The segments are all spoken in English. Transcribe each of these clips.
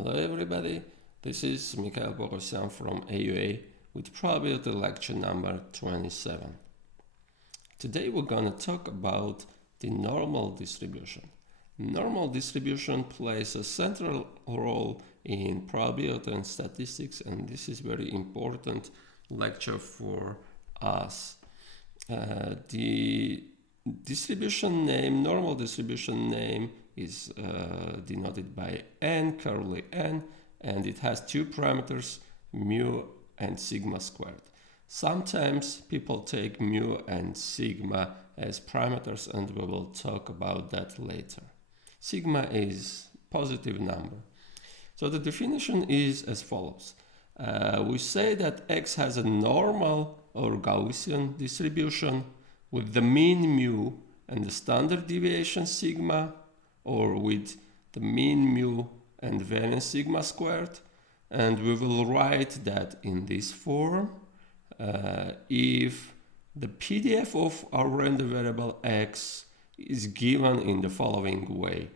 Hello everybody, this is Mikhail Bogosyan from AUA with probability lecture number 27. Today we're going to talk about the normal distribution. Normal distribution plays a central role in probability and statistics, and this is very important lecture for us. The distribution name, normal distribution name, is denoted by n, curly n, and it has two parameters, mu and sigma squared. Sometimes people take mu and sigma as parameters, and we will talk about that later. Sigma is positive number. So the definition is as follows. We say that X has a normal or Gaussian distribution with the mean mu and the standard deviation sigma, or with the mean mu and variance sigma squared, and we will write that in this form if the PDF of our random variable x is given in the following way.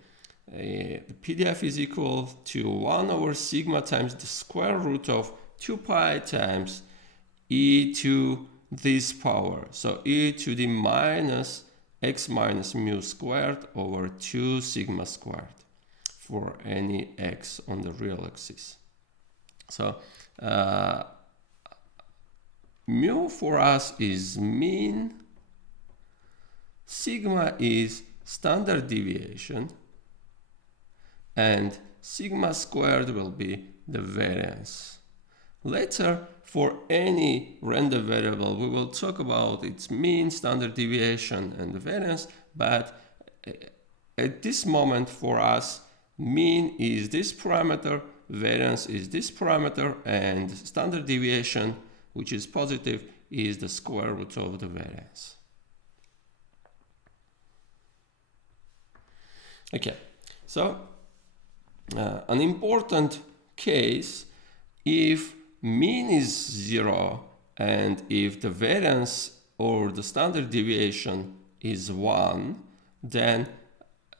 The PDF is equal to 1 over sigma times the square root of 2 pi times e to this power, so e to the minus x minus mu squared over 2 sigma squared for any x on the real axis. So mu for us is mean, sigma is standard deviation, and sigma squared will be the variance. Later, for any random variable, we will talk about its mean, standard deviation, and the variance, but at this moment for us, mean is this parameter, variance is this parameter, and standard deviation, which is positive, is the square root of the variance. Okay, so an important case, if mean is 0 and if the variance or the standard deviation is 1, then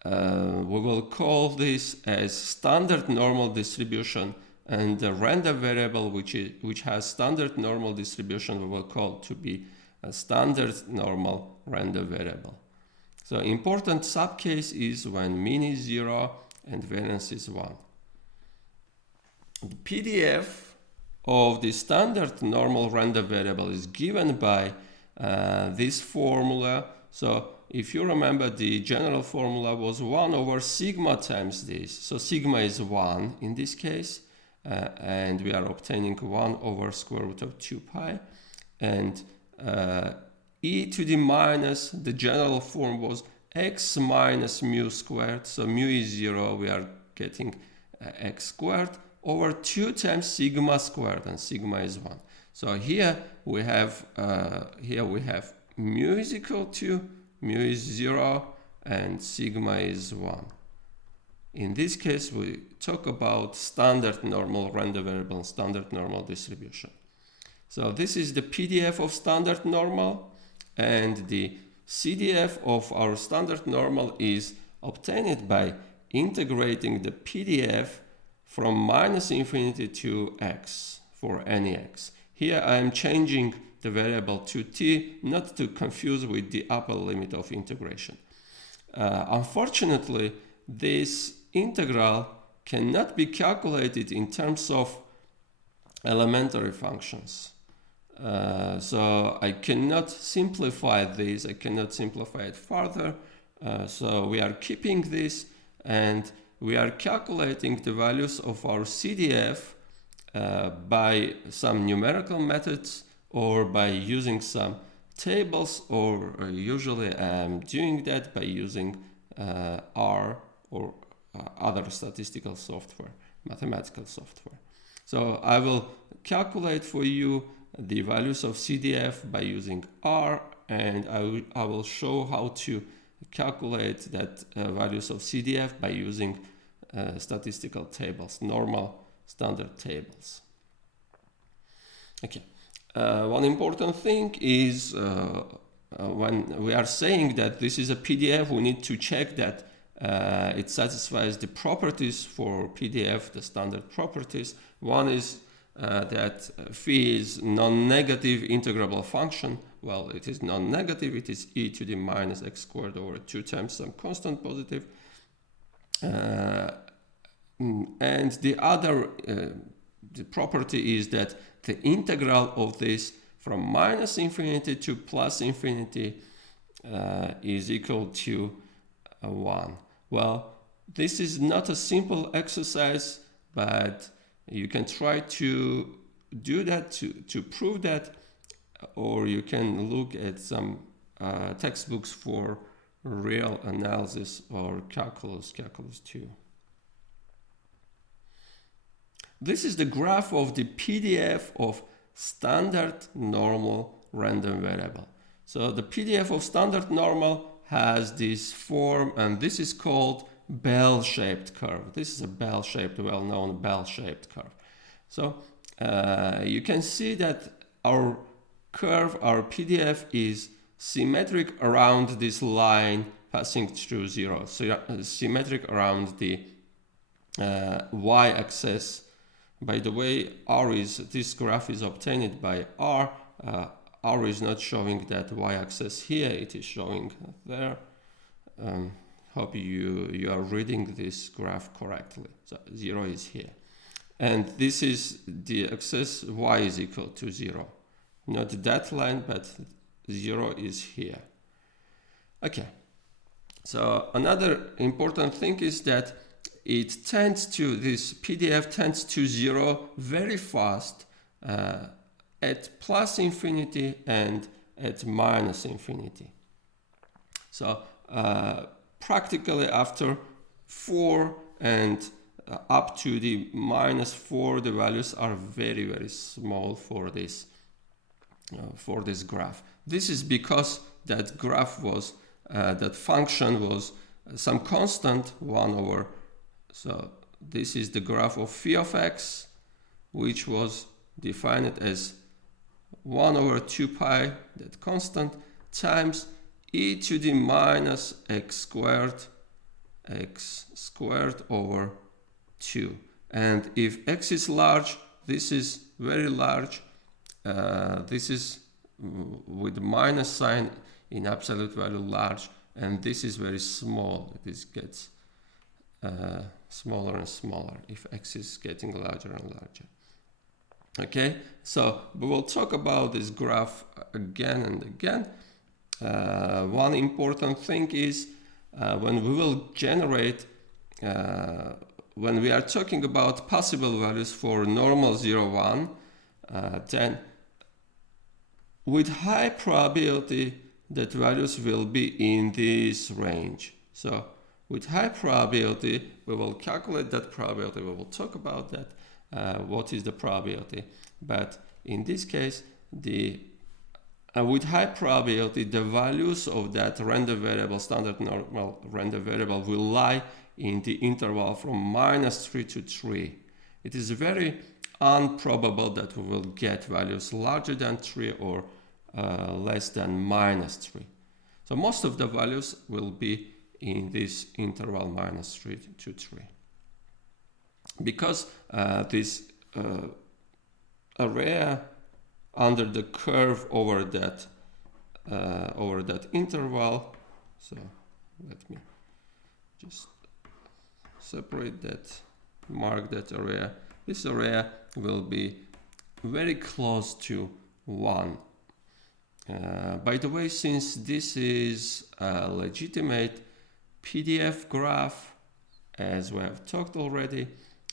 we will call this as standard normal distribution, and the random variable which has standard normal distribution we will call to be a standard normal random variable. So important subcase is when mean is 0 and variance is 1. The PDF of the standard normal random variable is given by this formula. So if you remember, the general formula was 1 over sigma times this. So sigma is 1 in this case, and we are obtaining 1 over square root of 2 pi. And e to the minus, the general form was x minus mu squared. So mu is 0, we are getting x squared over 2 times sigma squared, and sigma is 1. So here we have mu is equal to, mu is 0, and sigma is 1. In this case, we talk about standard normal random variable and standard normal distribution. So this is the PDF of standard normal, and the CDF of our standard normal is obtained by integrating the PDF from minus infinity to x for any x. Here I am changing the variable to t, not to confuse with the upper limit of integration. Unfortunately, this integral cannot be calculated in terms of elementary functions. So I cannot simplify this, I cannot simplify it further. So we are keeping this, and we are calculating the values of our CDF by some numerical methods or by using some tables, or usually I'm doing that by using R or other statistical software, mathematical software. So I will calculate for you the values of CDF by using R, and I will show how to calculate that values of CDF by using statistical tables, normal standard tables. Okay, one important thing is when we are saying that this is a PDF, we need to check that it satisfies the properties for PDF, the standard properties. One is that phi is non-negative integrable function. Well, it is non-negative, it is e to the minus x squared over 2 times some constant positive. And the other the property is that the integral of this from minus infinity to plus infinity is equal to 1. Well, this is not a simple exercise, but you can try to do that, to prove that, or you can look at some textbooks for real analysis or calculus 2. This is the graph of the PDF of standard normal random variable. So the PDF of standard normal has this form, and this is called bell-shaped curve. This is a bell-shaped, well-known bell-shaped curve. So you can see that our curve, our PDF, is symmetric around this line passing through 0. So symmetric around the y-axis. By the way, this graph is obtained by R. R is not showing that y-axis here, it is showing there. Hope you are reading this graph correctly. So 0 is here. And this is the axis y is equal to 0. Not that line, but 0 is here. Okay. So another important thing is that it tends to, this PDF tends to 0 very fast at plus infinity and at minus infinity. So practically after 4 and up to the minus 4, the values are very, very small for this graph. This is because that graph was, that function was some constant 1 over. So this is the graph of phi of x, which was defined as 1 over 2 pi, that constant, times e to the minus x squared over 2. And if x is large, this is very large. This is with minus sign in absolute value large, and this is very small. This gets smaller and smaller if x is getting larger and larger. Okay, so we will talk about this graph again and again. One important thing is when we will generate, when we are talking about possible values for normal 0, 1, then with high probability that values will be in this range. So with high probability, we will calculate that probability. We will talk about that. What is the probability? But in this case, with high probability, the values of that random variable, standard normal random variable, will lie in the interval from minus 3 to 3. It is very improbable that we will get values larger than 3 or less than minus 3. So most of the values will be in this interval minus 3 to 3. Because this area under the curve over that interval, so let me just separate that, mark that area. This area will be very close to 1. By the way, since this is a legitimate PDF graph, as we have talked already,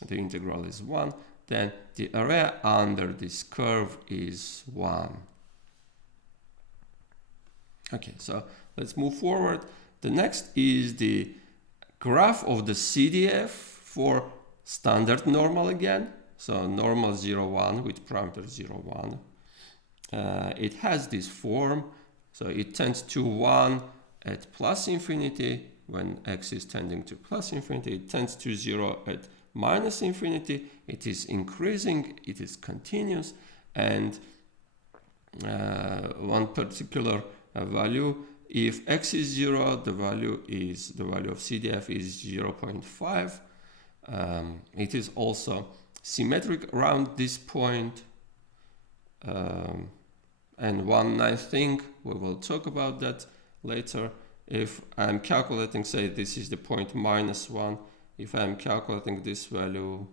the integral is 1, then the area under this curve is 1. Okay, so let's move forward. The next is the graph of the CDF for standard normal again. So normal 0, 1 with parameter 0, 1. It has this form, so it tends to 1 at plus infinity when x is tending to plus infinity. It tends to 0 at minus infinity. It is increasing, it is continuous, and one particular value if x is 0, the value of CDF is 0.5. It is also symmetric around this point. And one nice thing, we will talk about that later. If I'm calculating, say this is the point -1, if I'm calculating this value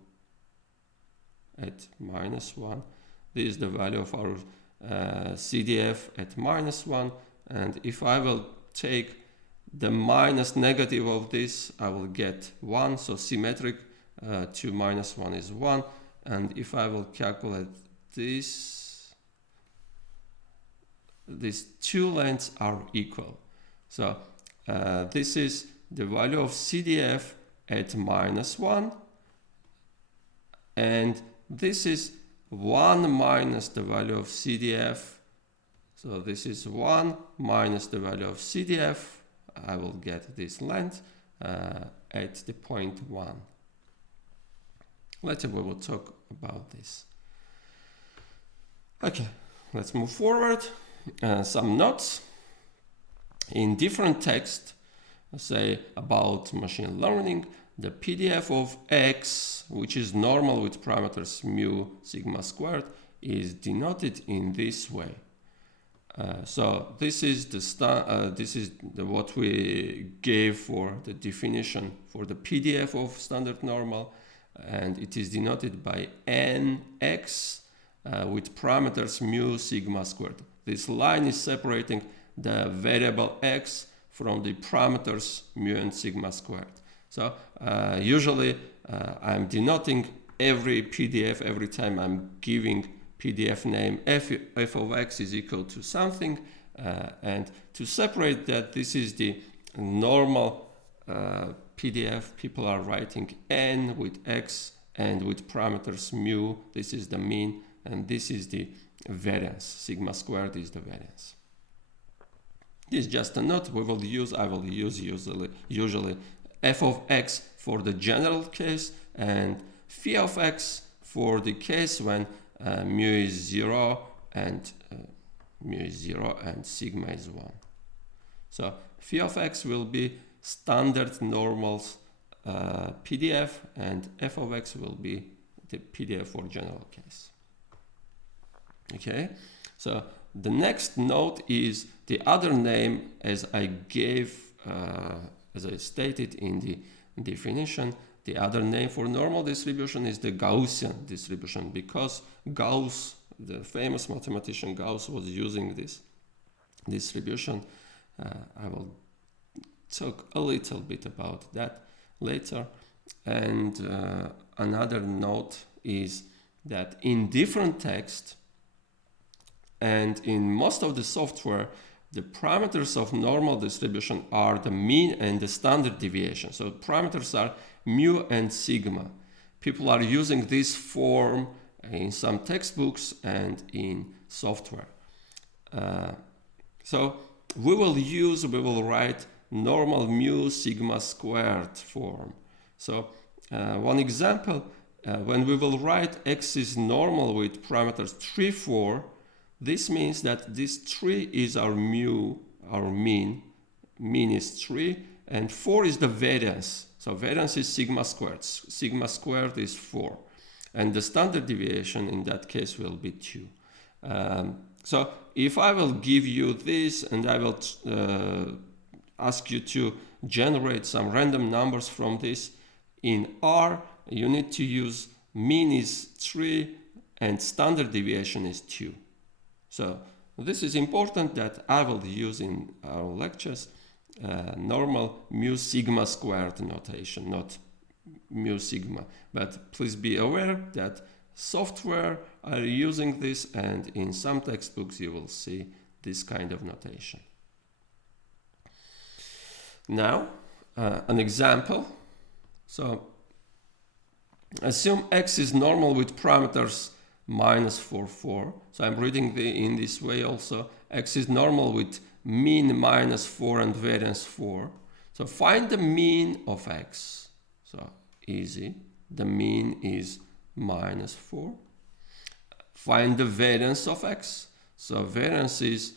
at -1, this is the value of our CDF at -1, and if I will take the negative of this, I will get 1, so symmetric to -1 is 1, and if I will calculate this, these two lengths are equal. So this is the value of CDF at -1, and this is 1 minus the value of CDF. So this is 1 minus the value of CDF. I will get this length at the point 1. Later we will talk about this. Okay, let's move forward. Some notes. In different text, say about machine learning, the PDF of X, which is normal with parameters mu sigma squared, is denoted in this way. So this is what we gave for the definition for the PDF of standard normal, and it is denoted by nx with parameters mu sigma squared. This line is separating the variable x from the parameters mu and sigma squared. So usually I'm denoting every PDF every time I'm giving PDF name f of x is equal to something, and to separate that, this is the normal PDF. People are writing n with x and with parameters mu. This is the mean, and this is the variance. Sigma squared is the variance. This is just a note. I will use usually f of x for the general case and phi of x for the case when mu is 0 and sigma is 1. So phi of x will be standard normal's PDF, and f of x will be the PDF for general case. Okay, so the next note is the other name, as I stated in the definition. The other name for normal distribution is the Gaussian distribution, because Gauss, the famous mathematician Gauss, was using this distribution. I will talk a little bit about that later. And another note is that in different text and in most of the software, the parameters of normal distribution are the mean and the standard deviation. So parameters are mu and sigma. People are using this form in some textbooks and in software. So we will write normal mu sigma squared form. So one example, when we will write x is normal with parameters 3, 4, this means that this 3 is our mu, our mean. Mean is 3, and 4 is the variance. So variance is sigma squared. Sigma squared is 4. And the standard deviation in that case will be 2. So if I will give you this and I will ask you to generate some random numbers from this, in R you need to use mean is 3 and standard deviation is 2. So this is important that I will use in our lectures normal mu sigma squared notation, not mu sigma. But please be aware that software are using this, and in some textbooks you will see this kind of notation. Now, an example. So assume x is normal with parameters -4, 4. So I'm reading in this way also. X is normal with mean -4 and variance 4. So find the mean of x. So easy. The mean is -4. Find the variance of x. So variance is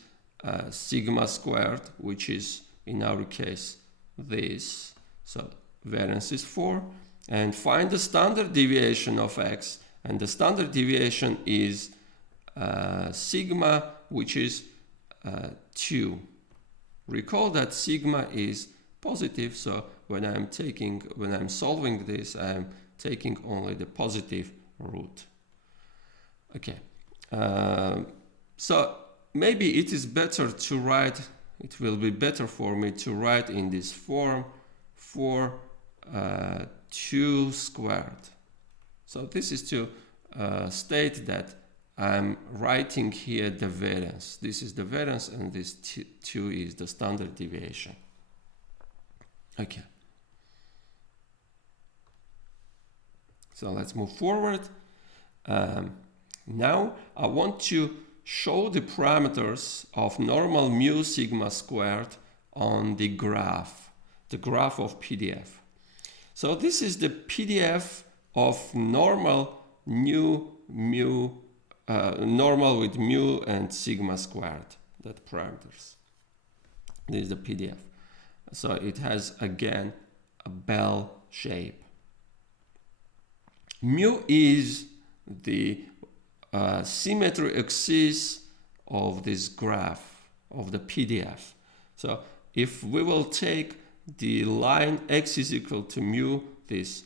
sigma squared, which is in our case this. So variance is 4. And find the standard deviation of x, and the standard deviation is sigma, which is 2. Recall that sigma is positive, so when I'm solving this, I'm taking only the positive root. Okay, so maybe it is better to write, it will be better for me to write in this form for 2 squared. So this is to state that I'm writing here the variance. This is the variance and this 2 is the standard deviation. Okay. So let's move forward. Now I want to show the parameters of normal mu sigma squared on the graph of PDF. So this is the PDF of normal normal with mu and sigma squared, that parameters. This is the PDF. So it has again a bell shape. Mu is the symmetry axis of this graph of the PDF. So if we will take the line x is equal to mu, this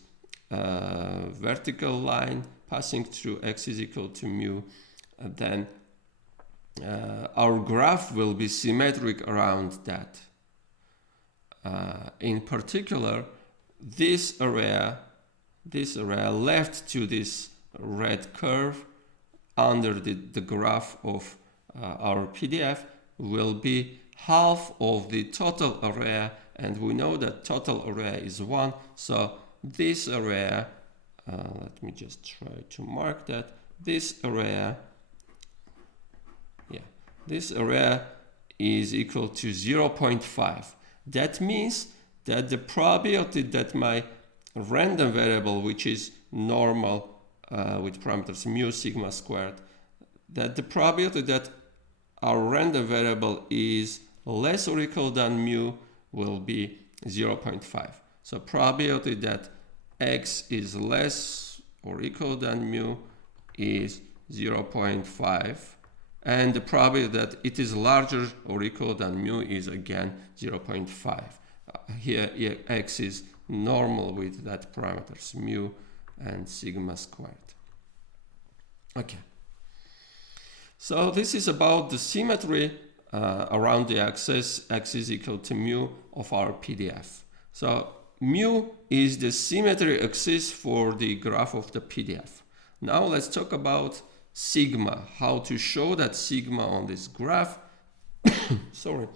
vertical line passing through x is equal to mu, then our graph will be symmetric around that. In particular, this area left to this red curve under the graph of our PDF will be half of the total area, and we know that total area is 1. So this area, let me just try to mark that, this area is equal to 0.5. That means that the probability that my random variable, which is normal with parameters mu sigma squared, that the probability that our random variable is less or equal than mu will be 0.5. So probability that x is less or equal than mu is 0.5, and the probability that it is larger or equal than mu is again 0.5. Here x is normal with that parameters mu and sigma squared. Okay. So this is about the symmetry around the axis, x is equal to mu of our PDF. So mu is the symmetry axis for the graph of the PDF. Now let's talk about sigma, how to show that sigma on this graph. Sorry.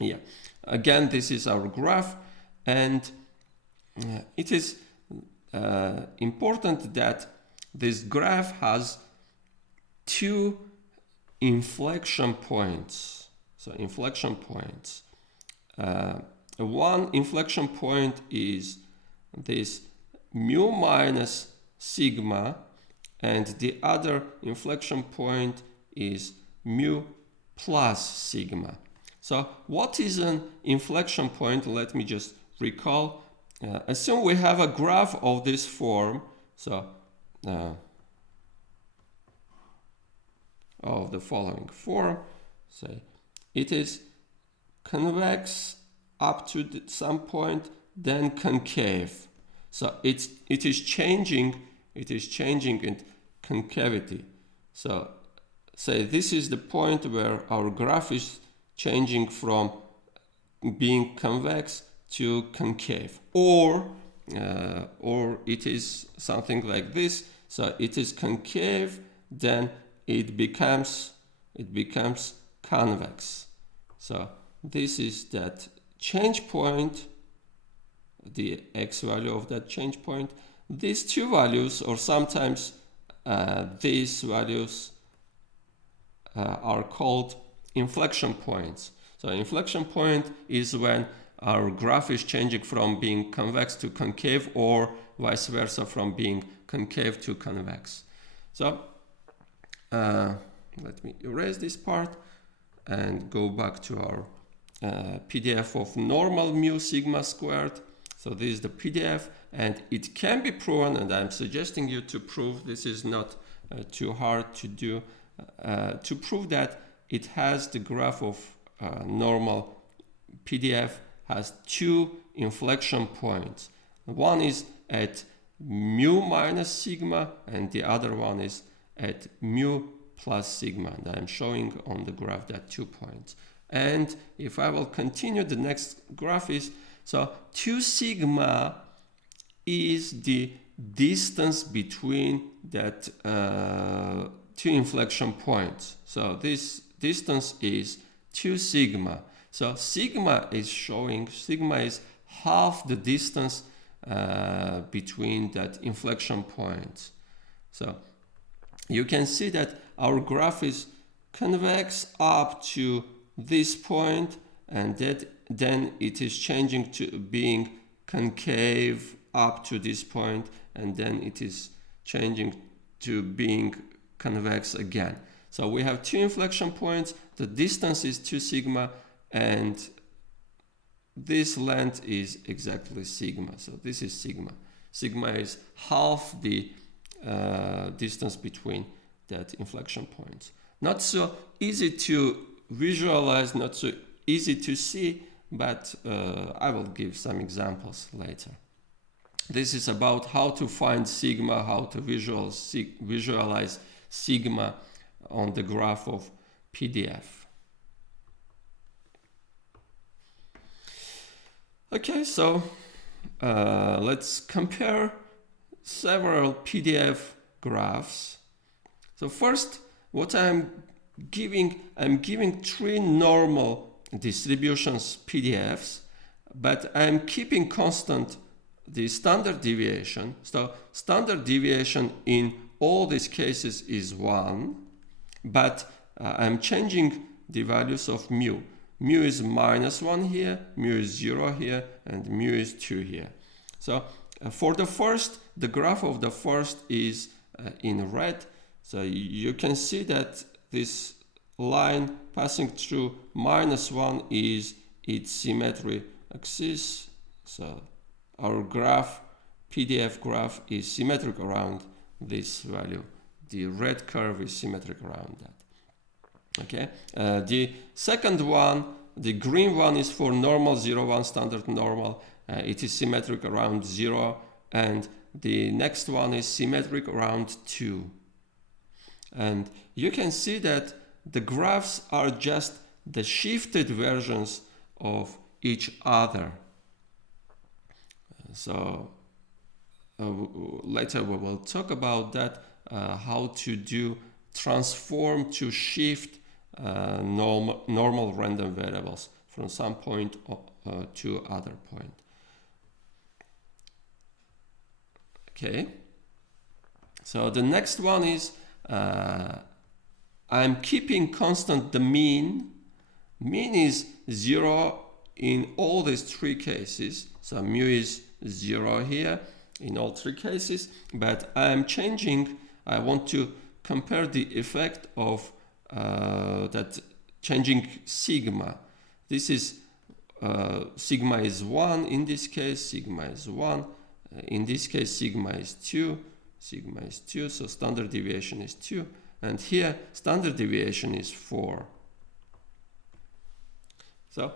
Yeah. Again, this is our graph, and it is important that this graph has 2 inflection points. So inflection points. One inflection point is this mu minus sigma, and the other inflection point is mu plus sigma. So what is an inflection point? Let me just recall. Assume we have a graph of this form. So of the following form, say it is convex up to some point, then concave. So it is changing in concavity. So say this is the point where our graph is changing from being convex to concave, or it is something like this. So it is concave, then it becomes convex. So this is that change point, the x value of that change point. These 2 values, or sometimes these values, are called inflection points. So inflection point is when our graph is changing from being convex to concave, or vice versa, from being concave to convex. So let me erase this part. and go back to our PDF of normal mu sigma squared. So this is the PDF, and it can be proven, and I'm suggesting you to prove, this is not too hard to do, to prove that it has the graph of normal PDF has two inflection points. One is at mu minus sigma, and the other one is at mu plus sigma. And I'm showing on the graph that 2 points. And if I will continue, the next graph is, so 2 sigma is the distance between that two inflection points. So this distance is 2 sigma. So sigma is showing, sigma is half the distance between that inflection points. So you can see that our graph is convex up to this point, and that then it is changing to being concave up to this point, and then it is changing to being convex again. So we have two inflection points, the distance is 2 sigma, and this length is exactly sigma. So this is sigma. Sigma is half the distance between that inflection points. Not so easy to visualize, not so easy to see, but I will give some examples later. This is about how to find sigma, how to visualize sigma on the graph of PDF. Okay, so let's compare several PDF graphs. So first, what I'm giving 3 normal distributions PDFs, but I'm keeping constant the standard deviation. So standard deviation in all these cases is 1, but I'm changing the values of mu. Mu is -1 here, mu is 0 here, and mu is 2 here. So for the first, the graph of the first is in red. So you can see that this line passing through -1 is its symmetry axis. So our graph, PDF graph, is symmetric around this value. The red curve is symmetric around that. Okay. The second one, the green one, is for normal 0, 1 standard normal. It is symmetric around 0, and the next one is symmetric around 2. And you can see that the graphs are just the shifted versions of each other. So later we will talk about that, how to do transform to shift normal random variables from some point to other point. Okay, so the next one is I'm keeping constant the mean. Mean is 0 in all these 3 cases. So mu is 0 here in all 3 cases, but I'm changing, I want to compare the effect of that changing sigma. This is sigma is 1 in this case, sigma is 1. In this case, sigma is 2, sigma is 2, so standard deviation is 2. And here, standard deviation is 4. So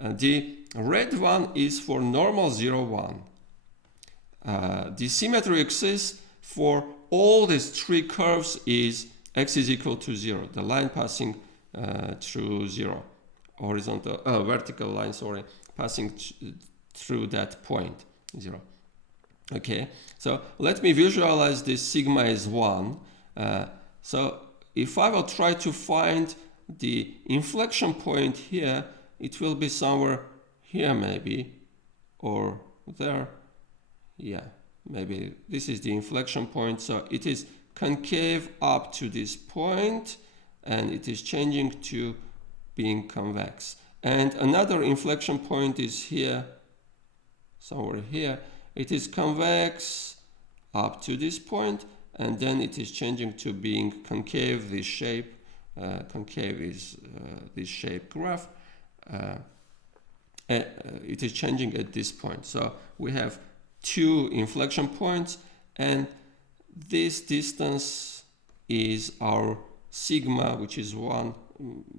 the red one is for normal 0, 1. The symmetry axis for all these 3 curves is x is equal to 0, the line passing through 0, horizontal, vertical line, sorry, passing through that point, 0. Okay, so let me visualize this sigma is 1. So if I will try to find the inflection point here, it will be somewhere here maybe, or there. Yeah, maybe this is the inflection point. So it is concave up to this point, and it is changing to being convex. And another inflection point is here, somewhere here. It is convex up to this point, and then it is changing to being concave, this shape, concave is this shape graph. It is changing at this point. So we have 2 inflection points, and this distance is our sigma, which is 1,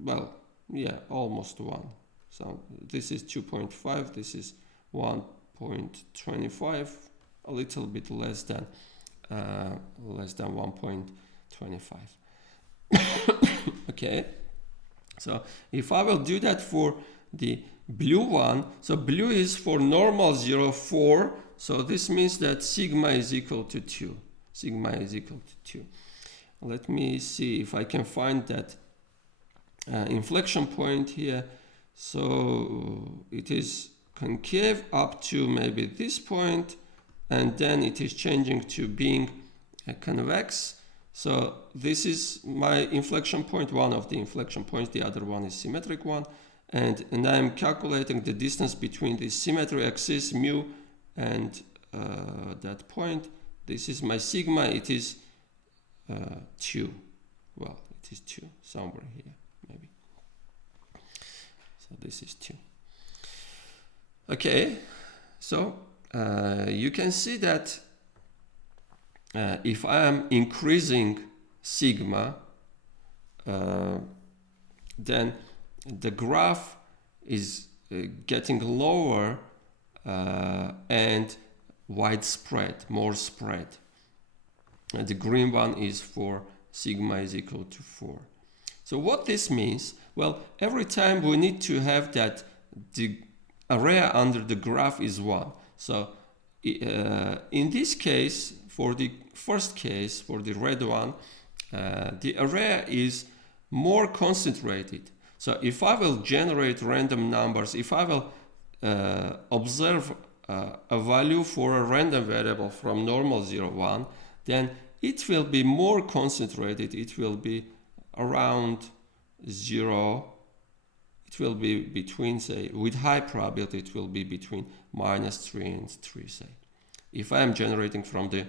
well, yeah, almost 1. So this is 2.5, this is 1.25, a little bit less than 1.25. Okay, so if I will do that for the blue one, so blue is for normal 0, 4, so this means that sigma is equal to 2. Sigma is equal to 2. Let me see if I can find that inflection point here. So it is concave up to maybe this point, and then it is changing to being convex. So this is my inflection point, one of the inflection points, the other one is symmetric one. And I'm calculating the distance between the symmetry axis, mu, and that point. This is my sigma, it is 2. Well, it is 2, somewhere here, maybe. So this is 2. Okay, so you can see that if I am increasing sigma, then the graph is getting lower and widespread, more spread. And the green one is for sigma is equal to 4. So what this means, well, every time we need to have that the area under the graph is 1. So in this case, for the first case, for the red one, the area is more concentrated. So if I will generate random numbers, if I will observe a value for a random variable from normal 0, 1, then it will be more concentrated. It will be around 0. It will be between, say, with high probability, it will be between -3 and 3, say, if I am generating from the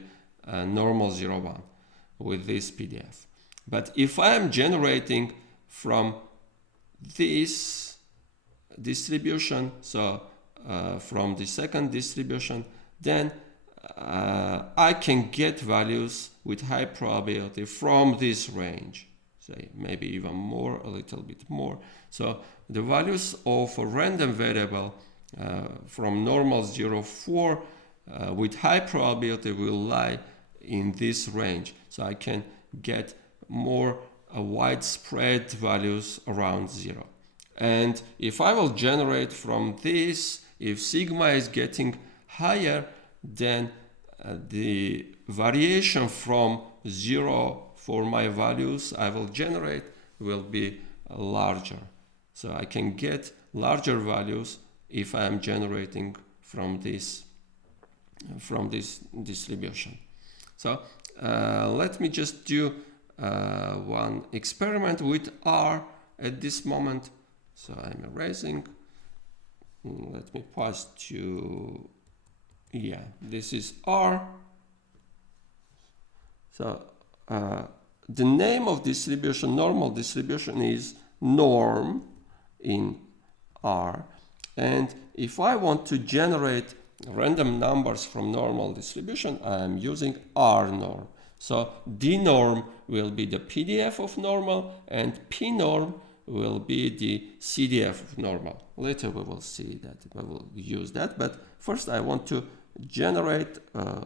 normal 0, 1 with this PDF. But if I am generating from this distribution, so from the second distribution, then I can get values with high probability from this range, say maybe even more, a little bit more. So the values of a random variable from normal 0, 4 with high probability will lie in this range. So I can get more widespread values around 0. And if I will generate from this, if sigma is getting higher, then the variation from 0 for my values I will generate will be larger. So I can get larger values if I am generating from this distribution. So let me just do one experiment with R at this moment. So I'm erasing. Let me pass to, yeah, this is R. So the name of distribution, normal distribution, is norm in R. And if I want to generate random numbers from normal distribution, I am using R norm. So D norm will be the PDF of normal, and P norm will be the CDF of normal. Later we will see that, we will use that, but first I want to generate, I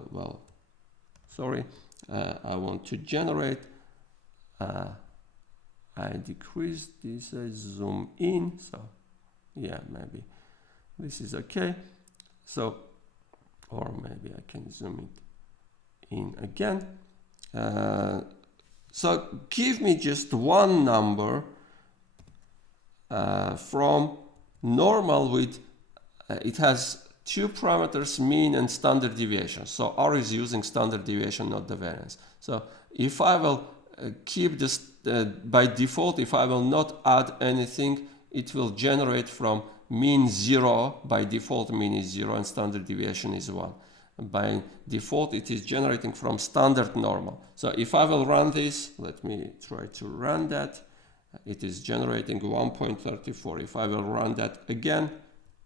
want to generate, I decrease this, I zoom in, so yeah, maybe this is okay. So, or maybe I can zoom it in again. So give me just one number from normal with, it has 2 parameters, mean and standard deviation. So R is using standard deviation, not the variance. So if I will keep this by default, if I will not add anything, it will generate from mean 0. By default, mean is 0 and standard deviation is 1. By default, it is generating from standard normal. So if I will run this, let me try to run that. it is generating 1.34. If I will run that again,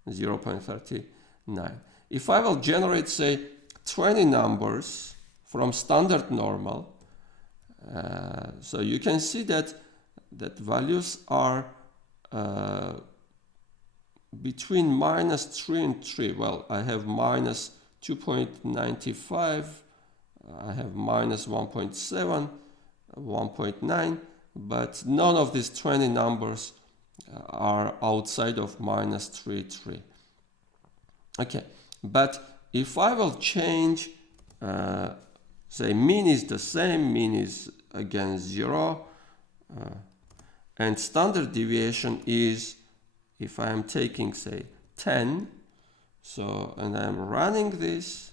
0.39. If I will generate, say, 20 numbers from standard normal, so you can see that values are between -3 and 3. Well, I have minus 2.95, I have minus 1.7, 1.9, but none of these 20 numbers are outside of -3. Okay, but if I will change, say mean is the same, mean is again 0, and standard deviation is, if I am taking, say, 10, so, and I am running this,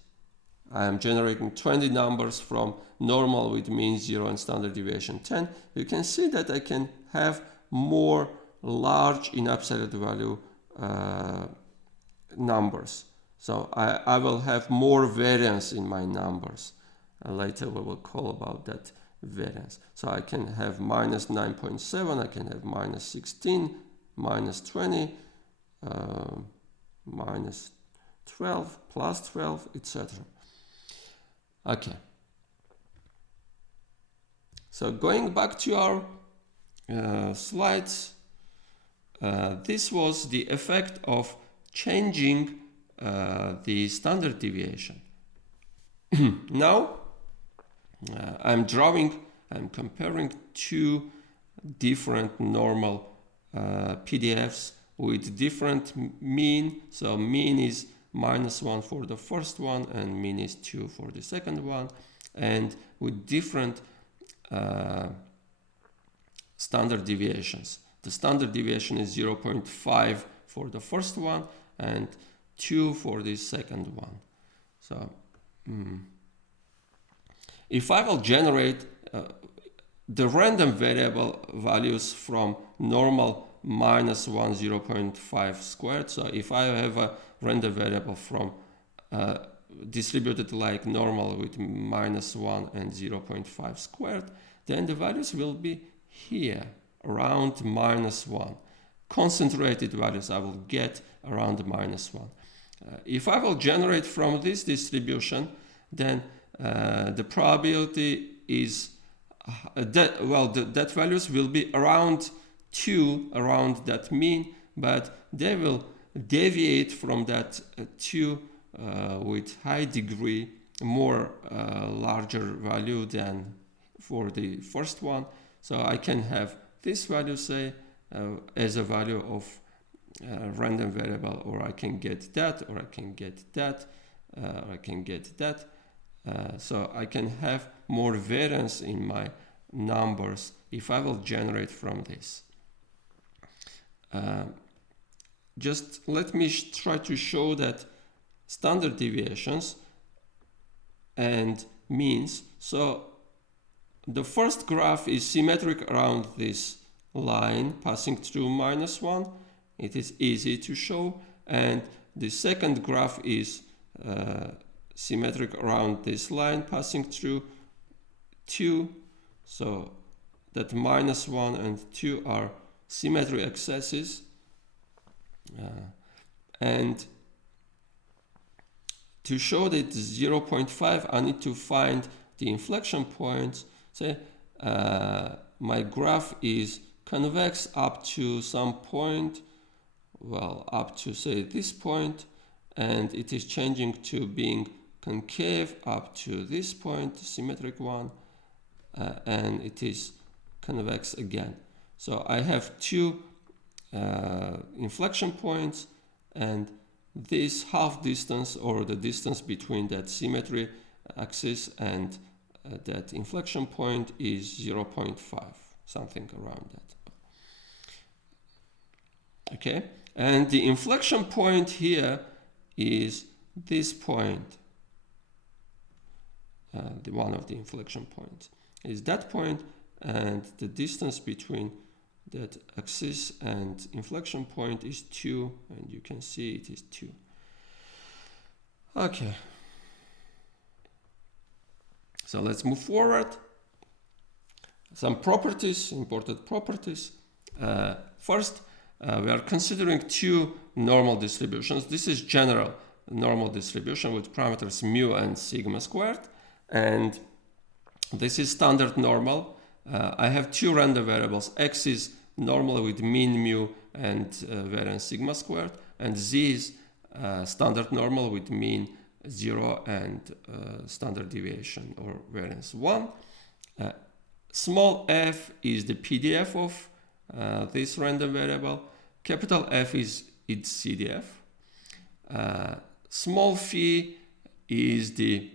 I am generating 20 numbers from normal with mean 0 and standard deviation 10, you can see that I can have more large in absolute value numbers. So I will have more variance in my numbers. Later we will call about that variance. So I can have minus 9.7, I can have minus 16, minus 20, minus 12, plus 12, etc. Okay. So going back to our slides, this was the effect of changing the standard deviation. Now I'm comparing two different normal PDFs with different mean. So mean is -1 for the first one and mean is 2 for the second one, and with different standard deviations. The standard deviation is 0.5 for the first one and 2 for the second one. So if I will generate the random variable values from normal -1, 0.5 squared, so if I have a random variable from distributed like normal with -1 and 0.5 squared, then the values will be here around -1. Concentrated values I will get around -1. If I will generate from this distribution, then the probability is that values will be around 2, around that mean, but they will deviate from that 2 with high degree, more larger value than for the first one. So I can have this value, say, as a value of random variable, or I can get that, or I can get that, or I can get that. So I can have more variance in my numbers if I will generate from this. Just let me try to show that standard deviations and means. So the first graph is symmetric around this line passing through -1. It is easy to show. And the second graph is symmetric around this line passing through 2. So that -1 and 2 are symmetry excesses. And to show that 0.5, I need to find the inflection points. Say my graph is convex up to some point, well, up to, say, this point, and it is changing to being concave up to this point, symmetric one, and it is convex again. So I have two inflection points, and this half distance, or the distance between that symmetry axis and that inflection point, is 0.5, something around that. Okay, and the inflection point here is this point. The one of the inflection points is that point, and the distance between that axis and inflection point is 2, and you can see it is 2. Okay, so let's move forward. Some properties, important properties. First, we are considering two normal distributions. This is general normal distribution with parameters mu and sigma squared, and this is standard normal. I have two random variables. X is normal with mean mu and variance sigma squared, and z is standard normal with mean 0 and standard deviation or variance 1. Small f is the PDF of this random variable. Capital F is its CDF. Small phi is the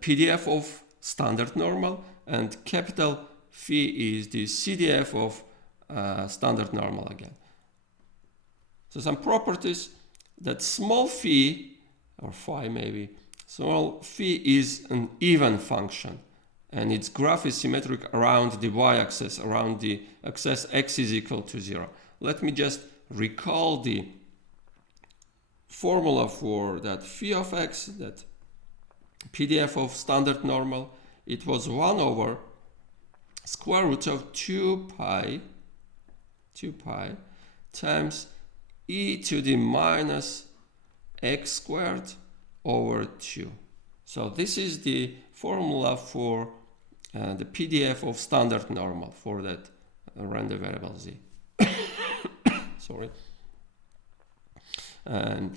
PDF of standard normal, and capital phi is the CDF of standard normal again. So some properties that small phi, or phi maybe, small phi is an even function, and its graph is symmetric around the y-axis, around the axis x is equal to 0. Let me just recall the formula for that phi of x, that PDF of standard normal. It was 1 over square root of 2 pi times e to the minus x squared over 2. So this is the formula for the PDF of standard normal for that random variable z. Sorry. And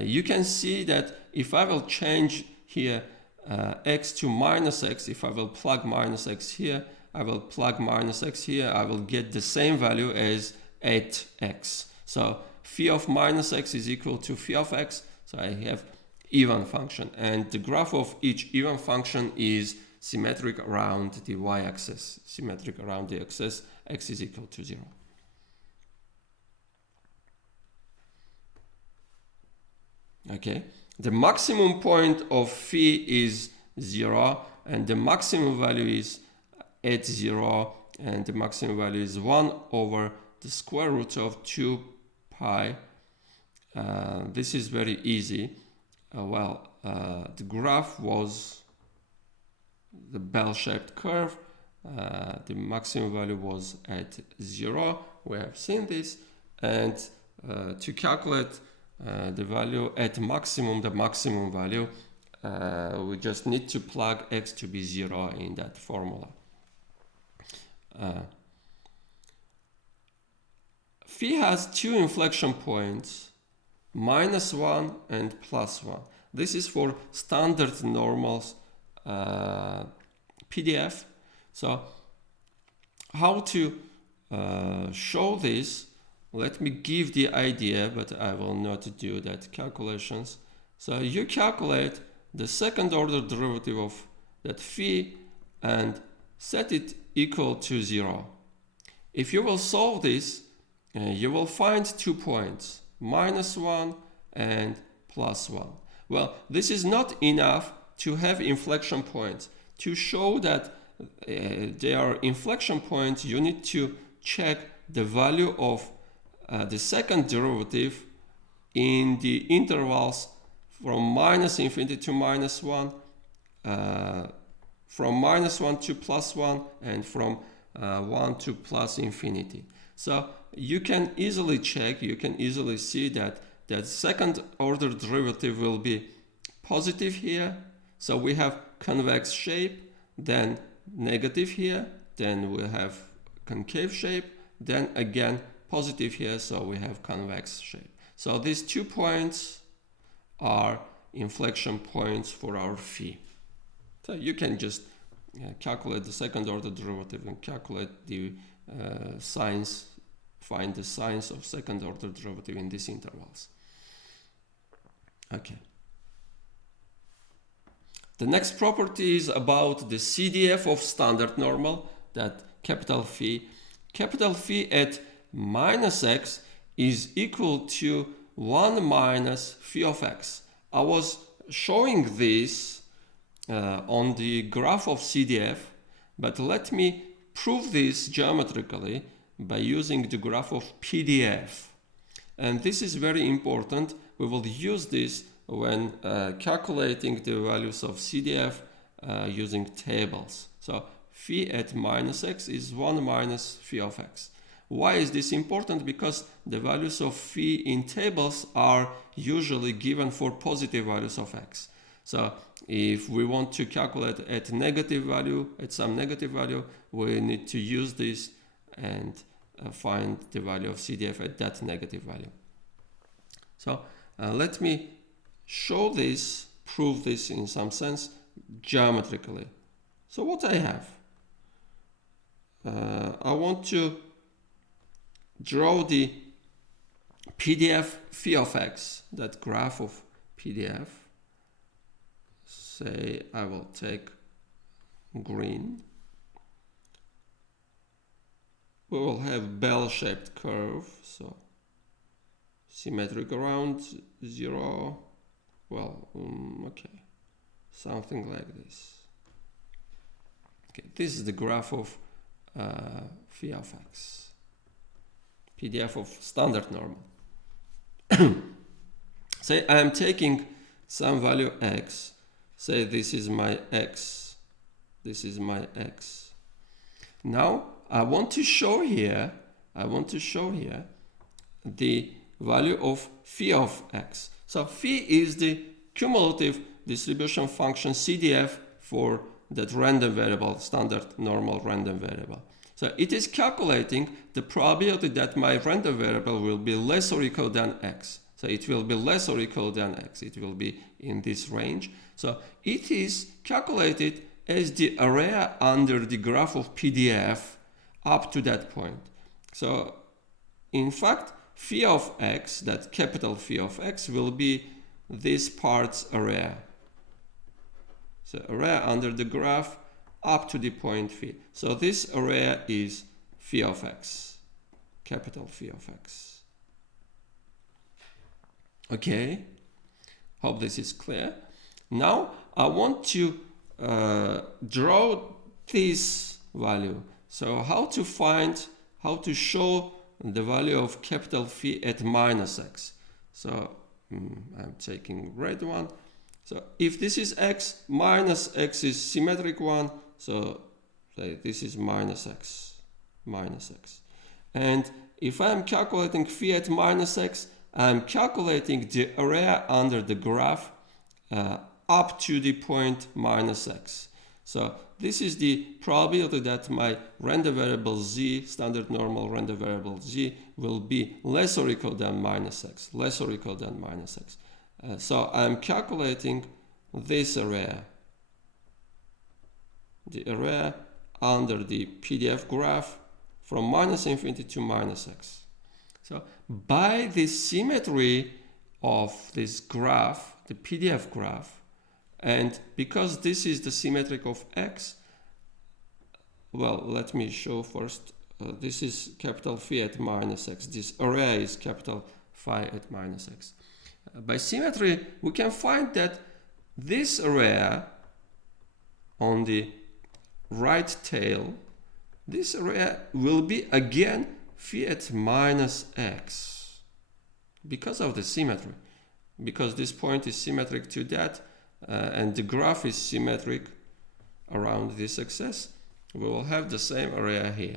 you can see that if I will change here x to minus x, if I will plug minus x here, I will plug minus x here, I will get the same value as at x. So phi of minus x is equal to phi of x, so I have even function, and the graph of each even function is symmetric around the y-axis, symmetric around the axis x is equal to 0. Okay, the maximum point of phi is 0, and the maximum value is at 0, and the maximum value is 1 over the square root of 2 pi. This is very easy. The graph was the bell-shaped curve. The maximum value was at 0. We have seen this, and to calculate the value at maximum, the maximum value, we just need to plug x to be 0 in that formula. Phi has two inflection points, -1 and +1. This is for standard normals PDF. So how to show this? Let me give the idea, but I will not do that calculations. So you calculate the second order derivative of that phi and set it equal to 0. If you will solve this, you will find 2 points, -1 and +1. Well, this is not enough to have inflection points. To show that they are inflection points, you need to check the value of the second derivative in the intervals from -infinity to -1, from -1 to +1, and from 1 to +infinity. So you can easily check, you can easily see that that second order derivative will be positive here. So we have convex shape, then negative here, then we have concave shape, then again positive here, so we have convex shape. So these 2 points are inflection points for our phi. So you can just calculate the second order derivative and calculate the signs, find the signs of second order derivative in these intervals. Okay. The next property is about the CDF of standard normal, that capital phi. Capital phi at -x is equal to 1 minus phi of x. I was showing this on the graph of CDF, but let me prove this geometrically by using the graph of PDF. And this is very important. We will use this when calculating the values of CDF using tables. So phi at -x is 1 minus phi of x. Why is this important? Because the values of phi in tables are usually given for positive values of x. So if we want to calculate at negative value, at some negative value, we need to use this and find the value of CDF at that negative value. So let me show this, prove this in some sense geometrically. So what I have, I want to draw the PDF phi of x, that graph of PDF. Say I will take green. We will have bell-shaped curve, so symmetric around 0. Well, okay, something like this. Okay, this is the graph of phi of x, PDF of Standard Normal. Say I am taking some value x. Say this is my x. This is my x. Now I want to show here the value of phi of x. So phi is the cumulative distribution function CDF for that random variable, standard normal random variable. So it is calculating the probability that my random variable will be less or equal than x. So it will be less or equal than x. It will be in this range. So it is calculated as the area under the graph of PDF up to that point. So in fact, phi of x, that capital phi of x, will be this part's area. So area under the graph up to the point phi. So this area is phi of x, capital phi of x. Okay, hope this is clear. Now I want to draw this value. So how to show the value of capital phi at minus x. So I'm taking red one. So if this is x, minus x is symmetric one. So say this is minus x. And if I'm calculating phi at minus x, I'm calculating the area under the graph up to the point minus x. So this is the probability that my random variable z, standard normal random variable z, will be less or equal than minus x, so I'm calculating this area, the area under the PDF graph from minus infinity to minus x. So by the symmetry of this graph, the PDF graph, and because this is the symmetric of x, well, let me show first. This is capital phi at minus x. This area is capital phi at minus x. By symmetry, we can find that this area on the right tail, this area will be again phi at minus x because of the symmetry. Because this point is symmetric to that, and the graph is symmetric around this axis, we will have the same area here.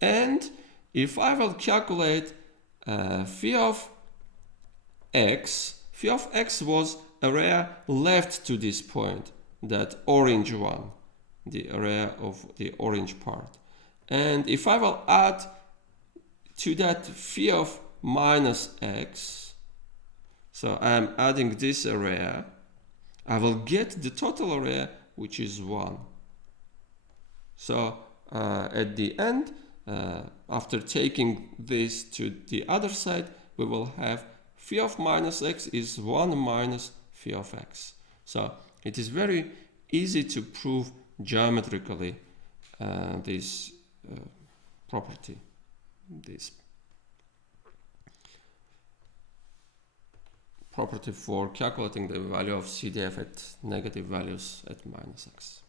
And if I will calculate phi of x was area left to this point, that orange one, the area of the orange part. And if I will add to that phi of minus x, so I am adding this area, I will get the total area, which is 1. So at the end, after taking this to the other side, we will have phi of minus x is 1 minus phi of x. So it is very easy to prove geometrically this property, this property for calculating the value of CDF at negative values at minus x.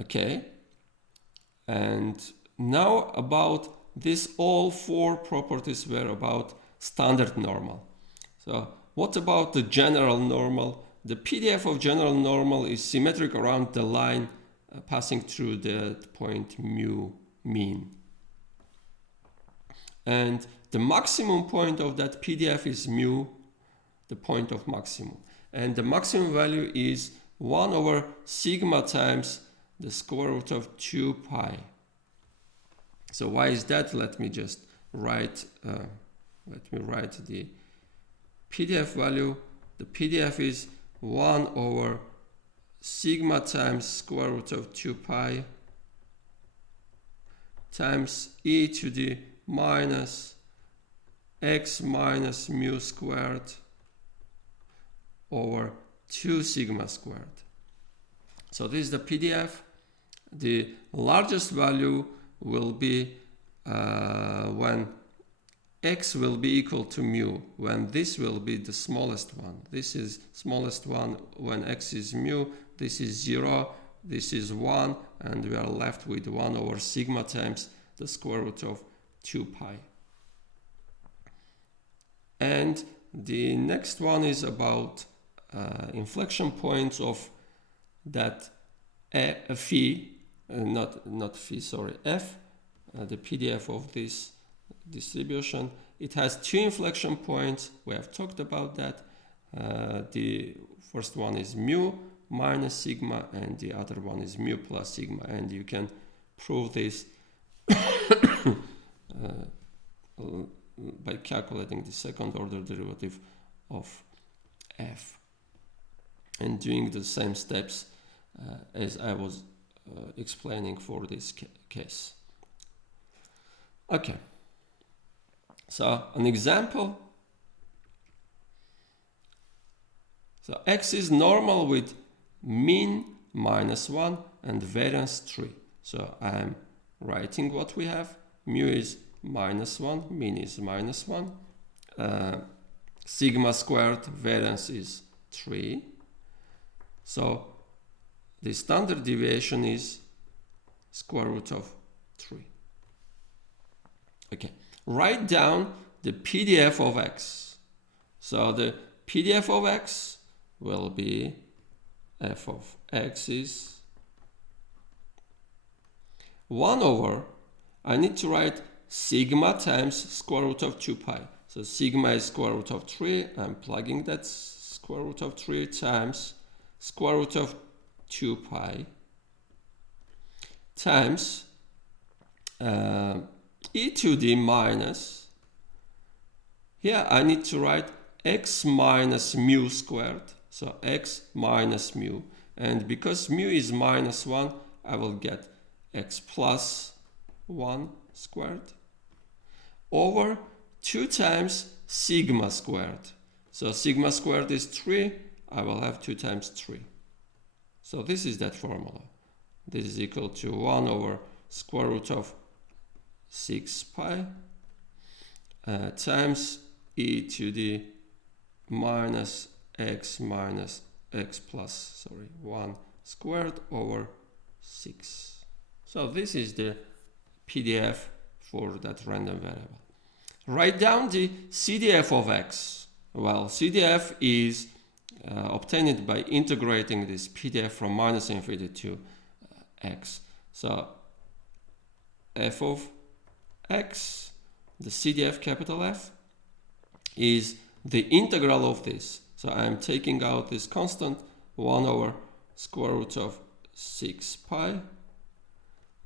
Okay, and now about this, all 4 properties were about standard normal. So what about the general normal? The PDF of general normal is symmetric around the line passing through the point mu mean. And the maximum point of that PDF is mu, the point of maximum. And the maximum value is 1 over sigma times the square root of 2 pi. So why is that? Let me just write, the PDF value. The PDF is 1 over sigma times square root of 2 pi times e to the minus x minus mu squared over 2 sigma squared. So this is the PDF. The largest value will be when x will be equal to mu, when this will be the smallest one. This is smallest one when x is mu, this is 0, this is 1, and we are left with 1 over sigma times the square root of 2 pi. And the next one is about inflection points of that phi, not phi, sorry, f, the PDF of this distribution. It has 2 inflection points. We have talked about that. The first one is mu minus sigma, and the other one is mu plus sigma, and you can prove this by calculating the second order derivative of f and doing the same steps as I was explaining for this case. Okay, so an example. So x is normal with mean -1 and variance 3. So I am writing what we have. Mu is -1, mean is -1. Sigma squared, variance is 3. So the standard deviation is square root of 3. Okay, write down the PDF of x. So the PDF of x will be f of x is 1 over, I need to write sigma times square root of 2 pi. So sigma is square root of 3. I'm plugging that square root of 3 times square root of 2 pi times e to the minus. Here I need to write x minus mu squared. So x minus mu. And because mu is -1, I will get x plus 1 squared over 2 times sigma squared. So sigma squared is 3. I will have 2 times 3. So this is that formula. This is equal to 1 over square root of 6 pi times e to the minus x plus 1 squared over 6. So this is the PDF for that random variable. Write down the Cdf of x. Well, Cdf is obtained by integrating this PDF from -infinity to x. So f of x, the Cdf capital F, is the integral of this. So I'm taking out this constant 1 over square root of 6 pi.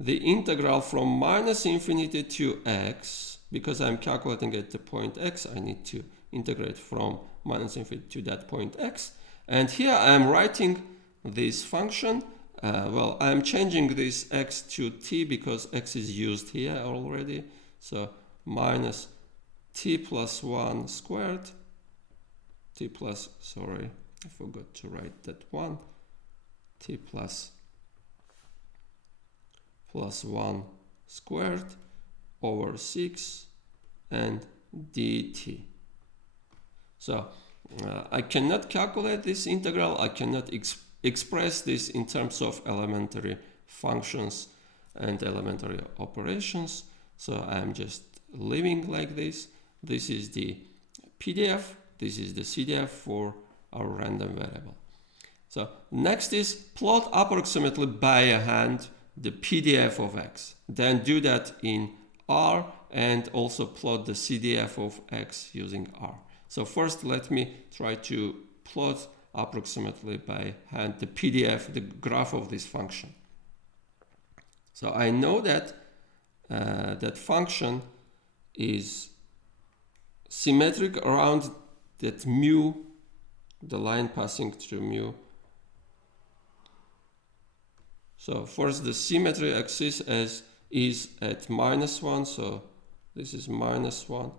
The integral from -infinity to x, because I'm calculating at the point x, I need to integrate from -infinity to that point x. And here I'm writing this function. Well, I'm changing this x to t because x is used here already. So minus t plus 1 squared. T plus, sorry, I forgot to write that one. T plus 1 squared over 6 and dt. So I cannot calculate this integral. I cannot express this in terms of elementary functions and elementary operations. So I'm just leaving like this. This is the PDF. This is the Cdf for our random variable. So next is plot approximately by hand the PDF of X. Then do that in R and also plot the Cdf of X using R. So first let me try to plot approximately by hand the PDF, the graph of this function. So I know that that function is symmetric around that mu, the line passing through mu. So first the symmetry axis is at -1, so this is -1.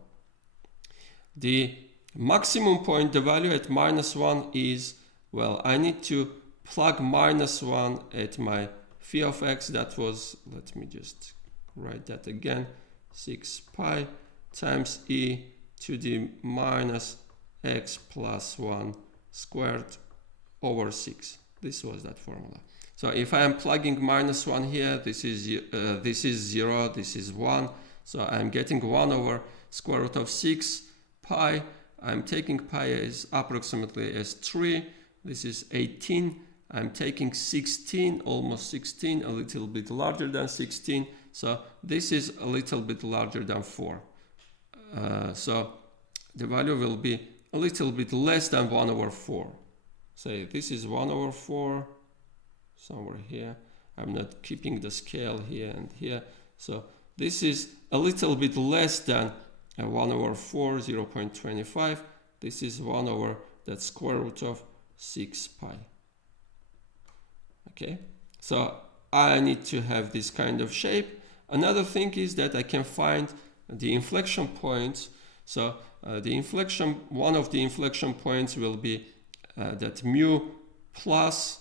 The maximum point, the value at -1 is, well, I need to plug -1 at my phi of x. That was, let me just write that again, 6 pi times e to the minus x plus 1 squared over 6. This was that formula. So if I am plugging -1 here, this is 0, this is 1. So I'm getting 1 over square root of 6 pi. I'm taking pi as approximately as 3. This is 18. I'm taking 16, almost 16, a little bit larger than 16. So this is a little bit larger than 4. So the value will be a little bit less than 1 over 4. Say this is 1 over 4, somewhere here. I'm not keeping the scale here and here. So this is a little bit less than 1 over 4, 0.25. This is 1 over that square root of 6 pi. Okay, so I need to have this kind of shape. Another thing is that I can find the inflection points. So one of the inflection points will be that mu plus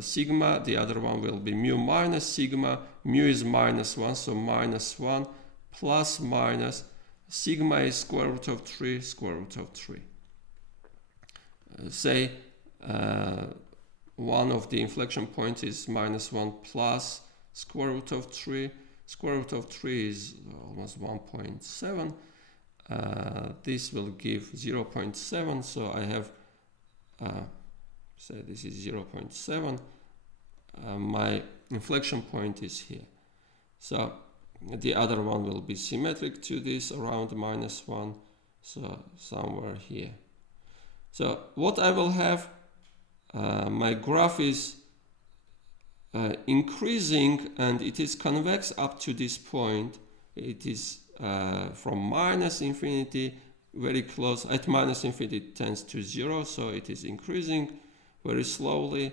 sigma. The other one will be mu minus sigma. Mu is -1, so -1 plus minus sigma is square root of 3, square root of 3. Say one of the inflection points is -1 plus square root of 3. Square root of 3 is almost 1.7. This will give 0.7. So I have, say this is 0.7. My inflection point is here. So the other one will be symmetric to this, around -1. So somewhere here. So what I will have, my graph is increasing and it is convex up to this point. It is from -infinity very close. At -infinity it tends to 0, so it is increasing very slowly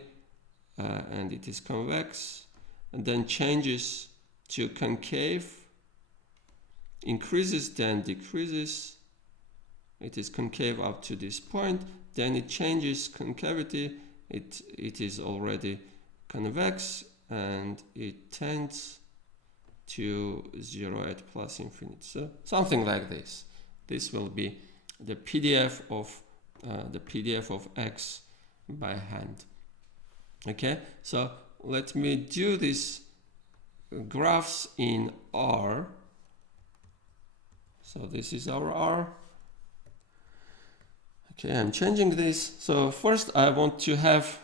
and it is convex, and then changes to concave, increases then decreases. It is concave up to this point, then it changes concavity. It is already convex and it tends to 0 at plus infinity. So something like this. This will be the PDF of X by hand. Okay, so let me do these graphs in R. So this is our R. Okay, I'm changing this. So first I want to have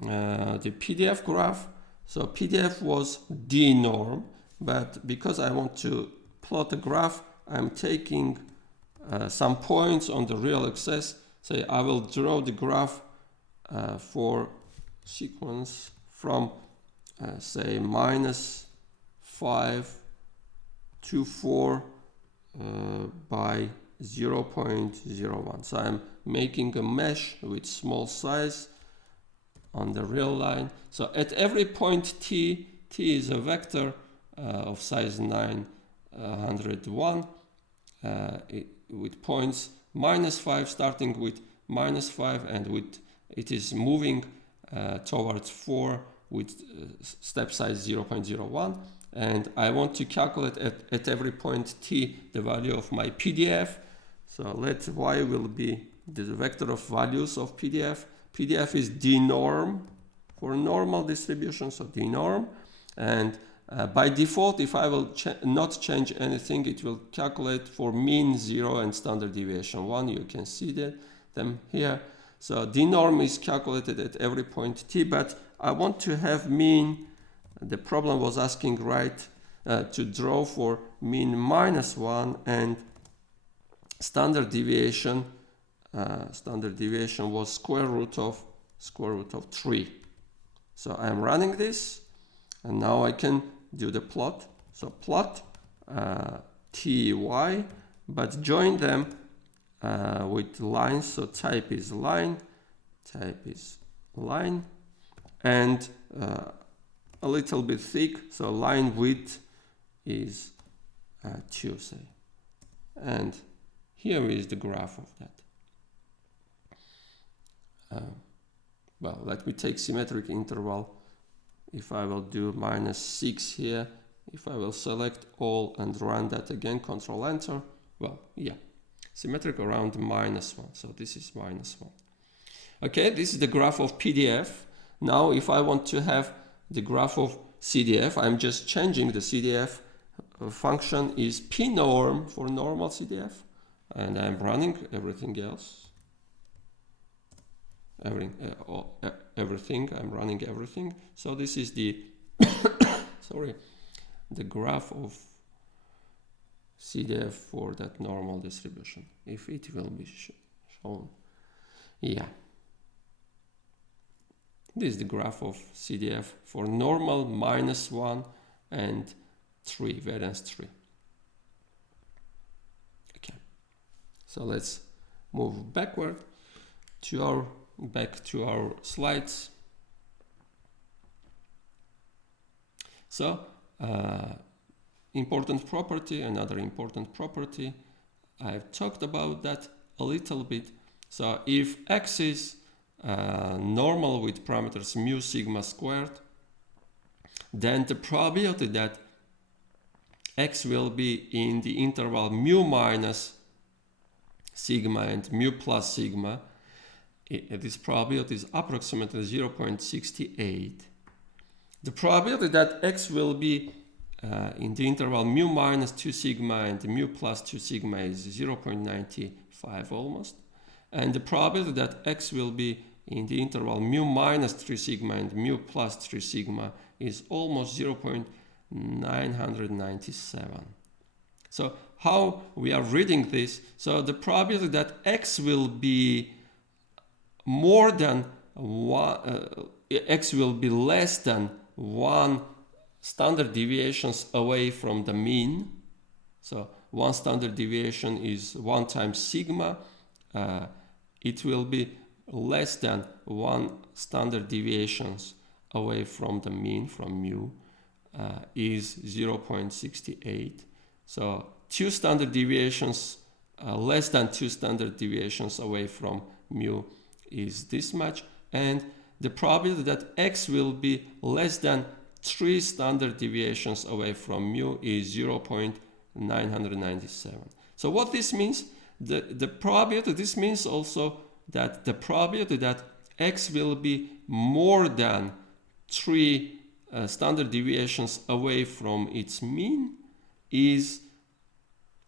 the PDF graph. So PDF was D norm, but because I want to plot a graph, I'm taking some points on the real axis. So I will draw the graph for sequence from say -5 to 4 by 0.01. So I'm making a mesh with small size on the real line. So at every point t is a vector of size 901 with points -5, starting with -5, and with it is moving towards 4 with step size 0.01. And I want to calculate at every point t the value of my PDF. So let y will be the vector of values of PDF. PDF is d norm for normal distribution, so d norm. And by default, if I will not change anything, it will calculate for mean 0 and standard deviation 1. You can see them here. So d norm is calculated at every point t, but I want to have mean the problem was asking to draw for mean -1 and standard deviation. Standard deviation was square root of 3. So I'm running this, and now I can do the plot. So plot ty, but join them with lines. So type is line, and a little bit thick. So line width is 2, say. And here is the graph of that. Well, let me take symmetric interval. If I will do -6 here, if I will select all and run that again, Control Enter, well, yeah, symmetric around -1. So this is -1. Okay, this is the graph of PDF. Now, if I want to have the graph of CDF, I'm just changing the CDF function is pnorm for normal CDF, and I'm running everything else. Everything, I'm running everything. So this is the the graph of CDF for that normal distribution, if it will be shown. Yeah, this is the graph of CDF for normal -1 and 3, variance 3. Okay, so let's move back to our slides. So important property, another important property, I've talked about that a little bit. So if X is normal with parameters mu sigma squared, then the probability that X will be in the interval mu minus sigma and mu plus sigma, this probability is approximately 0.68. The probability that X will be in the interval mu minus 2 sigma and mu plus 2 sigma is 0.95 almost. And the probability that X will be in the interval mu minus 3 sigma and mu plus 3 sigma is almost 0.997. So how we are reading this? So the probability that X will be more than X will be less than 1 standard deviations away from the mean. So 1 standard deviation is 1 times sigma. It will be less than 1 standard deviations away from the mean, from mu, is 0.68. So 2 standard deviations, less than 2 standard deviations away from mu is this much, and the probability that X will be less than 3 standard deviations away from mu is 0.997. So what this means, the probability, this means also that the probability that X will be more than 3 standard deviations away from its mean is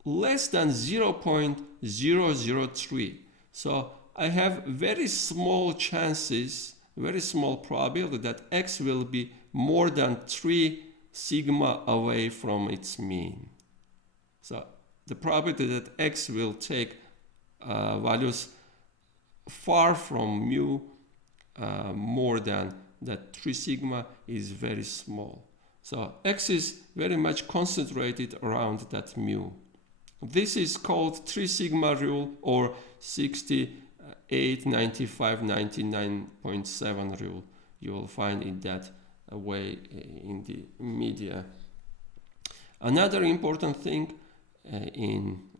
less than 0.003. So I have very small chances, very small probability that X will be more than 3 sigma away from its mean. So the probability that X will take values far from mu more than that 3 sigma is very small. So X is very much concentrated around that mu. This is called 3 sigma rule, or 68, 95, 99.7 rule. You will find it that way in the media. Another important thing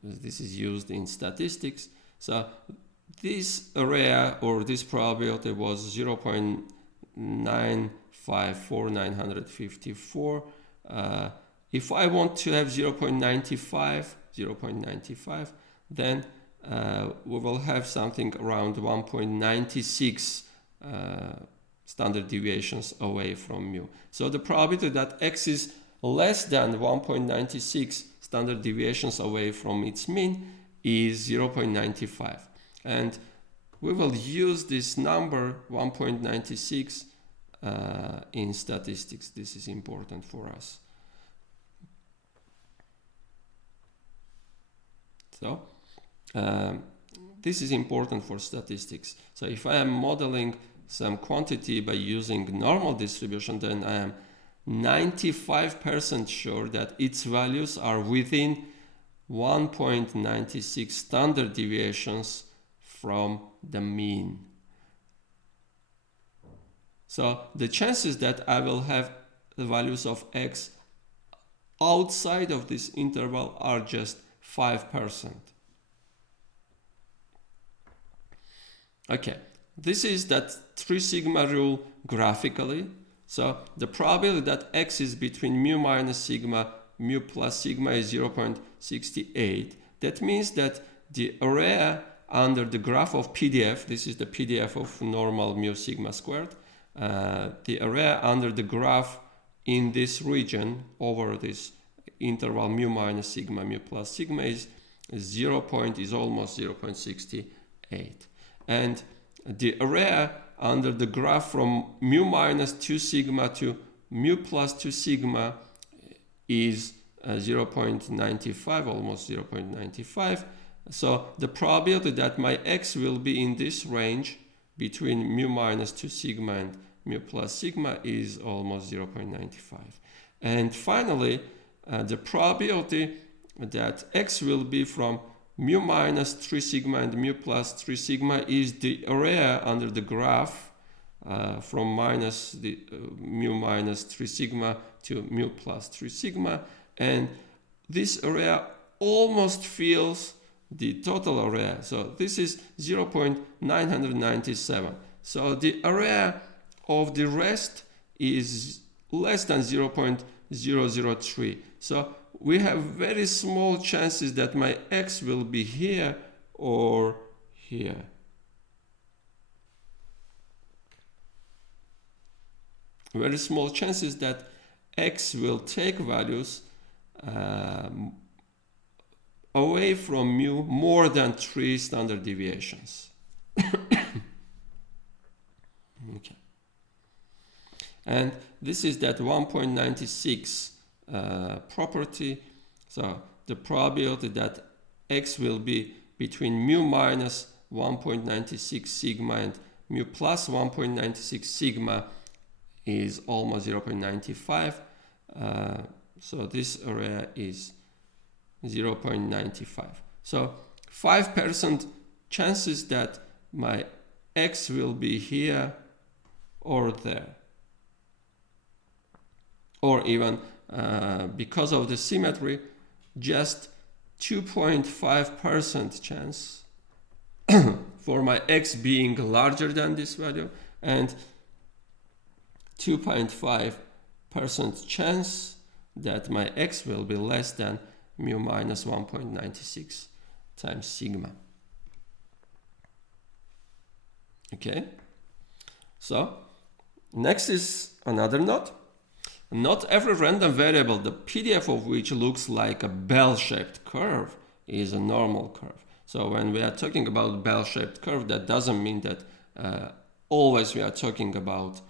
this is used in statistics. So this area, or this probability, was 0.954954. If I want to have 0.95, then we will have something around 1.96 standard deviations away from mu. So the probability that X is less than 1.96 standard deviations away from its mean is 0.95. And we will use this number 1.96 in statistics. This is important for us. So this is important for statistics. So if I am modeling some quantity by using normal distribution, then I am 95% sure that its values are within 1.96 standard deviations from the mean. So the chances that I will have the values of x outside of this interval are just 5%. Okay, this is that 3 sigma rule graphically. So the probability that x is between mu minus sigma, mu plus sigma is 0.68. That means that the area under the graph of PDF, this is the PDF of normal mu sigma squared, the area under the graph in this region over this interval mu minus sigma, mu plus sigma is almost 0.68. And the area under the graph from mu minus 2 sigma to mu plus 2 sigma is 0.95, almost 0.95. So the probability that my x will be in this range between mu minus 2 sigma and mu plus sigma is almost 0.95. And finally, the probability that x will be from mu minus 3 sigma and mu plus 3 sigma is the area under the graph from minus the mu minus 3 sigma to mu plus 3 sigma, and this area almost fills the total area. So this is 0.997. So the area of the rest is less than 0.003. So we have very small chances that my x will be here or here. Very small chances that x will take values away from mu more than 3 standard deviations. Okay. And this is that 1.96 property. So the probability that x will be between mu minus 1.96 sigma and mu plus 1.96 sigma is almost 0.95. So this area is 0.95. So 5% chances that my x will be here or there. Or even because of the symmetry, just 2.5% chance for my x being larger than this value, and 2.5% chance that my x will be less than mu minus 1.96 times sigma. Okay, so next is another note. Not every random variable, the PDF of which looks like a bell-shaped curve, is a normal curve. So when we are talking about bell-shaped curve, that doesn't mean that always we are talking about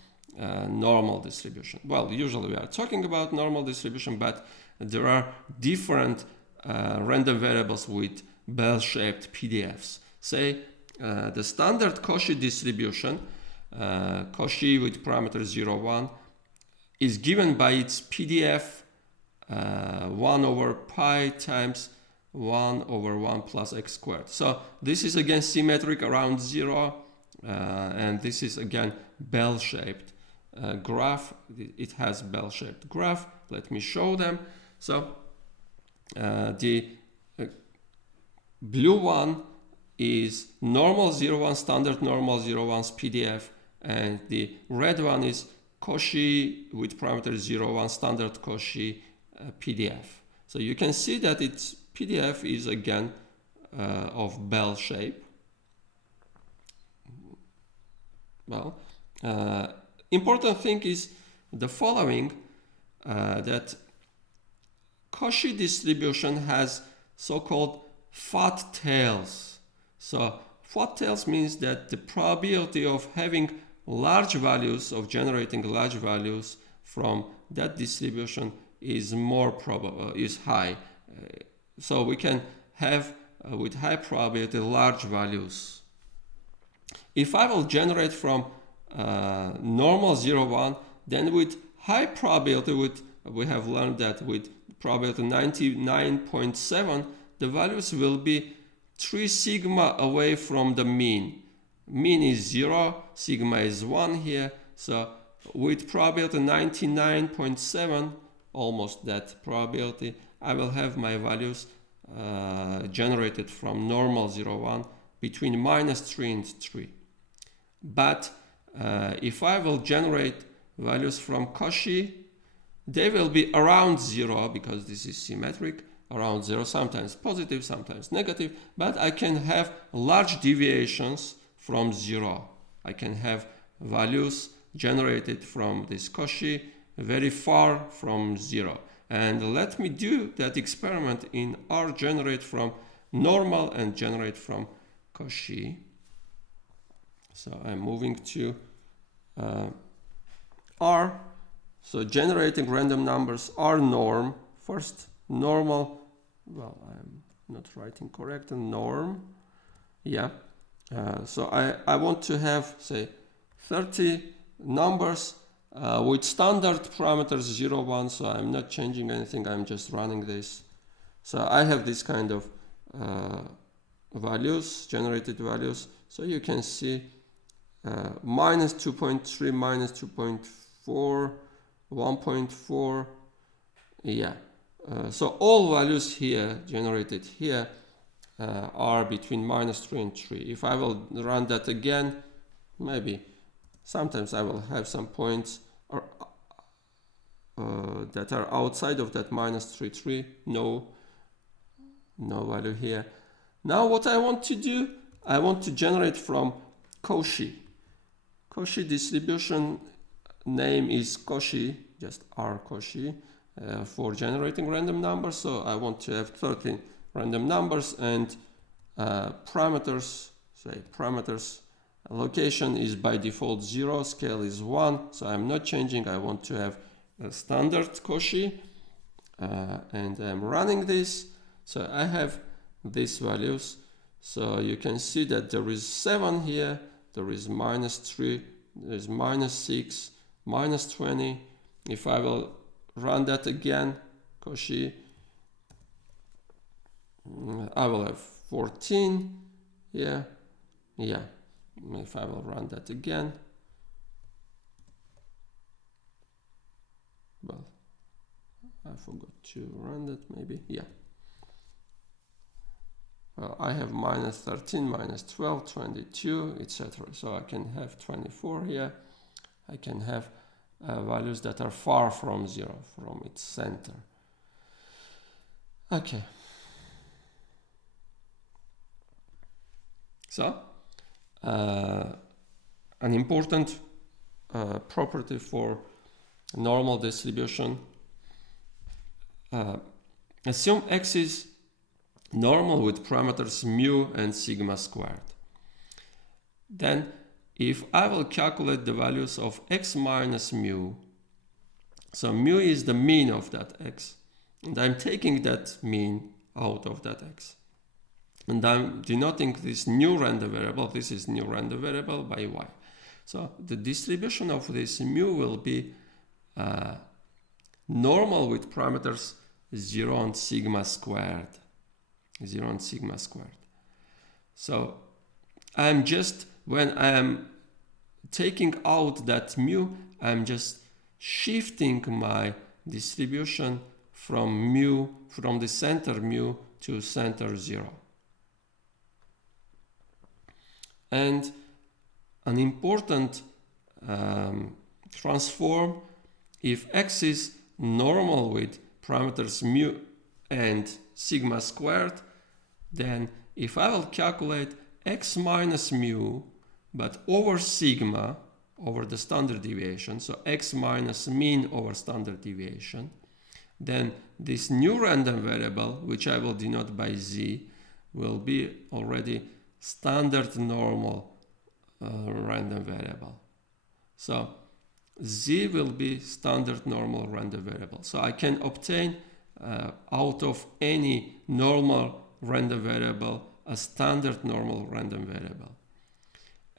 normal distribution. Well, usually we are talking about normal distribution, but there are different random variables with bell-shaped PDFs. Say the standard Cauchy distribution, Cauchy with parameter 0, 1, is given by its PDF 1 over pi times 1 over 1 plus x squared. So this is again symmetric around 0, and this is again bell-shaped graph. It has bell-shaped graph. Let me show them. So the blue one is normal 0, 1, standard normal 0, 1's PDF, and the red one is Cauchy with parameter 0, 1, standard Cauchy PDF. So you can see that its PDF is again of bell shape. Well, important thing is the following, that Cauchy distribution has so-called fat tails. So fat tails means that the probability of having large values, of generating large values from that distribution is more probable, is high. So we can have with high probability large values. If I will generate from normal 0, 1, then with high probability, we have learned that with probability 99.7, the values will be 3 sigma away from the mean. Mean is 0, sigma is 1 here. So with probability 99.7, almost that probability, I will have my values generated from normal 0, 1 between -3 and 3. But if I will generate values from Cauchy, they will be around 0 because this is symmetric, around 0, sometimes positive, sometimes negative, but I can have large deviations from 0. I can have values generated from this Cauchy very far from 0. And let me do that experiment in R, generate from normal and generate from Cauchy. So I'm moving to R. So generating random numbers R norm. First normal, well, I'm not writing correct, norm. Yeah. So I want to have, say, 30 numbers with standard parameters 0, 1. So I'm not changing anything. I'm just running this. So I have this kind of values, generated values. So you can see -2.3, -2.4, 1.4, yeah. So all values here generated here are between -3 and 3. If I will run that again, maybe sometimes I will have some points that are outside of that -3, 3. No value here. Now what I want to do, I want to generate from Cauchy. Cauchy distribution name is Cauchy, just R Cauchy, for generating random numbers. So I want to have 13 random numbers and parameters, say parameters, location is by default 0, scale is 1, so I'm not changing. I want to have a standard Cauchy, and I'm running this. So I have these values. So you can see that there is 7 here, there is -3, there is -6, -20. If I will run that again, Cauchy, I will have 14 here. Yeah, if I will run that again, well, I forgot to run that maybe, yeah. Well, I have -13, -12, 22, etc. So I can have 24 here. I can have values that are far from 0, from its center. Okay. So, an important property for normal distribution. Assume X is normal with parameters mu and sigma squared. Then if I will calculate the values of X minus mu, so mu is the mean of that X, and I'm taking that mean out of that X. And I'm denoting this new random variable, this is new random variable by Y. So the distribution of this mu will be normal with parameters 0 and sigma squared. 0 and sigma squared. So I'm just, when I am taking out that mu, I'm just shifting my distribution from mu, from the center mu to center 0. And an important transform, if X is normal with parameters mu and sigma squared, then if I will calculate X minus mu, but over sigma, over the standard deviation, so X minus mean over standard deviation, then this new random variable, which I will denote by Z, will be already standard normal random variable. So Z will be standard normal random variable. So I can obtain out of any normal random variable a standard normal random variable.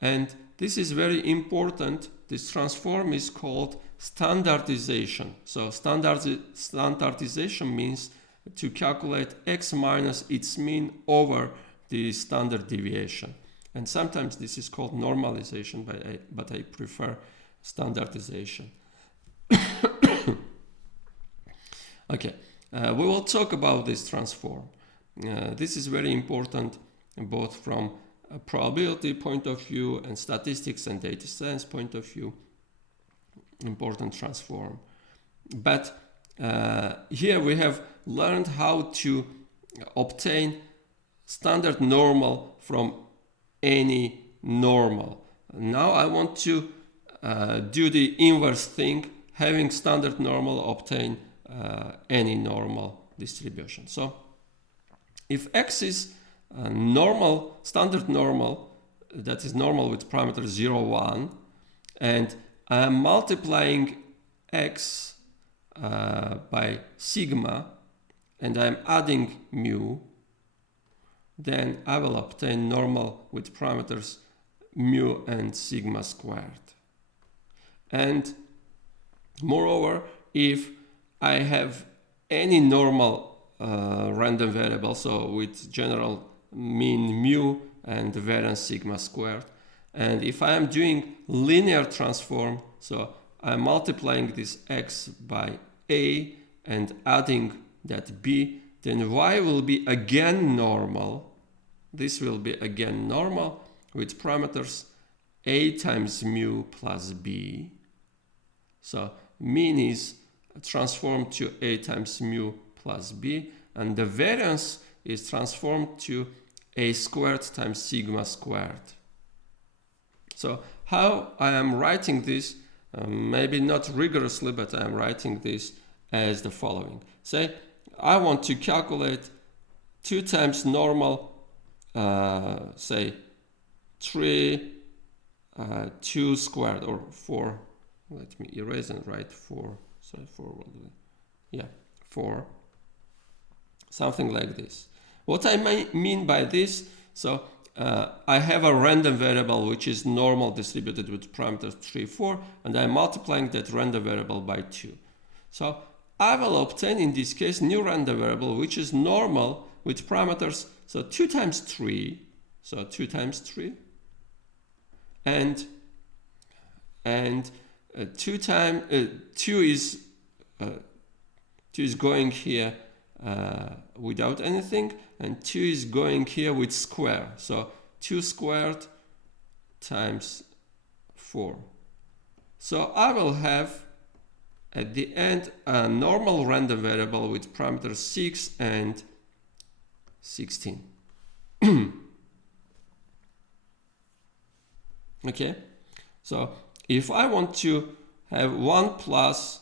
And this is very important. This transform is called standardization. So standardization means to calculate x minus its mean over the standard deviation. And sometimes this is called normalization, but I prefer standardization. Okay, we will talk about this transform. This is very important both from a probability point of view and statistics and data science point of view. Important transform. But here we have learned how to obtain standard normal from any normal. Now I want to do the inverse thing, having standard normal obtain any normal distribution. So if X is normal, standard normal, that is normal with parameter 0, 1, and I am multiplying X by sigma, and I am adding mu, then I will obtain normal with parameters mu and sigma squared. And moreover, if I have any normal random variable, so with general mean mu and variance sigma squared, and if I am doing linear transform, so I'm multiplying this x by a and adding that b, then y will be again normal. This will be again normal with parameters a times mu plus b. So mean is transformed to a times mu plus b, and the variance is transformed to a squared times sigma squared. So how I am writing this, maybe not rigorously, but I am writing this as the following. Say I want to calculate 2 times normal, say 3, 2 squared, or 4. Let me erase and write 4. Sorry, 4 will do. Yeah, 4. Something like this. What I mean by this, so I have a random variable which is normal distributed with parameters 3, 4, and I'm multiplying that random variable by 2. So I will obtain in this case new random variable which is normal with parameters, so 2 times 3, so 2 times 3, and 2 is going here without anything, and 2 is going here with square, so 2 squared times 4. So I will have at the end a normal random variable with parameters 6 and 16. Okay, so if I want to have 1 plus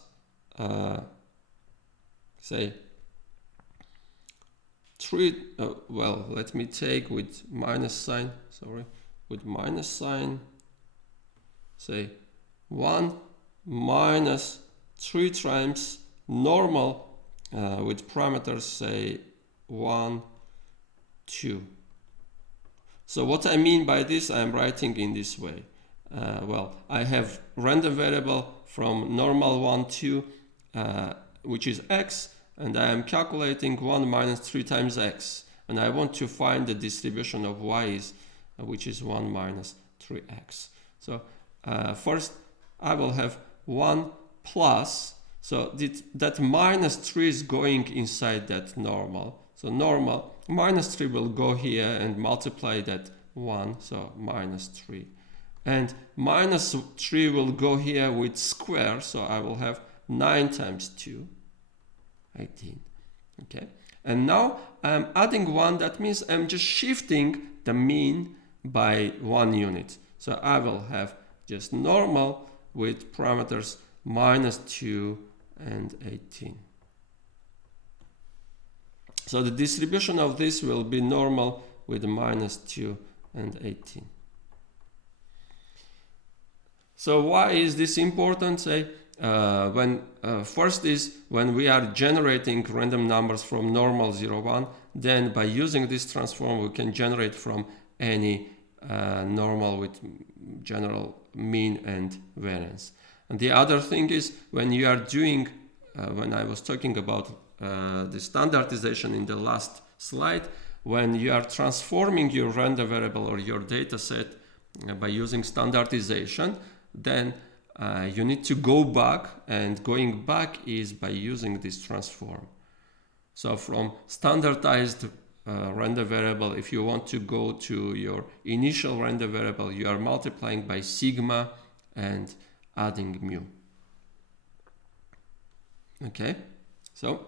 say 3, well, let me take with minus sign, with minus sign, say 1 minus 3 times normal with parameters, say 1, 2. So what I mean by this, I am writing in this way. Well, I have random variable from normal 1, 2, which is x, and I am calculating 1 minus 3 times x, and I want to find the distribution of y, which is 1 minus 3x. So first I will have 1 plus, so that minus 3 is going inside that normal. So normal, minus 3 will go here and multiply that 1, so minus 3. And minus 3 will go here with square, so I will have 9 times 2, 18. Okay, and now I'm adding 1, that means I'm just shifting the mean by 1 unit. So I will have just normal with parameters minus 2 and 18. So the distribution of this will be normal with minus 2 and 18. So why is this important? Say, first is when we are generating random numbers from normal 0, 1, then by using this transform we can generate from any normal with general mean and variance. And the other thing is when you are doing, when I was talking about the standardization in the last slide, when you are transforming your random variable or your data set by using standardization, then you need to go back, and going back is by using this transform. So from standardized random variable, if you want to go to your initial random variable, you are multiplying by sigma and adding mu. Okay, so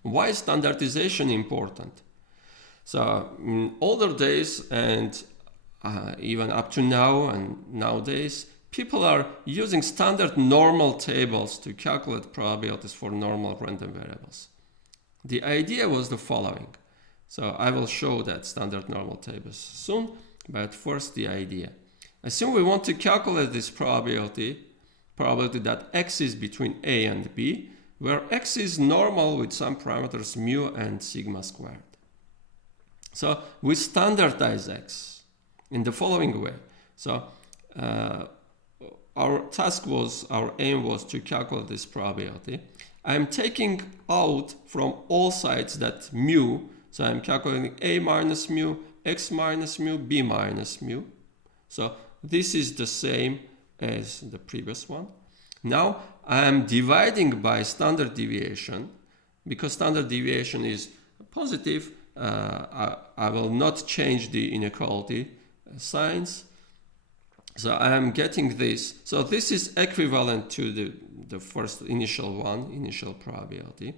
why is standardization important? So in older days and even up to now and nowadays, people are using standard normal tables to calculate probabilities for normal random variables. The idea was the following. So I will show that standard normal tables soon, but first the idea. Assume we want to calculate this probability that x is between a and b, where x is normal with some parameters mu and sigma squared. So we standardize x in the following way. So our aim was to calculate this probability. I'm taking out from all sides that mu, so I'm calculating a minus mu, x minus mu, b minus mu. So this is the same as the previous one. Now I am dividing by standard deviation. Because standard deviation is positive, I will not change the inequality signs. So I am getting this. So this is equivalent to the first initial probability.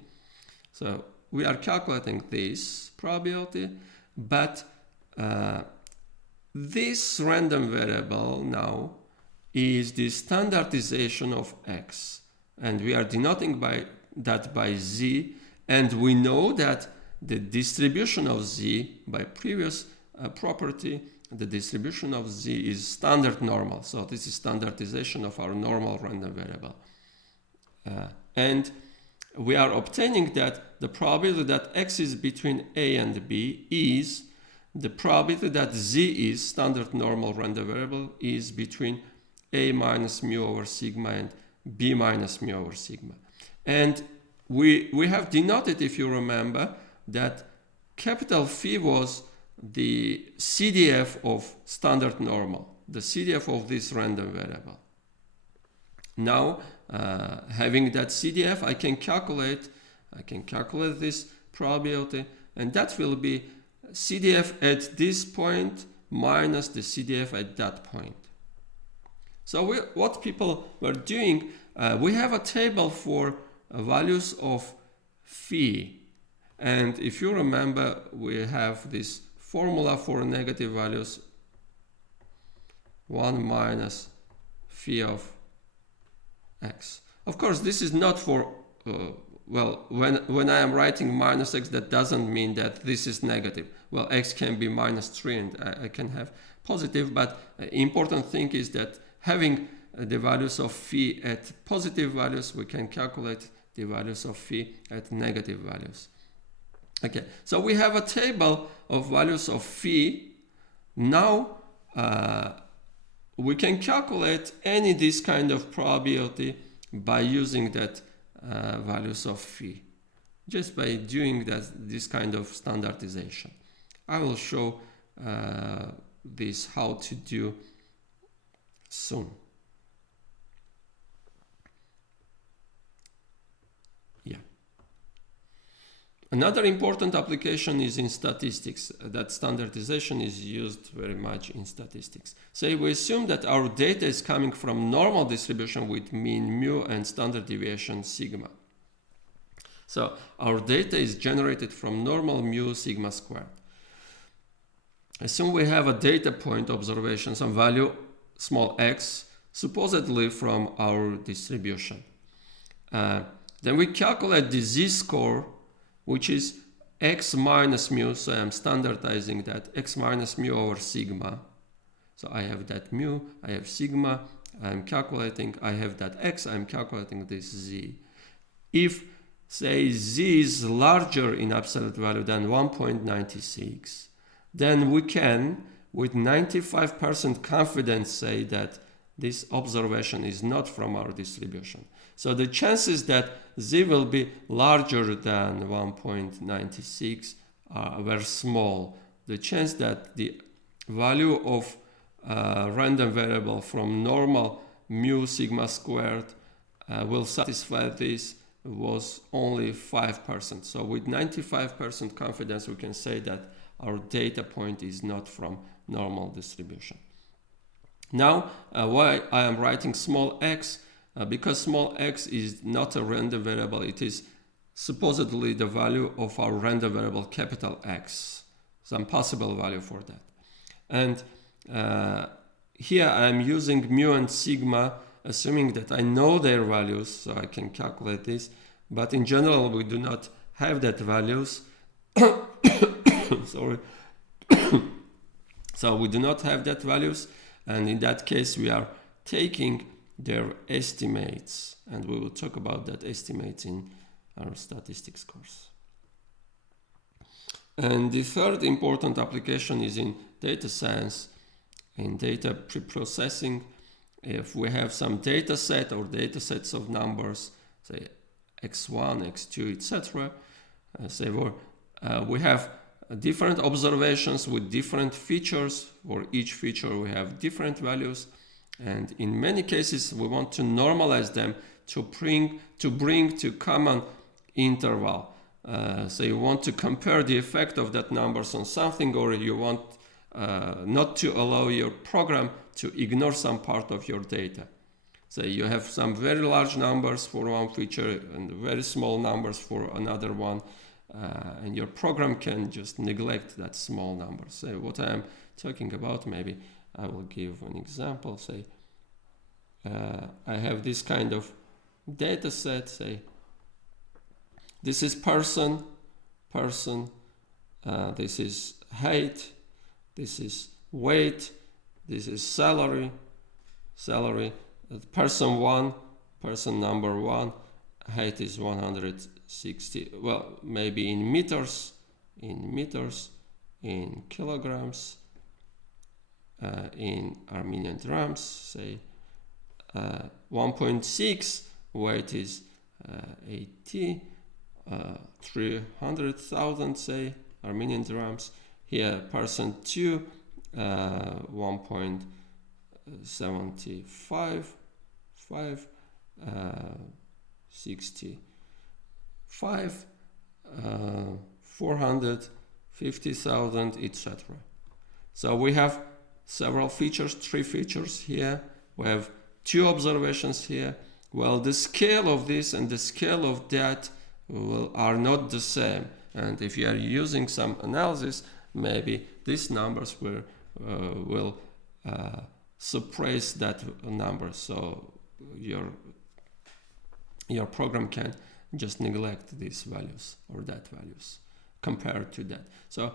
So we are calculating this probability, but this random variable now is the standardization of x, and we are denoting that by z, and we know that the distribution of z by previous property, the distribution of z is standard normal. So this is standardization of our normal random variable. And we are obtaining that the probability that x is between a and b is the probability that z is standard normal random variable is between a minus mu over sigma and b minus mu over sigma. And we have denoted, if you remember, that capital Phi was the Cdf of standard normal, the Cdf of this random variable. Now, having that Cdf, I can calculate this probability, and that will be Cdf at this point minus the Cdf at that point. So what people were doing, we have a table for values of Phi, and if you remember, we have this formula for negative values, 1 minus Phi of x. Of course, this is not for, when I am writing minus x, that doesn't mean that this is negative. Well, x can be minus 3 and I can have positive, but important thing is that having the values of Phi at positive values, we can calculate the values of Phi at negative values. Okay, so we have a table of values of Phi. Now we can calculate any this kind of probability by using that values of Phi, just by doing this kind of standardization. I will show this how to do soon. Another important application is in statistics. That standardization is used very much in statistics. Say we assume that our data is coming from normal distribution with mean mu and standard deviation sigma. So our data is generated from normal mu sigma squared. Assume we have a data point observation, some value small x, supposedly from our distribution. Then we calculate the z-score, which is x minus mu, so I'm standardizing that, x minus mu over sigma. So I have that mu, I have sigma, I'm calculating, I have that x, I'm calculating this z. If, say, z is larger in absolute value than 1.96, then we can, with 95% confidence, say that this observation is not from our distribution. So the chances that z will be larger than 1.96 were small. The chance that the value of random variable from normal mu sigma squared will satisfy this was only 5%. So with 95% confidence, we can say that our data point is not from normal distribution. Now, why I am writing small x? Because small x is not a random variable, it is supposedly the value of our random variable capital X, some possible value for that. And here I am using mu and sigma, assuming that I know their values, so I can calculate this. But in general, we do not have that values. Sorry. So we do not have that values, and in that case, we are taking their estimates, and we will talk about that estimates in our statistics course. And the third important application is in data science, in data preprocessing. If we have some data set or data sets of numbers, say x1, x2, etc., we have different observations with different features. For each feature, we have different values. And in many cases, we want to normalize them to bring to common interval. So you want to compare the effect of that numbers on something, or you want not to allow your program to ignore some part of your data. So you have some very large numbers for one feature and very small numbers for another one, and your program can just neglect that small number. So what I am talking about, maybe I will give an example. Say I have this kind of data set. Say this is person, this is height, this is weight, this is salary, person one, person number one, height is 160, well, maybe in meters, in kilograms, in Armenian drams, say 1.6, weight is 80, 300,000, say, Armenian drams. Here, person 2, 1.75, 65, 450,000, etc. So we have several features, 3 features here. We have 2 observations here. Well, the scale of this and the scale of that are not the same. And if you are using some analysis, maybe these numbers will suppress that number. So your program can just neglect these values or that values compared to that. So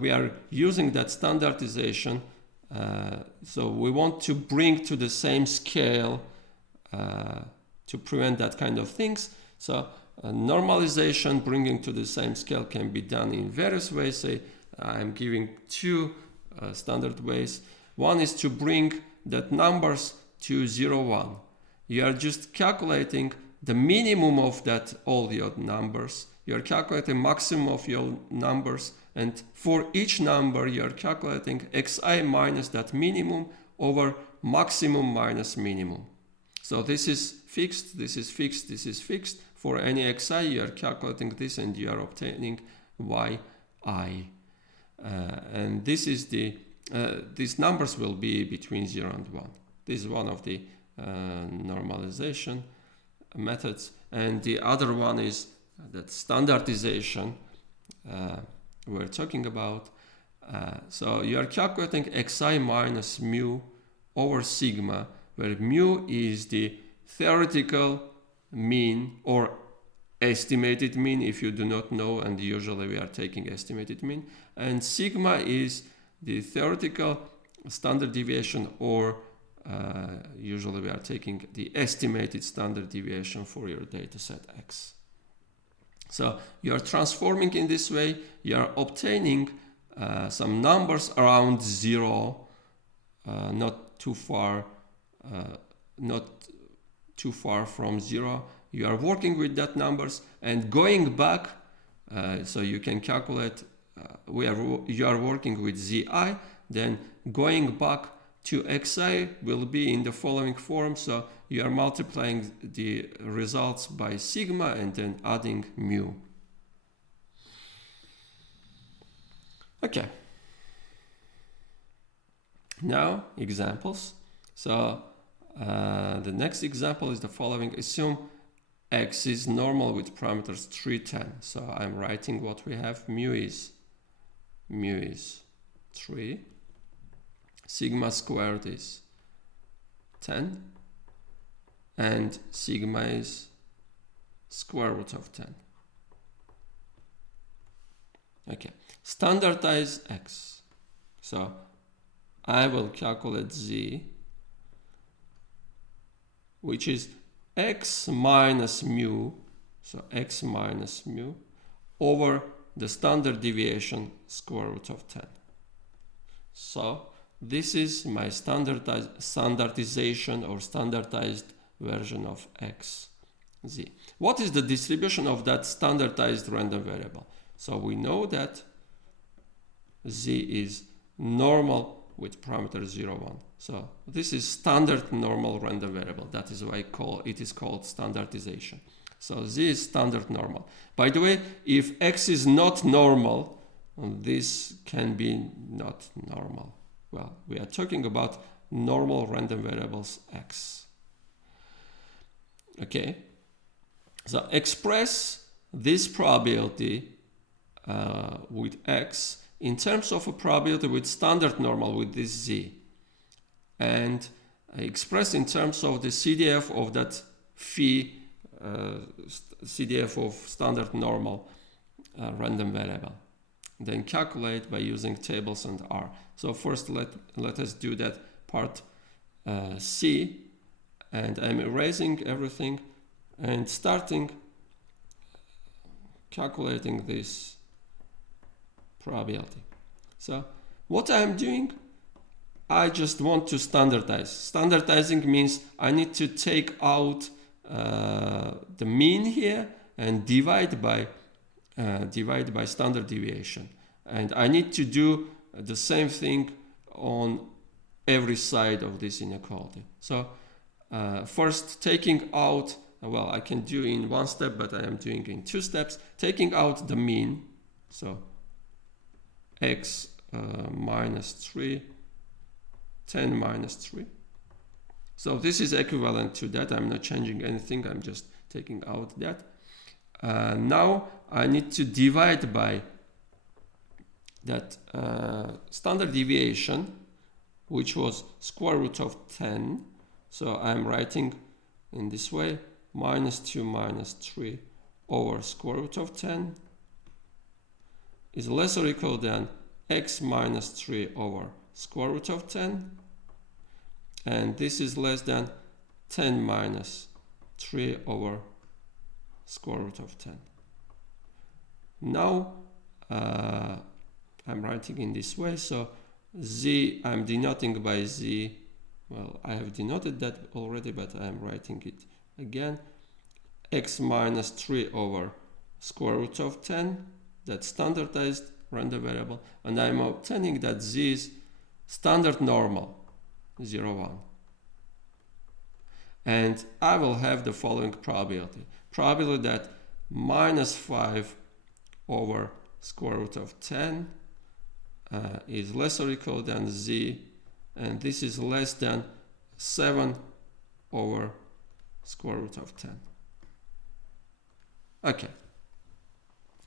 we are using that standardization. So we want to bring to the same scale to prevent that kind of things. So normalization, bringing to the same scale, can be done in various ways. Say I'm giving 2 standard ways. One is to bring that numbers to 0, 1. You are just calculating the minimum of that all your numbers. You are calculating maximum of your numbers, and for each number you are calculating xi minus that minimum over maximum minus minimum. So this is fixed, this is fixed, this is fixed. For any xi you are calculating this and you are obtaining yi. And this is these numbers will be between 0 and 1. This is one of the normalization methods, and the other one is that standardization we're talking about. So you are calculating xi minus mu over sigma, where mu is the theoretical mean or estimated mean if you do not know, and usually we are taking estimated mean, and sigma is the theoretical standard deviation, or usually we are taking the estimated standard deviation for your data set X. So you are transforming in this way, you are obtaining some numbers around 0, not too far from 0. You are working with that numbers and going back, so you can calculate, you are working with Zi, then going back to Xi will be in the following form. So you are multiplying the results by sigma and then adding mu. Okay. Now examples. So the next example is the following. Assume X is normal with parameters 3, 10. So I'm writing what we have. Mu is 3. Sigma squared is 10. And sigma is square root of 10. Okay. Standardize X. So I will calculate Z, which is X minus mu, so X minus mu, over the standard deviation square root of 10. So this is my standardization or standardized version of X, Z. What is the distribution of that standardized random variable? So we know that Z is normal with parameter 0, 1. So this is standard normal random variable. That is why it is called standardization. So Z is standard normal. By the way, if X is not normal, this can be not normal. Well, we are talking about normal random variables X. Okay. So express this probability with X in terms of a probability with standard normal with this Z, and expressed in terms of the Cdf of that phi, Cdf of standard normal random variable. Then calculate by using tables and R. So first let us do that part C, and I'm erasing everything and starting calculating this probability. So what I'm doing, I just want to standardize. Standardizing means I need to take out the mean here and divide by standard deviation. And I need to do the same thing on every side of this inequality. So first taking out, well, I can do in one step, but I am doing in 2 steps. Taking out the mean, so X minus 3, 10 minus 3. So this is equivalent to that. I'm not changing anything. I'm just taking out that. Now I need to divide by that standard deviation, which was square root of 10. So I'm writing in this way, minus 2 minus 3 over square root of 10 is less or equal than X minus 3 over square root of 10. And this is less than 10 minus 3 over square root of 10. Now I'm writing in this way. So Z, I'm denoting by Z. Well, I have denoted that already, but I'm writing it again. X minus 3 over square root of 10. That's standardized random variable. And I'm obtaining that Z is standard normal, 0, 1. And I will have the following probability. Probability that minus 5 over square root of 10 is less or equal than Z, and this is less than 7 over square root of 10. Okay.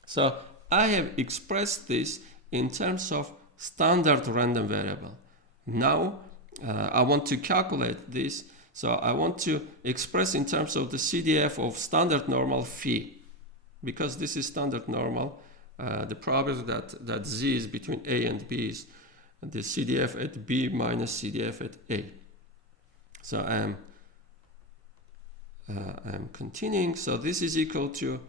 So I have expressed this in terms of standard random variable. Now I want to calculate this. So I want to express in terms of the Cdf of standard normal phi. Because this is standard normal, the probability that Z is between A and B is the CDF at B minus CDF at A. So I'm continuing. So this is equal to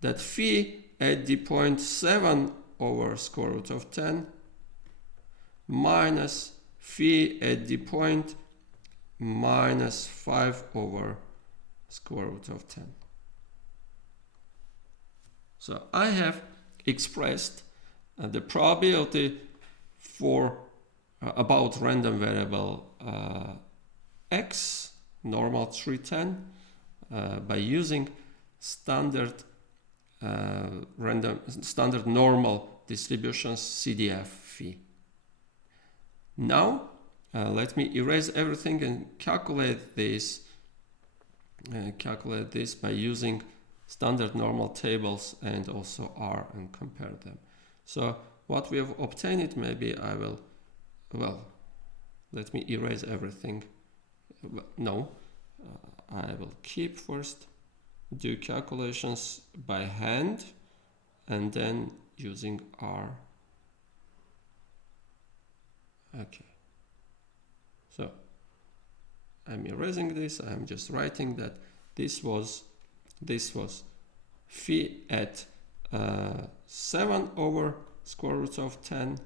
that phi at the point 7 over square root of 10 minus phi at the point minus 5 over square root of 10. So I have expressed the probability for about random variable x, normal 310, by using standard normal distributions CDF phi. Now let me erase everything and calculate this by using standard normal tables and also R and compare them. So what we have obtained, maybe I will, let me erase everything. No, I will keep first, do calculations by hand and then using R. Okay. So I'm erasing this. I'm just writing that this was phi at 7 over square root of 10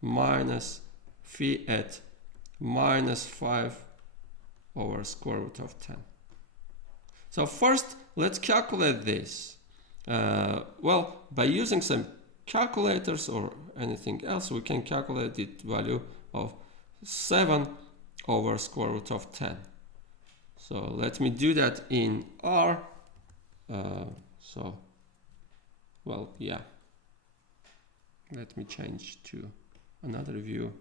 minus phi at minus 5 over square root of 10. So first, let's calculate this. Well, by using some calculators or anything else, we can calculate the value of 7 over square root of 10. So let me do that in R. Let me change to another view,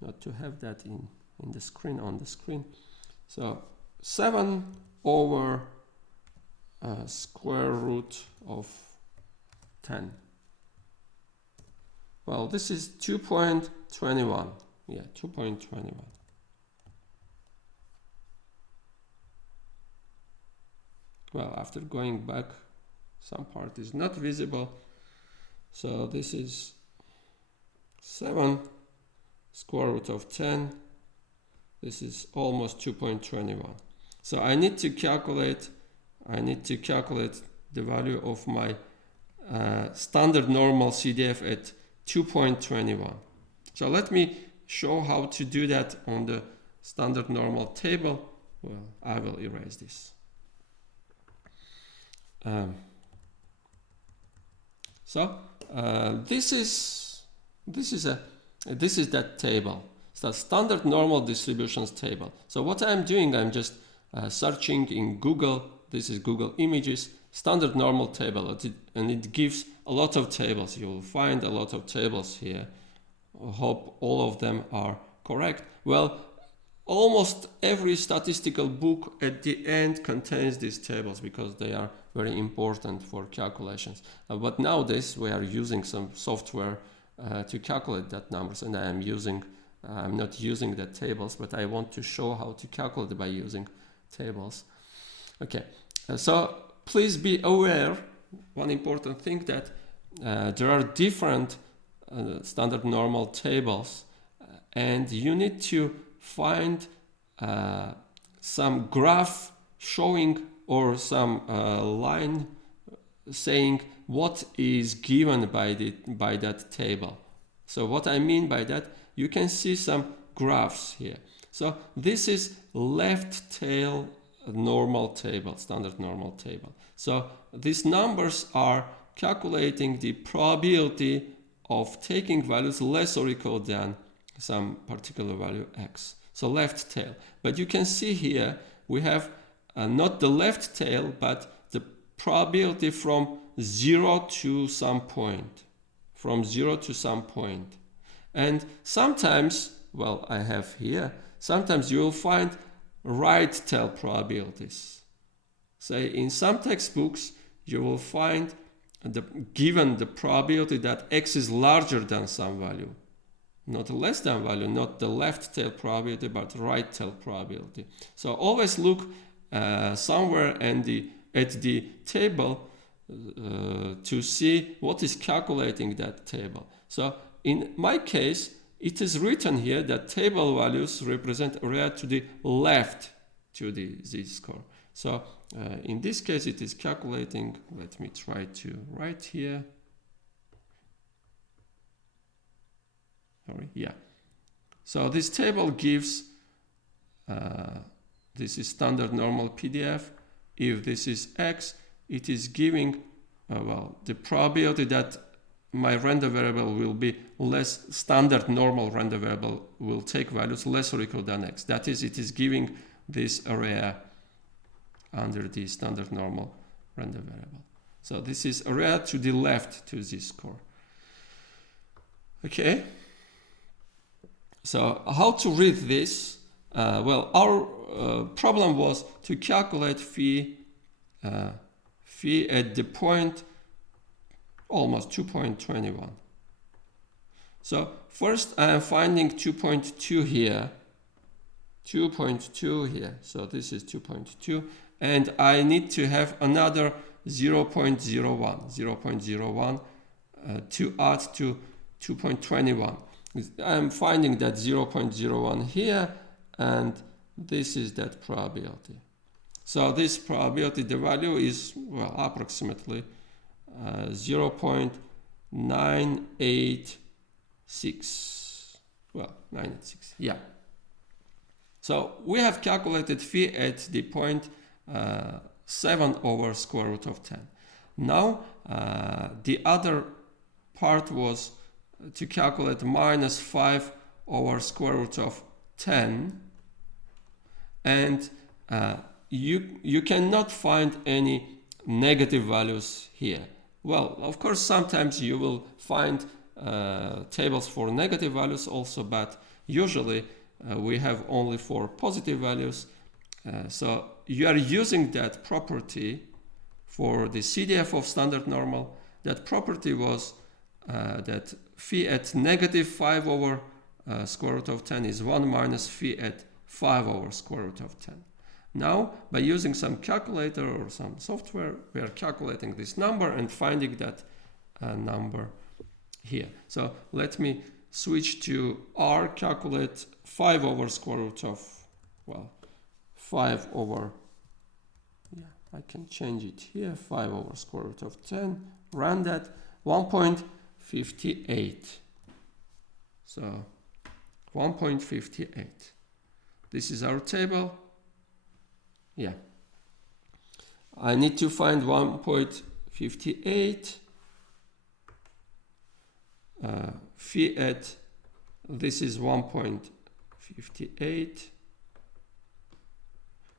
not to have that in the screen, on the screen. So 7 over square root of 10. Well, this is 2.21. Yeah, 2.21. Well, after going back, some part is not visible. So this is 7 square root of 10. This is almost 2.21. So I need to calculate the value of my standard normal CDF at 2.21. So let me show how to do that on the standard normal table. Well, I will erase this. This is that table. It's the standard normal distributions table. So what I'm doing, I'm just searching in Google. This is Google Images standard normal table, and it gives a lot of tables. You will find a lot of tables here. I hope all of them are correct. Well, almost every statistical book at the end contains these tables because they are very important for calculations. But nowadays we are using some software to calculate that numbers, and I'm not using the tables, but I want to show how to calculate by using tables. Okay, so please be aware, one important thing, that there are different standard normal tables, and you need to find some graph showing or some line saying what is given by that table. So what I mean by that, you can see some graphs here. So this is left tail normal table, standard normal table. So these numbers are calculating the probability of taking values less or equal than some particular value x. So left tail. But you can see here we have not the left tail, but the probability from 0 to some point. From 0 to some point. And sometimes, well, I have here, sometimes you will find right tail probabilities. Say in some textbooks, you will find given the probability that x is larger than some value. Not less than value, not the left tail probability, but right tail probability. So always look somewhere at the table to see what is calculating that table. So in my case, it is written here that table values represent area to the left to the z-score. So in this case, it is calculating. Let me try to write here. Sorry, yeah. So this table gives, this is standard normal PDF. If this is X, it is giving, well, the probability that my render variable will be less, standard normal render variable will take values less or equal than X. That is, it is giving this area under the standard normal render variable. So this is area to the left to z-score. Okay. So how to read this? Well, our problem was to calculate phi at the point almost 2.21. So first I am finding 2.2 here, 2.2 here. So this is 2.2, and I need to have another 0.01 to add to 2.21. I'm finding that 0.01 here, and this is that probability. So this probability, the value is, well, approximately 0.986. Well, 986, yeah. So we have calculated phi at the point 7 over square root of 10. Now the other part was to calculate minus 5 over square root of 10, and you cannot find any negative values here. Well, of course, sometimes you will find tables for negative values also, but usually we have only for positive values. So you are using that property for the Cdf of Standard Normal. That property was that phi at negative 5 over square root of 10 is 1 minus phi at 5 over square root of 10. Now, by using some calculator or some software, we are calculating this number and finding that number here. So let me switch to R, calculate 5 over square root of, well, 5 over, yeah, I can change it here, 5 over square root of 10, run that, 1.58. So 1.58. This is our table. Yeah. I need to find 1.58. Phi at, this is 1.58.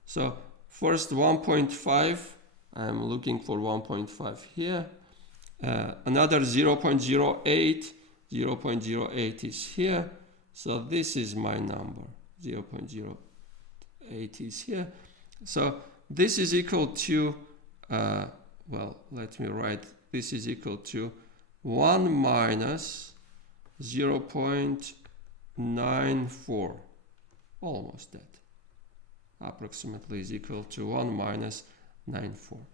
So first 1.5, I'm looking for 1.5 here. Another 0.08, 0.08 is here. So this is my number, 0.08 is here. So this is equal to, well, let me write, this is equal to 1 minus 0.94, almost that. Approximately is equal to 1 minus 94.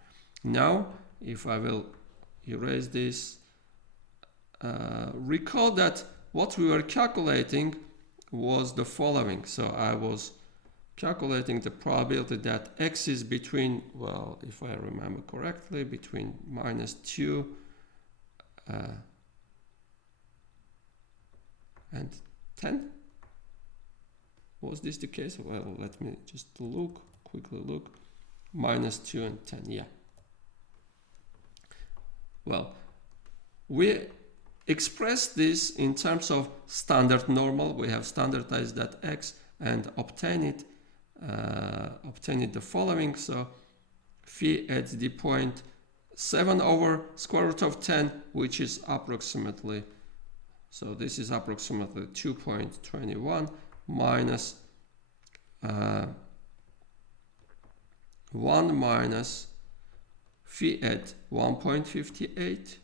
Now, if I will erase this, recall that what we were calculating was the following. So I was calculating the probability that X is between, well, if I remember correctly, between minus 2 and 10. Was this the case? Well, let me just look, quickly look. Minus 2 and 10, yeah. Well, we express this in terms of standard normal. We have standardized that X and obtained the following. So phi at the point 7 over square root of 10, which is approximately, so this is approximately 2.21 minus 1 minus phi at 1.58,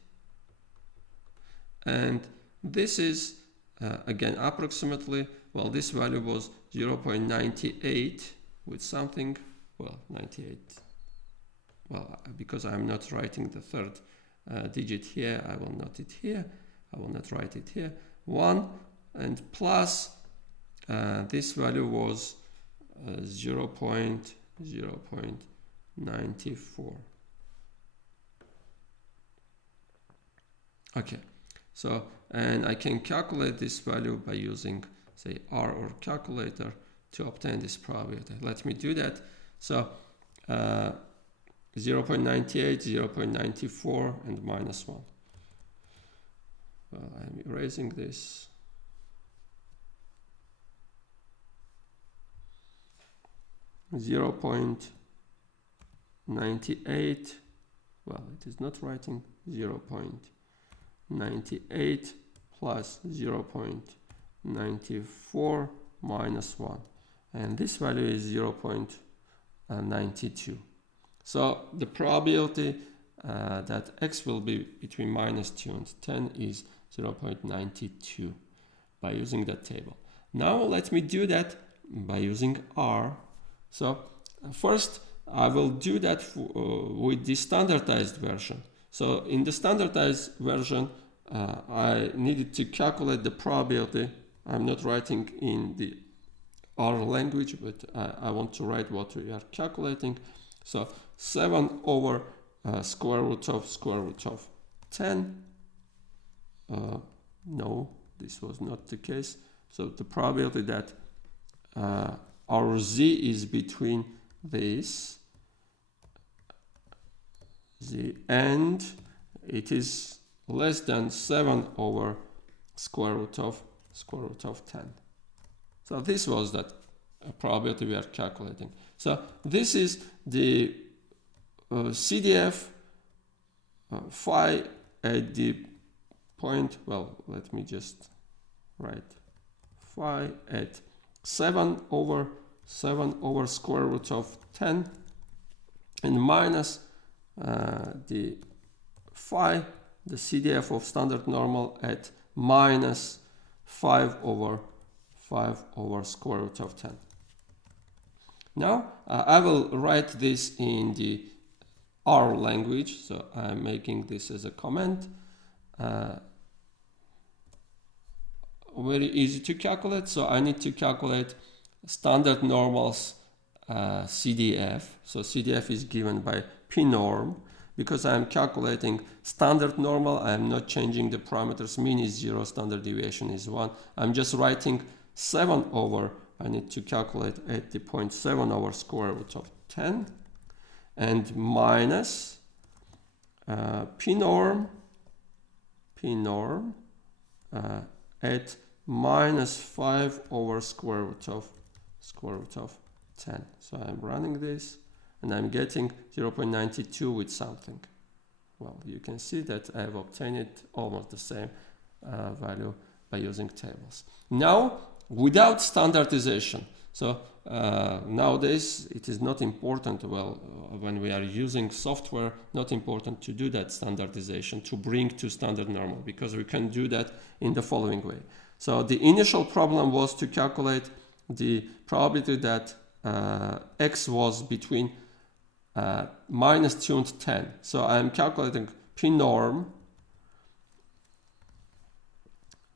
and this is again approximately, well, this value was 0.98 with something, well, 98, well, because I'm not writing the third digit here, I will note it here, I will not write it here, 1, and plus this value was 0.94. Okay, so, and I can calculate this value by using, say, R or calculator to obtain this probability. Let me do that. So 0.98, 0.94, and minus 1. Well, I'm erasing this. .98, well, it is not writing 0.98 plus 0.94 minus 1, and this value is 0.92. So the probability that x will be between -2 and 10 is 0.92 by using that table. Now let me do that by using R. So first I will do that with the standardized version. So in the standardized version, I needed to calculate the probability. I'm not writing in the R language, but I want to write what we are calculating. So 7 over square root of 10. No, this was not the case. So the probability that our z is between this z and it is less than 7 over square root of 10. So this was that probability we are calculating. So this is the CDF phi at the point, well, let me just write phi at 7 over square root of 10 and minus the phi, the CDF of standard normal at minus 5 over square root of 10. Now I will write this in the R language, so I'm making this as a comment. Very easy to calculate, so I need to calculate standard normal's CDF. So CDF is given by P norm. Because I am calculating standard normal, I am not changing the parameters. Mean is 0, standard deviation is 1. I'm just writing 7 over, I need to calculate at the point 7 over square root of 10 and minus P norm at minus 5 over square root of 10. So I'm running this and I'm getting 0.92 with something. Well, you can see that I have obtained almost the same value by using tables. Now, without standardization. So nowadays it is not important, well, when we are using software, not important to do that standardization to bring to standard normal, because we can do that in the following way. So the initial problem was to calculate the probability that x was between -2 and 10. So I'm calculating P norm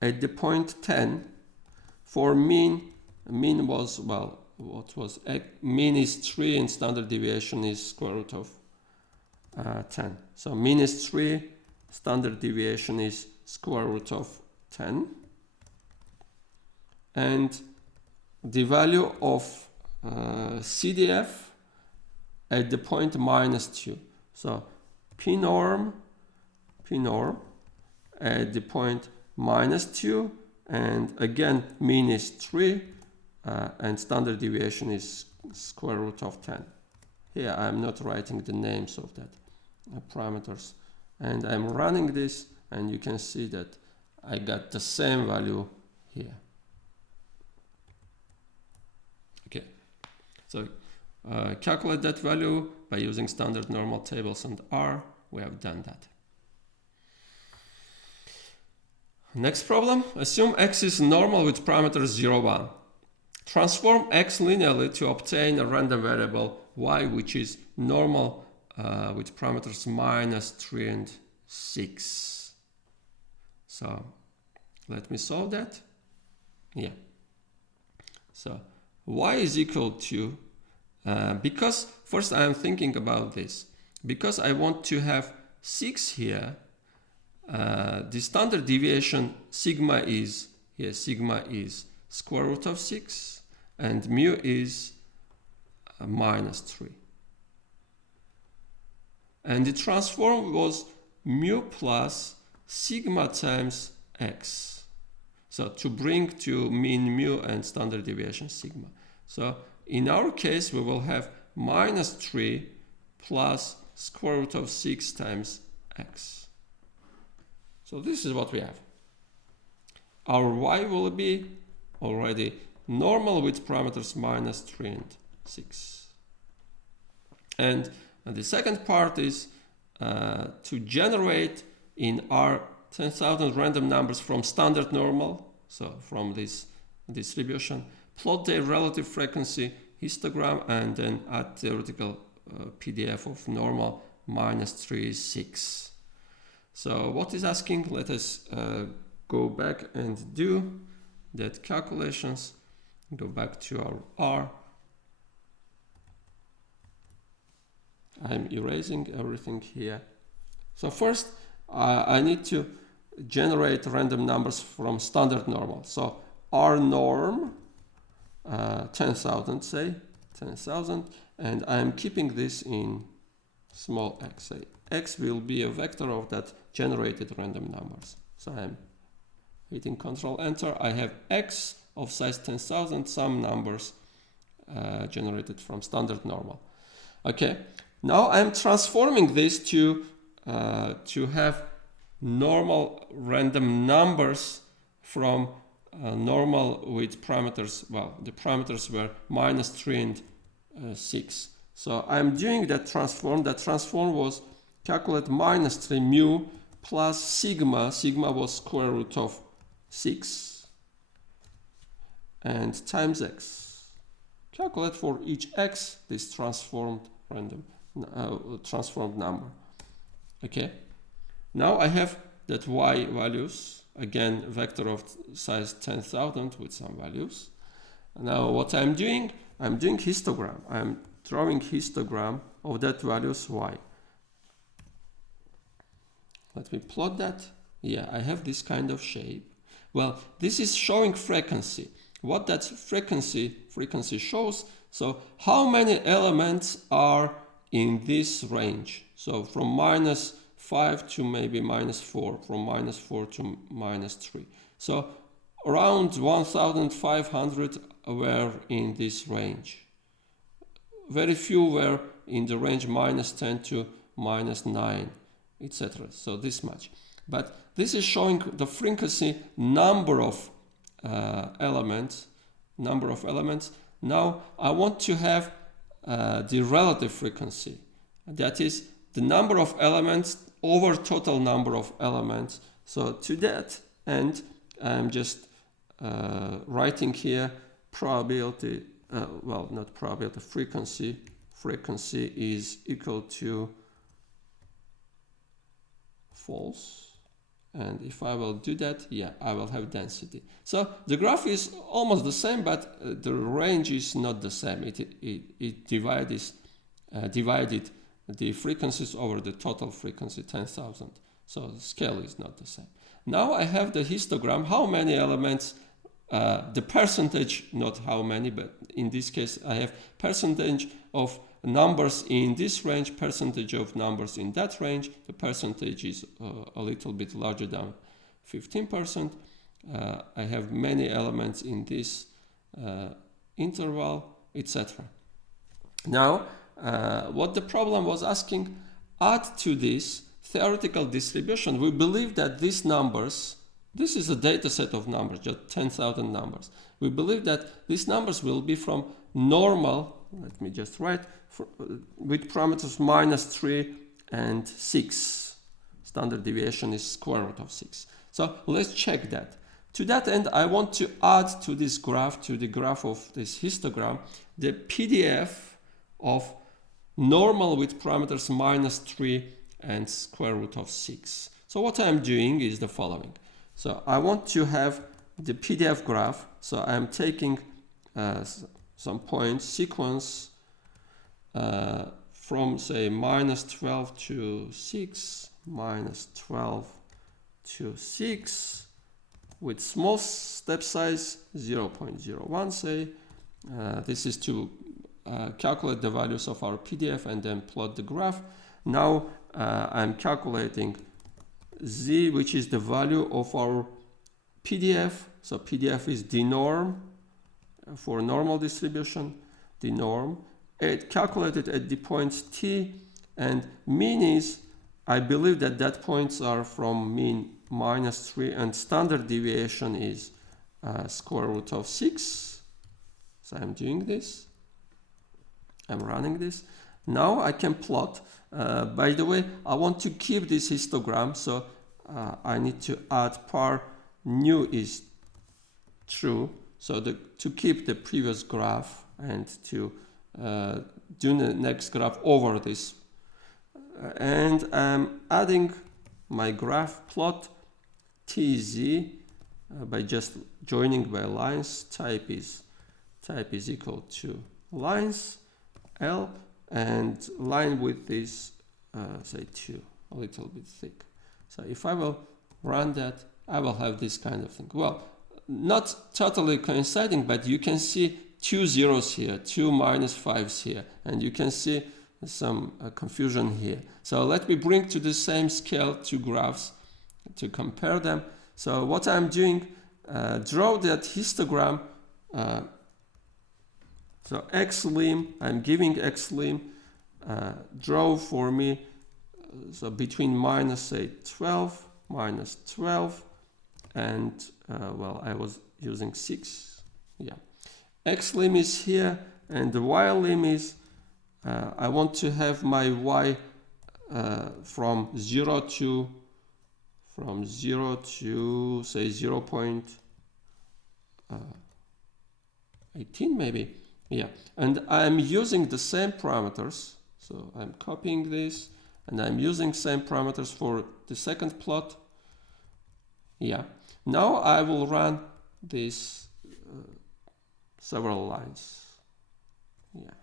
at the point 10 for mean. Mean was, well, what was mean is 3 and standard deviation is square root of 10. So mean is 3, standard deviation is square root of 10. And the value of CDF at the point -2. So P norm at the point -2, and again mean is 3 and standard deviation is square root of 10. Here I'm not writing the names of that parameters, and I'm running this and you can see that I got the same value here. Okay, so calculate that value by using standard normal tables and R. We have done that. Next problem, assume x is normal with parameters 0, 1. Transform x linearly to obtain a random variable y which is normal with parameters -3 and 6. So let me solve that. Yeah. So y is equal to, because first I am thinking about this, because I want to have 6 here, the standard deviation sigma is, here sigma is square root of 6 and mu is minus 3. And the transform was mu plus sigma times x. So to bring to mean mu and standard deviation sigma. So in our case, we will have minus 3 plus square root of 6 times x. So this is what we have. Our y will be already normal with parameters minus 3 and 6. And the second part is to generate in our 10,000 random numbers from standard normal, so from this distribution, plot their relative frequency histogram, and then add theoretical PDF of normal minus 3, 6. So what is asking? Let us go back and do that calculations. Go back to our R. I'm erasing everything here. So first, I need to generate random numbers from standard normal. So R norm, 10,000, say 10,000, and I'm keeping this in small x. Say x will be a vector of that generated random numbers. So I'm hitting Control Enter. I have x of size 10,000, some numbers generated from standard normal. Okay. Now I'm transforming this to have normal random numbers from normal with parameters. Well, the parameters were minus 3 and 6. So I'm doing that transform. That transform was calculate minus 3 mu plus sigma. Sigma was square root of 6 and times x. Calculate for each x this transformed random transformed number. Okay, now I have that y values, again vector of size 10,000 with some values. Now what I'm doing histogram. I'm drawing histogram of that values y. Let me plot that. Yeah, I have this kind of shape. Well, this is showing frequency. What that frequency shows, so how many elements are in this range. So from minus 5 to maybe minus 4, from minus 4 to minus 3. So around 1,500 were in this range. Very few were in the range minus 10 to minus 9, etc. So this much. But this is showing the frequency number of elements. Now I want to have the relative frequency, that is the number of elements over total number of elements. So to that end, I'm just writing here probability, well, not probability, frequency. Frequency is equal to false. And if I will do that, yeah, I will have density. So the graph is almost the same, but the range is not the same. It divided the frequencies over the total frequency, 10,000. So the scale is not the same. Now I have the histogram, how many elements, the percentage, not how many, but in this case I have percentage of numbers in this range, percentage of numbers in that range. The percentage is a little bit larger than 15%. I have many elements in this interval, etc. Now, what the problem was asking, add to this theoretical distribution. We believe that these numbers, this is a data set of numbers, just 10,000 numbers. We believe that these numbers will be from normal, let me just write, with parameters minus 3 and 6. Standard deviation is square root of 6. So let's check that. To that end, I want to add to this graph, to the graph of this histogram, the PDF of normal with parameters minus 3 and square root of 6. So what I'm doing is the following. So I want to have the PDF graph. So I'm taking some point sequence from say -12 to 6, -12 to 6, with small step size 0.01 say. This is to calculate the values of our PDF and then plot the graph. Now I'm calculating z, which is the value of our PDF. So PDF is the norm for normal distribution, the norm. It calculated at the points t, and mean is, I believe that points are from mean -3, and standard deviation is square root of 6. So I'm doing this. I'm running this. Now I can plot. By the way, I want to keep this histogram, so I need to add par new is true. So to keep the previous graph and to do the next graph over this. And I'm adding my graph plot tz by just joining by lines. Type is equal to lines L, and line width is say 2, a little bit thick. So if I will run that, I will have this kind of thing. Well, not totally coinciding, but you can see 2 zeros here, 2 -5s here, and you can see some confusion here. So let me bring to the same scale two graphs to compare them. So what I'm doing, draw that histogram. So xlim, I'm giving xlim, draw for me, so between -12, -12, and well, I was using 6, yeah. Xlim is here, and the ylim is, I want to have my y from 0 to say 0.18 maybe. Yeah, and I'm using the same parameters. So I'm copying this, and I'm using same parameters for the second plot. Yeah, now I will run this several lines. Yeah,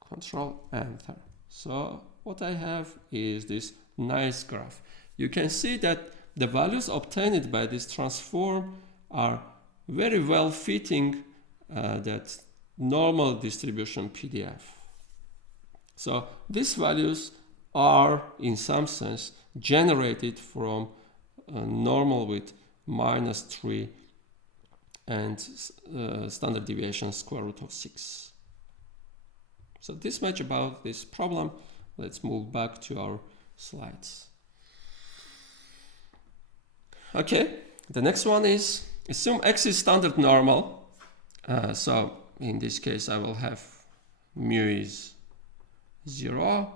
Control Enter. So what I have is this nice graph. You can see that the values obtained by this transform are very well fitting that normal distribution PDF. So these values are in some sense generated from normal with -3 and standard deviation square root of 6. So this much about this problem. Let's move back to our slides. Okay, the next one is assume X is standard normal. So in this case, I will have mu is 0,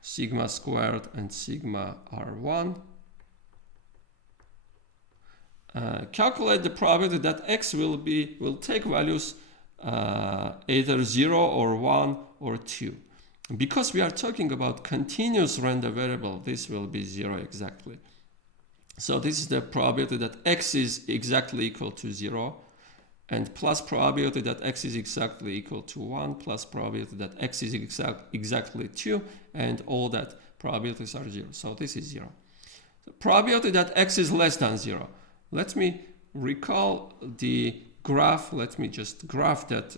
sigma squared, and sigma r1. Calculate the probability that X will take values either 0 or 1 or 2. Because we are talking about continuous random variable, this will be 0 exactly. So this is the probability that X is exactly equal to 0, and plus probability that X is exactly equal to 1, plus probability that X is exactly 2, and all that probabilities are 0. So this is 0. The probability that X is less than 0. Let me recall the graph. Let me just graph that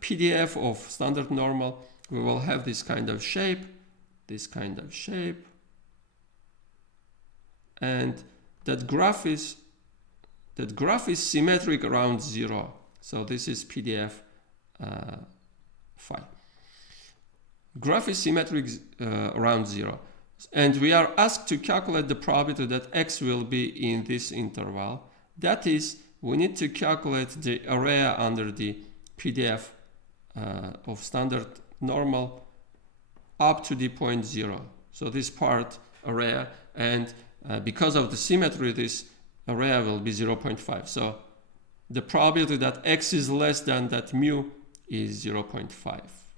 PDF of standard normal. We will have this kind of shape, and that graph is symmetric around 0. So this is PDF file. Graph is symmetric around 0. And we are asked to calculate the probability that X will be in this interval. That is, we need to calculate the area under the PDF of standard normal up to the point 0. So this part area, and because of the symmetry, this area will be 0.5. So the probability that X is less than that mu is 0.5.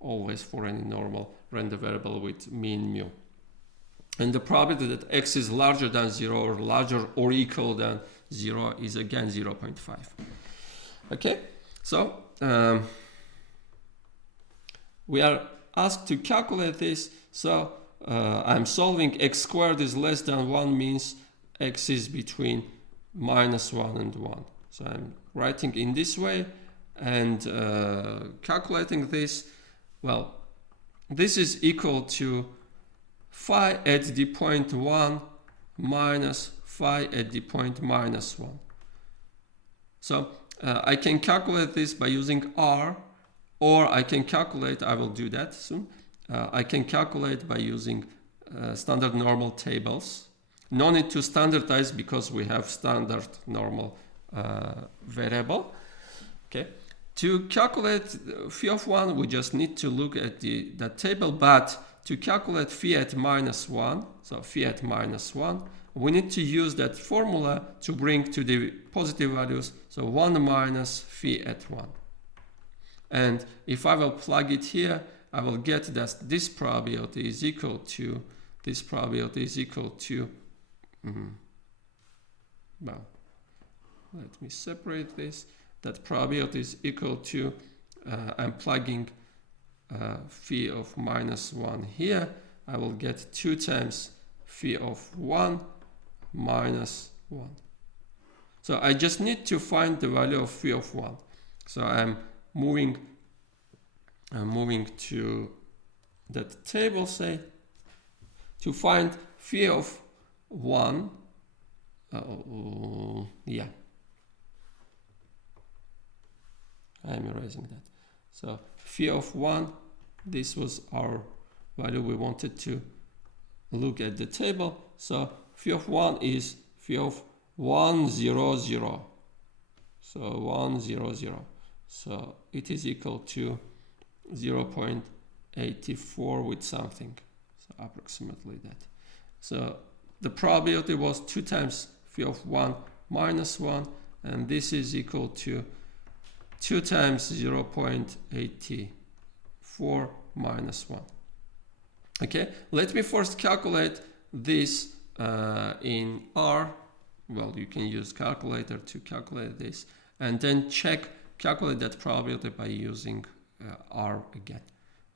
Always for any normal random variable with mean mu. And the probability that x is larger than 0 or larger or equal than 0 is again 0.5. Okay, so we are asked to calculate this. So I'm solving x squared is less than 1 means x is between -1 and 1. So I'm writing in this way and calculating this. Well, this is equal to phi at the point 1 minus phi at the point -1. So I can calculate this by using R, or I can calculate, I will do that soon, I can calculate by using standard normal tables. No need to standardize because we have standard normal variable. Okay. To calculate phi of 1, we just need to look at that table, but to calculate phi at -1, so phi at -1, we need to use that formula to bring to the positive values, so 1 minus phi at 1. And if I will plug it here, I will get that this probability is equal to, well, let me separate this. That probability is equal to, I'm plugging phi of -1 here. I will get 2 times phi of 1 minus 1. So I just need to find the value of phi of 1. So I'm moving to that table, say, to find phi of 1. Yeah. I'm erasing that. So phi of 1, this was our value we wanted to look at the table. So phi of 1 is phi of 100. So 100. So it is equal to 0.84 with something. So approximately that. So the probability was 2 times phi of 1 minus 1, and this is equal to 2 times 0.84 minus 1. Okay, let me first calculate this in R. Well, you can use calculator to calculate this, and then calculate that probability by using R again,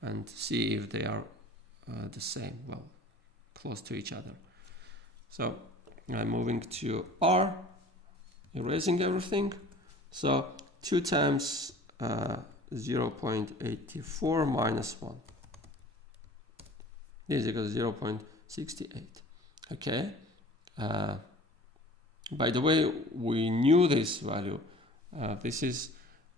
and see if they are the same, well, close to each other. So I'm moving to R, erasing everything. So 2 times 0.84 minus 1 is equal to 0.68. Okay. By the way, we knew this value. This is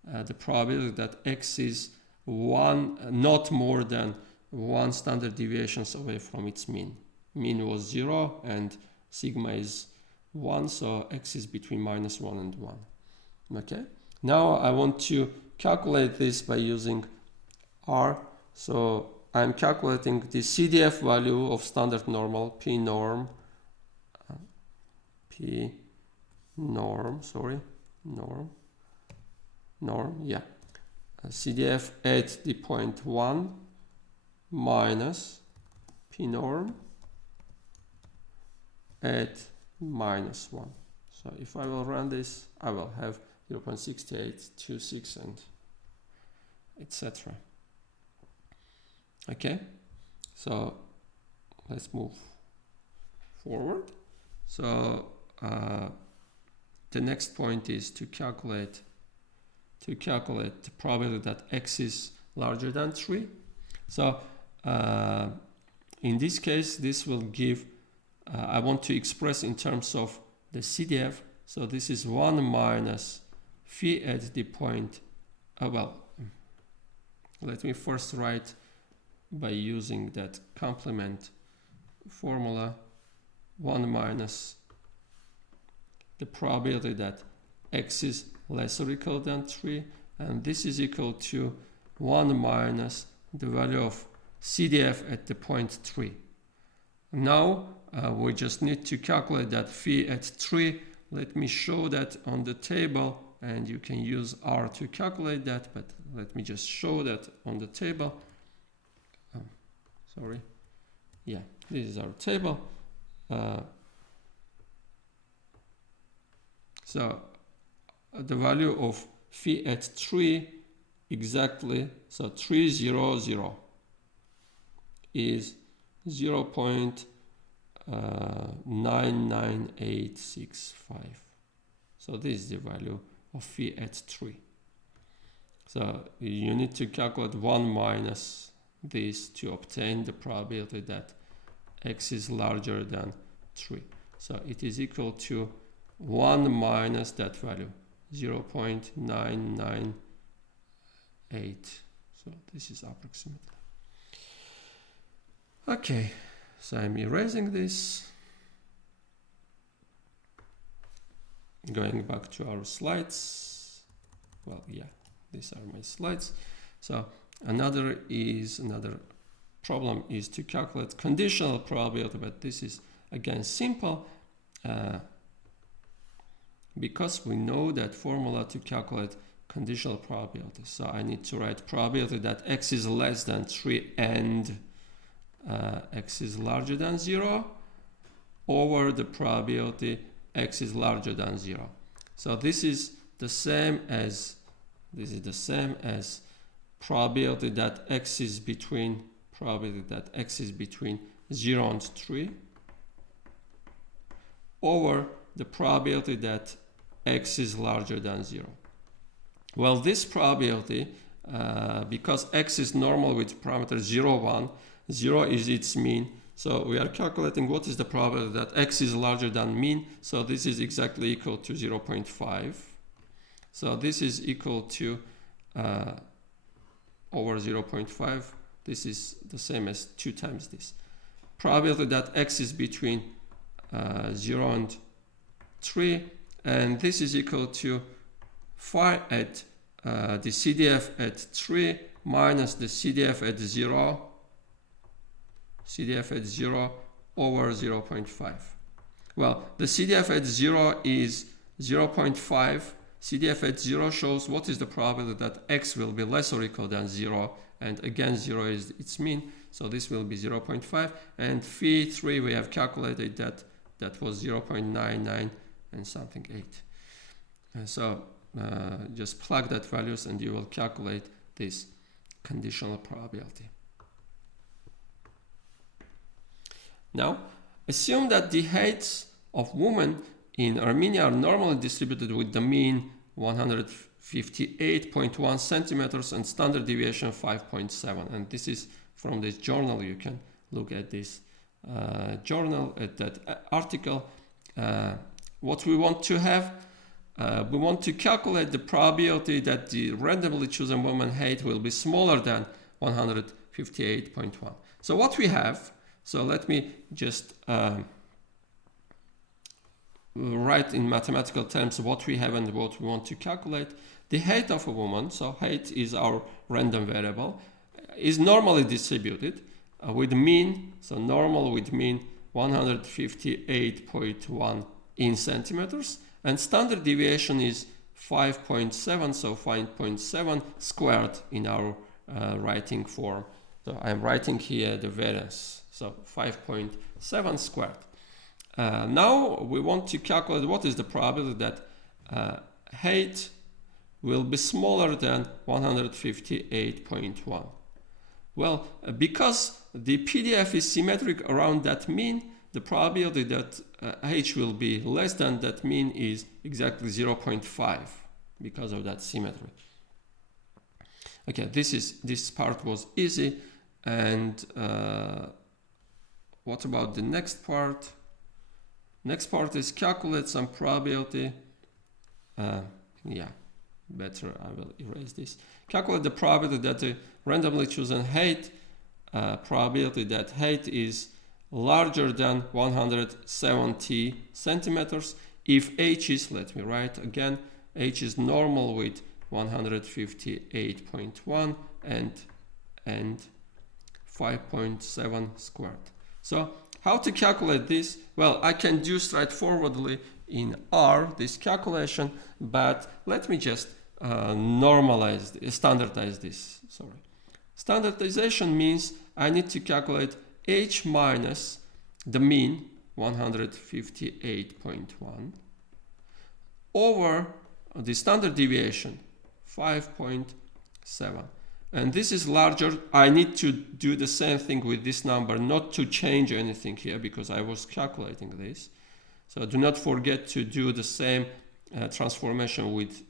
the probability that x is not more than 1 standard deviations away from its mean. Mean was 0 and sigma is 1, so x is between -1 and 1. Okay. Now I want to calculate this by using R. So I'm calculating the CDF value of standard normal, P norm, yeah. CDF at the point 1 minus P norm at -1. So if I will run this, I will have 0.6826 and etc. Okay, so let's move forward. So the next point is to calculate the probability that x is larger than 3. So in this case, this will give, I want to express in terms of the CDF. So this is 1 minus phi at the point, let me first write by using that complement formula, 1 minus the probability that x is less or equal than 3, and this is equal to 1 minus the value of CDF at the point 3. Now we just need to calculate that phi at 3. Let me show that on the table, and you can use R to calculate that, but let me just show that on the table. yeah, this is our table. So the value of phi at 3 exactly, so 3, 0, 0 is 0.99865. So this is the value of phi at 3. So you need to calculate 1 minus this to obtain the probability that x is larger than 3. So it is equal to 1 minus that value, 0.998. So this is approximately. Okay, so I'm erasing this. Going back to our slides. Well, yeah, these are my slides. So another problem is to calculate conditional probability, but this is again simple because we know that formula to calculate conditional probability. So I need to write probability that x is less than 3 and x is larger than 0 over the probability x is larger than 0. So this is the same as probability that x is between 0 and 3 over the probability that x is larger than 0. Well, this probability, because x is normal with parameter 0, 1, 0 is its mean, so we are calculating what is the probability that x is larger than mean, so this is exactly equal to 0.5. So this is equal to over 0.5. This is the same as 2 times this. Probability that x is between 0 and 3, and this is equal to phi at the CDF at 3 minus the CDF at 0, CDF at 0 over 0.5. Well, the CDF at 0 is 0.5. CDF at 0 shows what is the probability that x will be less or equal than 0, and again 0 is its mean, so this will be 0.5, and phi 3 we have calculated that was 0.99 and something 8. And so just plug that values and you will calculate this conditional probability. Now, assume that the heights of women in Armenia are normally distributed with the mean 158.1 centimeters and standard deviation 5.7. And this is from this journal. You can look at this journal, at that article. What we want to have, we want to calculate the probability that the randomly chosen woman height will be smaller than 158.1. So what we have, so let me just write in mathematical terms what we have and what we want to calculate. The height of a woman, so height is our random variable, is normally distributed with mean, so normal with mean 158.1 in centimeters, and standard deviation is 5.7, so 5.7 squared in our writing form. So I'm writing here the variance, so 5.7 squared. Now we want to calculate what is the probability that height will be smaller than 158.1. Well, because the PDF is symmetric around that mean, the probability that h will be less than that mean is exactly 0.5 because of that symmetry. Okay, this part was easy, and what about the next part? Next part is calculate some probability. Yeah, better I will erase this. Calculate the probability that the randomly chosen height, probability that height is larger than 170 centimeters if h is, let me write again, h is normal with 158.1 and 5.7 squared. So how to calculate this? Well, I can do straightforwardly in R this calculation, but let me just standardize this. Standardization means I need to calculate h minus the mean 158.1 over the standard deviation 5.7. And this is larger. I need to do the same thing with this number, not to change anything here because I was calculating this. So do not forget to do the same transformation with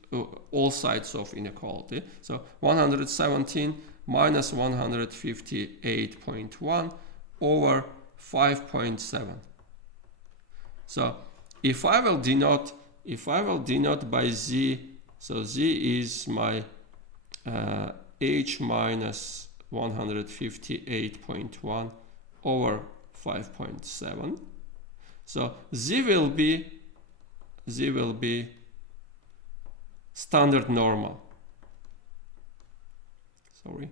all sides of inequality. So 117 minus 158.1 over 5.7. So if I will denote by z, so z is my h minus 158.1 over 5.7. So z will be standard normal. Sorry.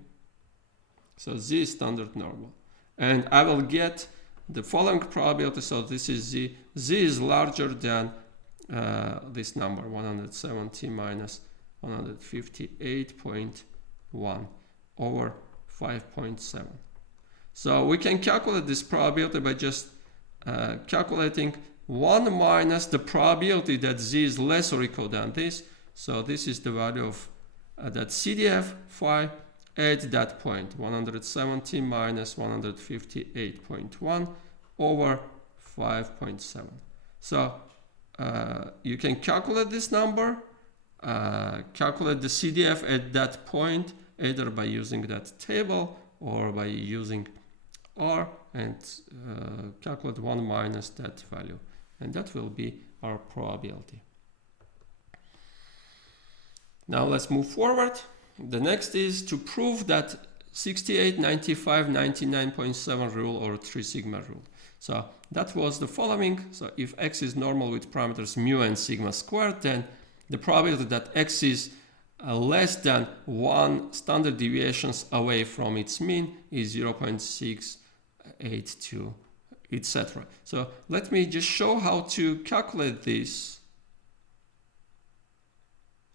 So z is standard normal. And I will get the following probability. So this is z. Z is larger than this number, 170 minus 158.1 over 5.7. So we can calculate this probability by just calculating 1 minus the probability that z is less or equal than this. So this is the value of that CDF phi at that point, 170 minus 158.1 over 5.7. So you can calculate this number, calculate the CDF at that point, either by using that table or by using R, and calculate 1 minus that value. And that will be our probability. Now let's move forward. The next is to prove that 68, 95, 99.7 rule or 3 sigma rule. So that was the following. So if x is normal with parameters mu and sigma squared, then the probability that x is less than 1 standard deviations away from its mean is 0.682, etc. So let me just show how to calculate this,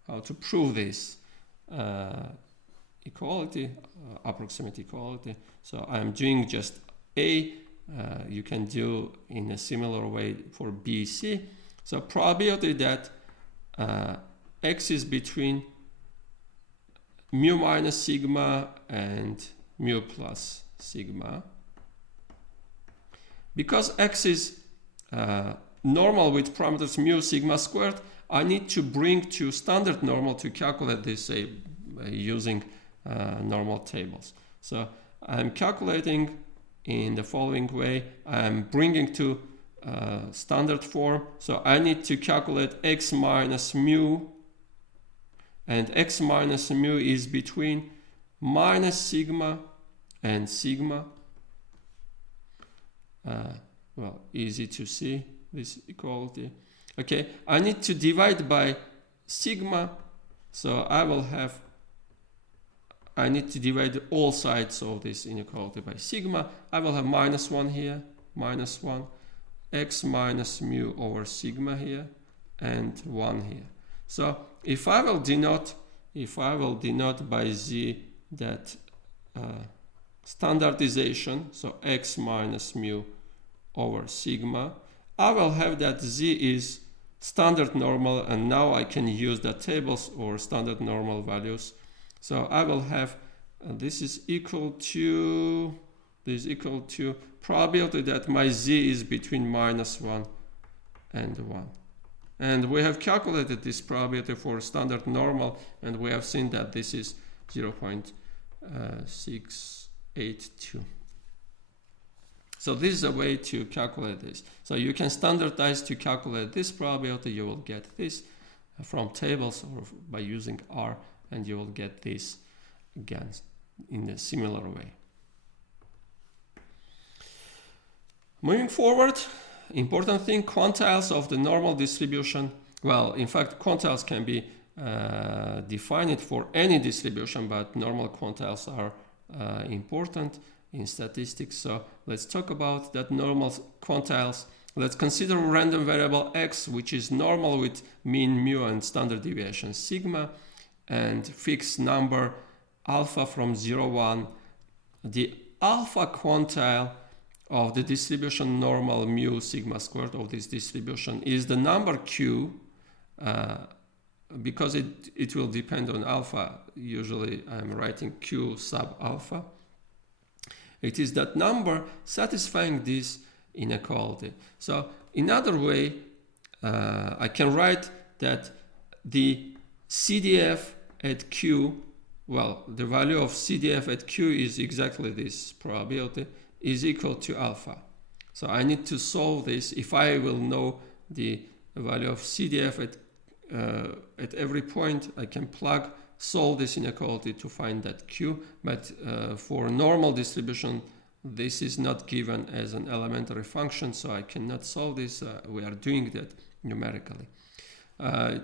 how to prove this equality, approximate equality. So I'm doing just A. You can do in a similar way for B, C. So probability that x is between mu minus sigma and mu plus sigma. Because x is normal with parameters mu sigma squared, I need to bring to standard normal to calculate this using normal tables. So I'm calculating in the following way. I'm bringing to standard form. So I need to calculate x minus mu, and x minus mu is between minus sigma and sigma. Well, easy to see this equality. Okay, I need to divide by sigma, so I need to divide all sides of this inequality by sigma. I will have minus 1 here, minus 1, x minus mu over sigma here, and 1 here. So if I will denote by z that standardization, so x minus mu over sigma, I will have that z is standard normal, and now I can use the tables or standard normal values. So I will have this is equal to probability that my z is between minus 1 and 1. And we have calculated this probability for standard normal, and we have seen that this is 0.682. So this is a way to calculate this. So you can standardize to calculate this probability. You will get this from tables or by using R, and you will get this again in a similar way. Moving forward, important thing, quantiles of the normal distribution. Well, in fact, quantiles can be defined for any distribution, but normal quantiles are important in statistics. So let's talk about that normal quantiles. Let's consider random variable x, which is normal with mean mu and standard deviation sigma, and fixed number alpha from 0, 1. The alpha quantile of the distribution normal mu sigma squared of this distribution is the number q, because it will depend on alpha. Usually I'm writing q sub alpha. It is that number satisfying this inequality. So in other way, I can write that the CDF at q, well, the value of CDF at q is exactly this probability, is equal to alpha. So I need to solve this. If I will know the value of CDF at every point, I can solve this inequality to find that q. But for normal distribution, this is not given as an elementary function, so I cannot solve this. We are doing that numerically.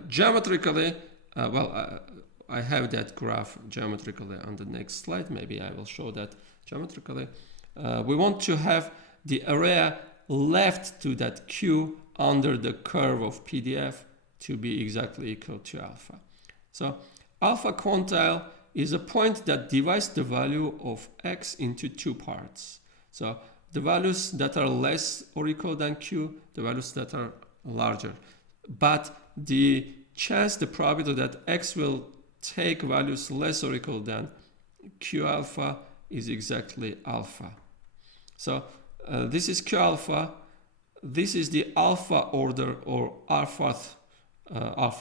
Geometrically, I have that graph geometrically on the next slide. Maybe I will show that geometrically. We want to have the area left to that q under the curve of PDF to be exactly equal to alpha. So alpha quantile is a point that divides the value of x into two parts. So the values that are less or equal than q, the values that are larger. But the probability that x will take values less or equal than q alpha is exactly alpha. So this is q alpha. This is the alpha order or alpha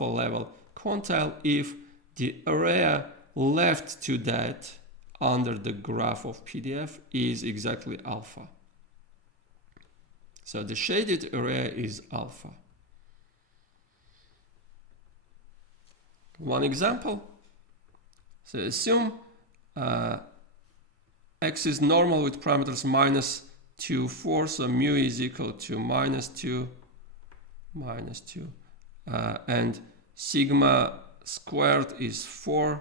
level quantile if the area left to that under the graph of PDF is exactly alpha. So the shaded area is alpha. One example. So assume x is normal with parameters -2, 4, so mu is equal to -2, and sigma squared is 4,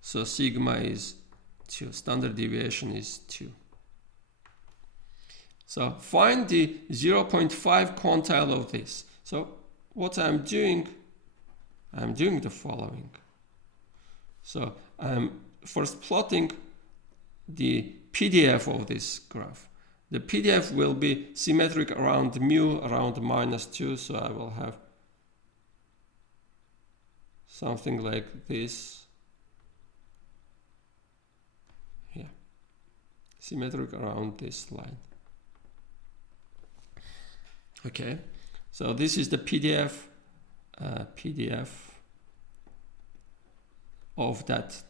so sigma is 2, standard deviation is 2. So find the 0.5 quantile of this. So what I'm doing the following. So I'm first plotting the PDF of this graph. The PDF will be symmetric around mu, around -2, so I will have something like this. Yeah, symmetric around this line. Okay, so this is the PDF of that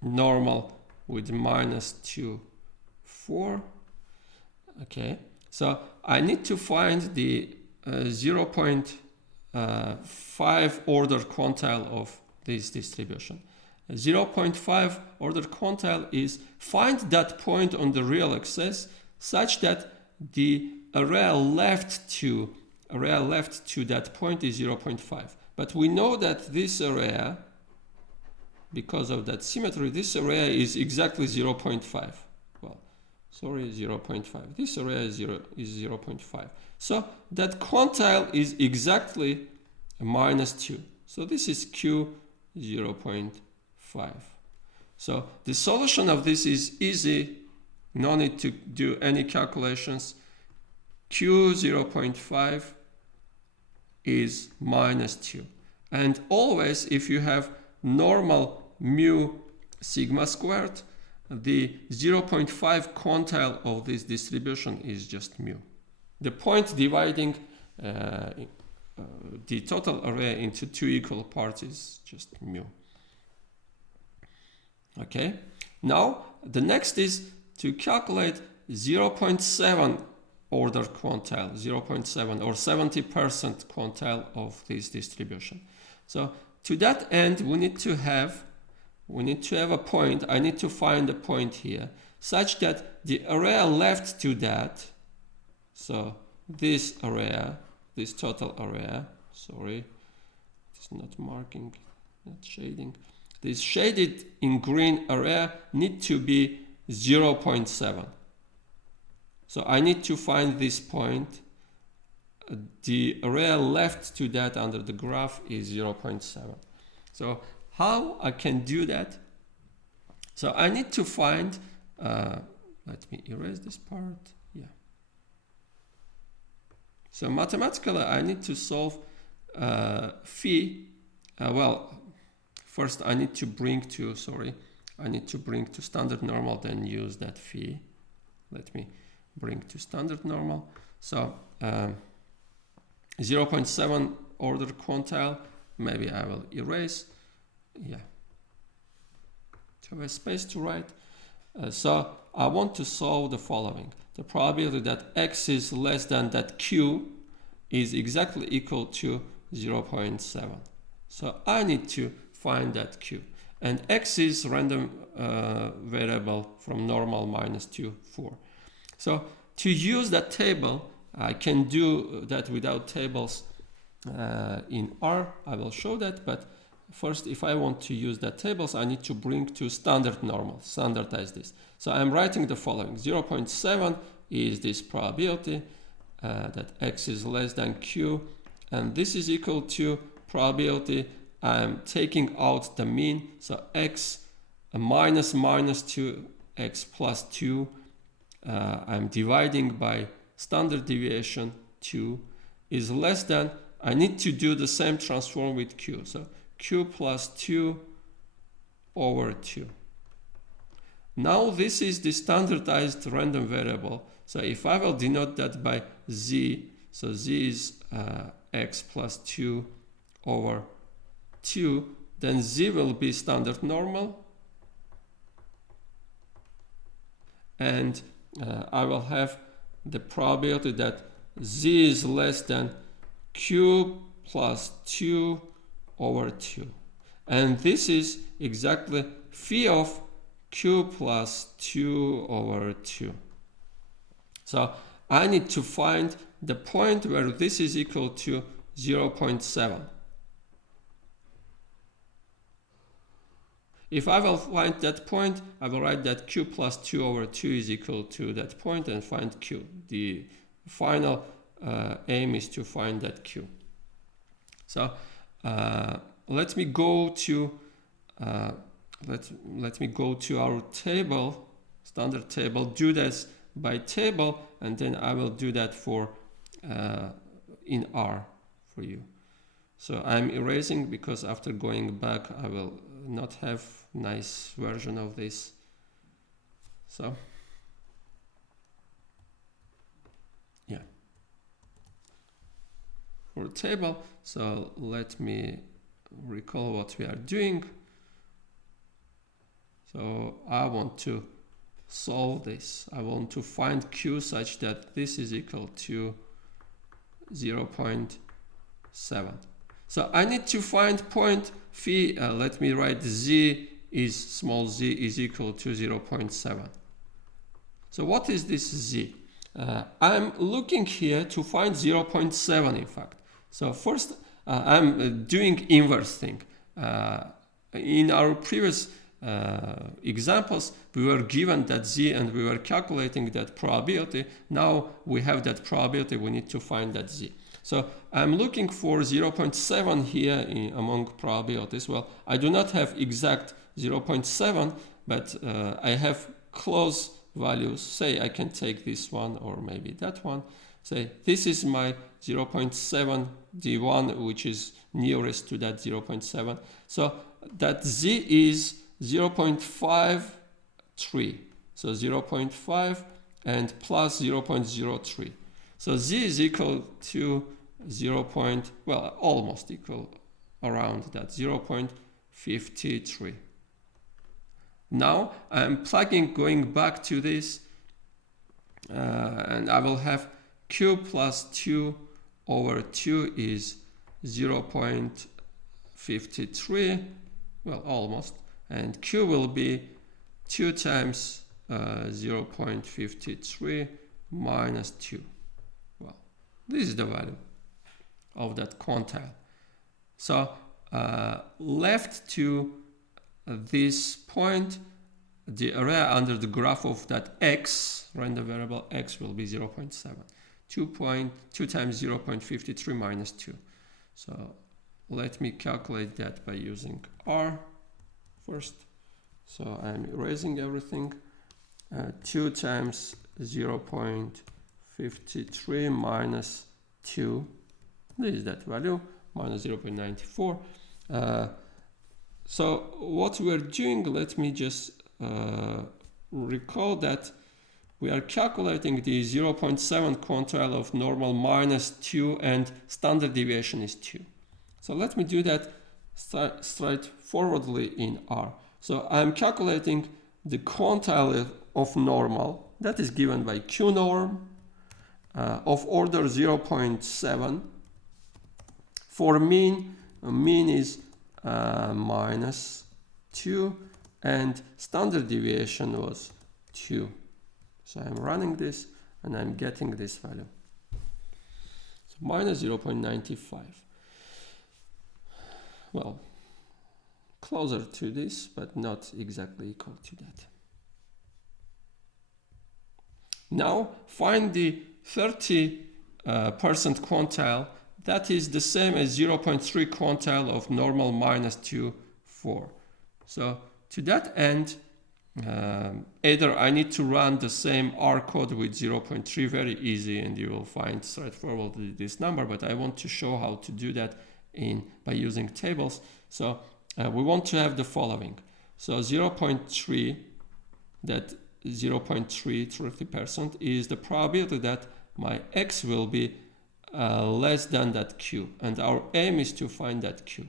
normal with -2, 4. Okay, so I need to find the 0.5 order quantile of this distribution. 0.5 order quantile is find that point on the real axis such that the area left to that point is 0.5. But we know that this area, because of that symmetry, this area is exactly 0.5. Well, sorry, 0.5. This area is 0.5. So that quantile is exactly -2. So this is Q 0.5. So the solution of this is easy. No need to do any calculations. Q 0.5 is -2. And always, if you have normal mu sigma squared, the 0.5 quantile of this distribution is just mu. The point dividing the total array into two equal parts is just mu. Okay, now the next is to calculate 0.7 order quantile, 0.7 or 70% quantile of this distribution. So to that end, we need to have a point. I need to find a point here such that the area left to that, so this area, this total area, sorry, it's not marking, not shading. This shaded in green area need to be 0.7. So I need to find this point. The area left to that under the graph is 0.7. So how I can do that? So I need to find let me erase this part. Yeah. So mathematically, I need to solve phi. Well, first I need to bring to, I need to bring to standard normal, then use that phi. Let me bring to standard normal. So 0.7 order quantile, maybe I will erase. Yeah. To have a space to write. So I want to solve the following. The probability that x is less than that q is exactly equal to 0.7. So I need to find that q. And x is random variable from normal minus to 4. So to use that table, I can do that without tables in R. I will show that, but first, if I want to use that tables, I need to bring to standard normal, standardize this. So I'm writing the following. 0.7 is this probability that x is less than q, and this is equal to probability. I'm taking out the mean, so x minus 2, x plus 2. I'm dividing by standard deviation 2 is less than, I need to do the same transform with q. So q plus 2 over 2. Now this is the standardized random variable. So if I will denote that by z, so z is x plus 2 over 2, then z will be standard normal. And I will have the probability that z is less than q plus 2 over 2. And this is exactly phi of q plus 2 over 2. So I need to find the point where this is equal to 0.7. If I will find that point, I will write that q plus 2 over 2 is equal to that point and find q. The final aim is to find that q. So let me go to let me go to our table, standard table, do this by table, and then I will do that for in R for you. So I'm erasing because after going back I will not have nice version of this. So yeah, for table, so let me recall what we are doing. So I want to solve this. I want to find q such that this is equal to 0.7. So I need to find point phi. Let me write z is small z is equal to 0.7. So what is this z? I'm looking here to find 0.7 in fact. So first I'm doing inverse thing. In our previous examples, we were given that z and we were calculating that probability. Now we have that probability, we need to find that z. So I'm looking for 0.7 here among probabilities. Well, I do not have exact 0.7, but I have close values. Say I can take this one or maybe that one. Say this is my 0.7, the one which is nearest to that 0.7. So that z is 0.53. So 0.5 and plus 0.03. So z is equal to almost equal around that 0.53. Now I'm going back to this and I will have q plus 2 over 2 is 0.53, well almost, and q will be 2 times 0.53 minus 2. Well, this is the value of that quantile. So left to this point, the area under the graph of that x, random variable x, will be 0.7. 2 times 0.53 minus 2. So let me calculate that by using R first. So I'm erasing everything. 2 times 0.53 minus 2. This is that value, minus 0.94. So what we're doing, let me just recall that we are calculating the 0.7 quantile of normal minus 2 and standard deviation is 2. So let me do that straightforwardly in R. So I'm calculating the quantile of normal that is given by Q norm of order 0.7. For mean is minus 2 and standard deviation was 2. So I'm running this and I'm getting this value. So minus 0.95. Well, closer to this, but not exactly equal to that. Now find the 30% quantile. That is the same as 0.3 quantile of normal minus 2, 4. So to that end, either I need to run the same R code with 0.3, very easy, and you will find straightforwardly this number, but I want to show how to do that by using tables. So we want to have the following. So 0.3, that 0.3, 30%, is the probability that my X will be less than that Q, and our aim is to find that Q.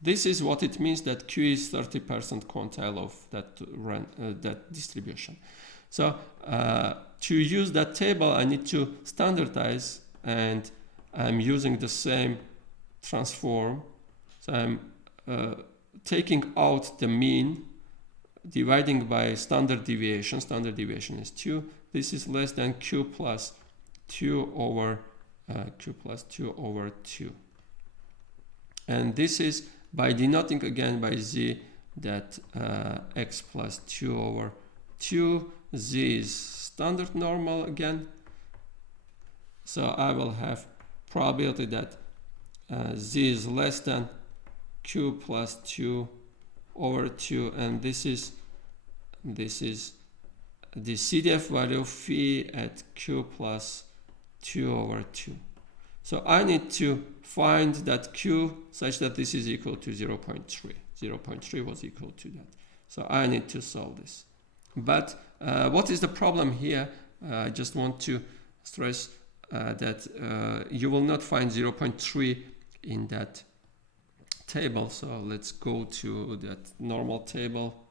This is what it means that Q is 30% quantile of that distribution. So to use that table, I need to standardize, and I'm using the same transform. So I'm taking out the mean, dividing by standard deviation. Standard deviation is 2. This is less than Q plus 2 over 2. And this is by denoting again by Z that X plus 2 over 2. Z is standard normal again. So I will have probability that Z is less than Q plus 2 over 2, and this is the CDF value phi at Q plus 2 over 2. So I need to find that Q such that this is equal to 0.3. 0.3 was equal to that. So I need to solve this. But what is the problem here? I just want to stress that you will not find 0.3 in that table. So let's go to that normal table.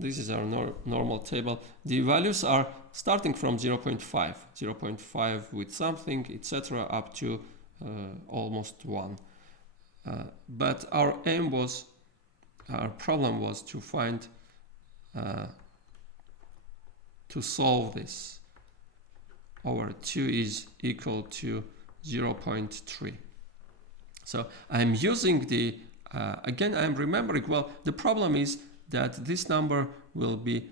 This is our normal table. The values are starting from 0.5 with something, etc., up to almost 1. But our problem was to find, to solve this over 2 is equal to 0.3. So I'm using the, again, I'm remembering, well, the problem is that this number will be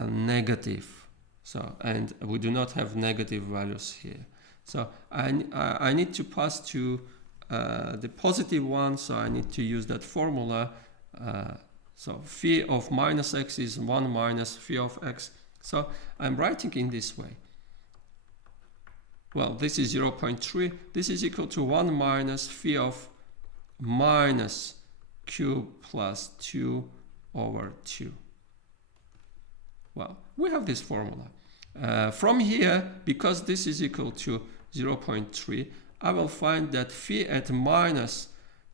negative. So, and we do not have negative values here. So I need to pass to the positive one, so I need to use that formula. So phi of minus x is 1 minus phi of x. So I'm writing in this way. Well, this is 0.3. This is equal to 1 minus phi of minus q plus 2 over 2. Well, we have this formula. From here, because this is equal to 0.3, I will find that phi at minus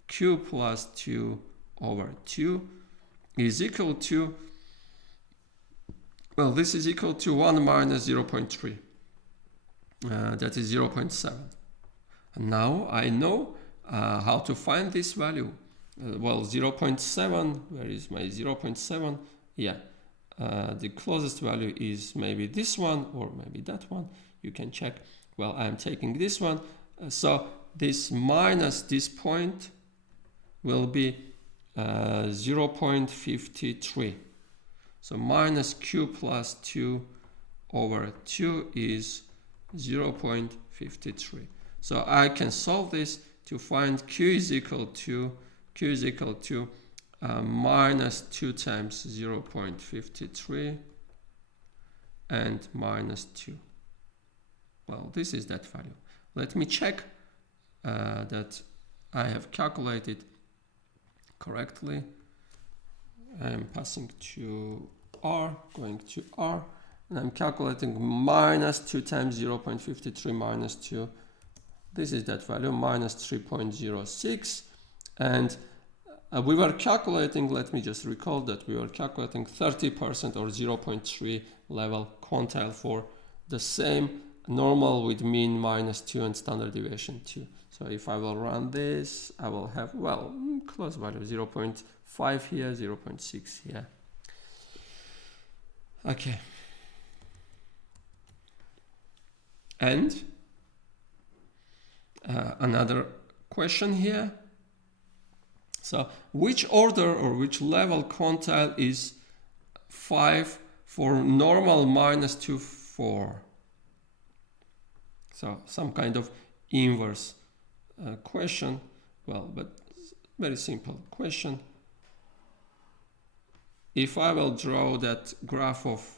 q plus 2 over 2 is equal to, well, this is equal to 1 minus 0.3. That is 0.7. And now I know how to find this value. Well, 0.7, where is my 0.7? Yeah, the closest value is maybe this one or maybe that one. You can check. Well, I'm taking this one. So this minus this point will be 0.53. So minus q plus 2 over 2 is 0.53. So I can solve this to find q is equal to minus 2 times 0.53, and minus 2. Well, this is that value. Let me check that I have calculated correctly. I'm passing to R, going to R, and I'm calculating minus 2 times 0.53 minus 2. This is that value, minus 3.06. And we were calculating, let me just recall that we were calculating 30% or 0.3 level quantile for the same normal with mean minus 2 and standard deviation 2. So if I will run this, I will have, well, close value, 0.5 here, 0.6 here. Okay. And another question here. So which order or which level quantile is 5 for normal minus 2, 4? So some kind of inverse question. Well, but very simple question. If I will draw that graph of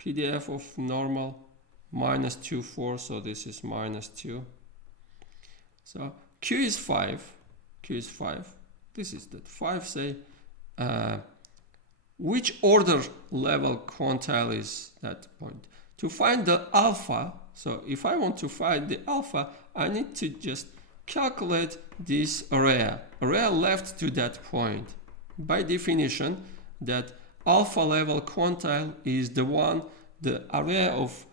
Cdf of normal minus 2, 4, so this is minus 2. So Q is 5, Q is 5, this is that 5, say, which order level quantile is that point? To find the alpha, so if I want to find the alpha, I need to just calculate this area left to that point. By definition, that alpha level quantile is the one, the area of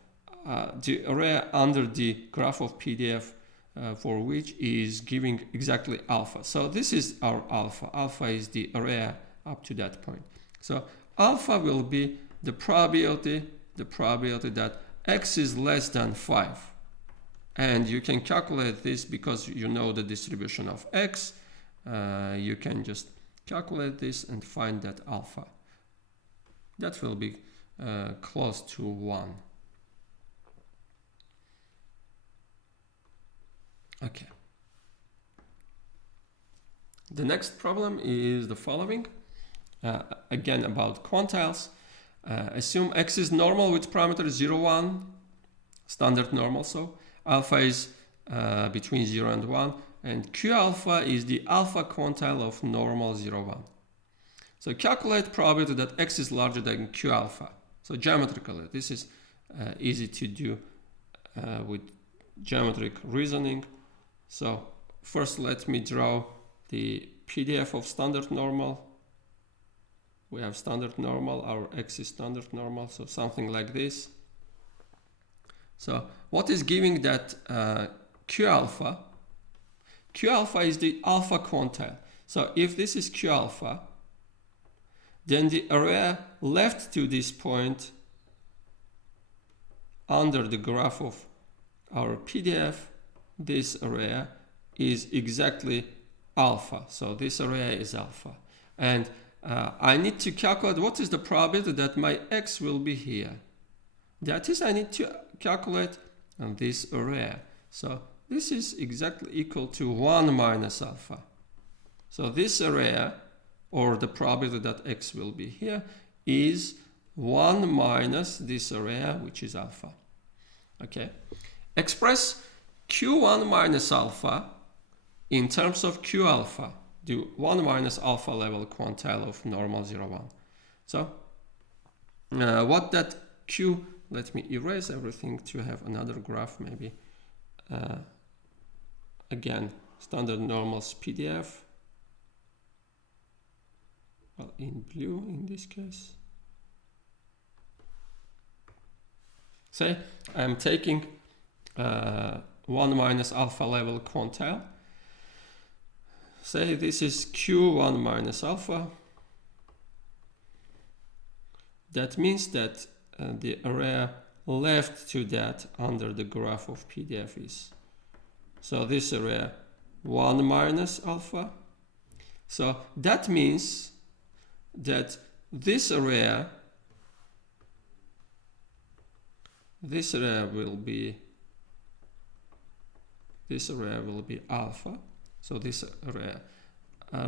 the area under the graph of PDF for which is giving exactly alpha. So this is our alpha. Alpha is the area up to that point. So alpha will be the probability that x is less than 5. And you can calculate this because you know the distribution of x. You can just calculate this and find that alpha. That will be close to 1. Okay. The next problem is the following. Again, about quantiles. Assume x is normal with parameter 0, 1, standard normal, so alpha is between 0 and 1, and q alpha is the alpha quantile of normal 0, 1. So calculate probability that x is larger than q alpha. So geometrically, this is easy to do with geometric reasoning. So first let me draw the PDF of standard normal. We have standard normal, our x is standard normal, so something like this. So what is giving that q alpha? Q alpha is the alpha quantile. So if this is q alpha, then the area left to this point under the graph of our PDF, this area is exactly alpha. So this area is alpha. And I need to calculate what is the probability that my x will be here. That is, I need to calculate this area. So this is exactly equal to 1 minus alpha. So this area, or the probability that x will be here, is 1 minus this area, which is alpha. Okay. Express q1 minus alpha in terms of q alpha. Do 1 minus alpha level quantile of normal 0, 1. So what that q, let me erase everything to have another graph maybe. Again, standard normal's PDF. Well, in blue in this case. Say I'm taking 1 minus alpha level quantile. Say this is q1 minus alpha. That means that the area left to that under the graph of PDF is. So this area 1 minus alpha. So that means that this area will be alpha. So this area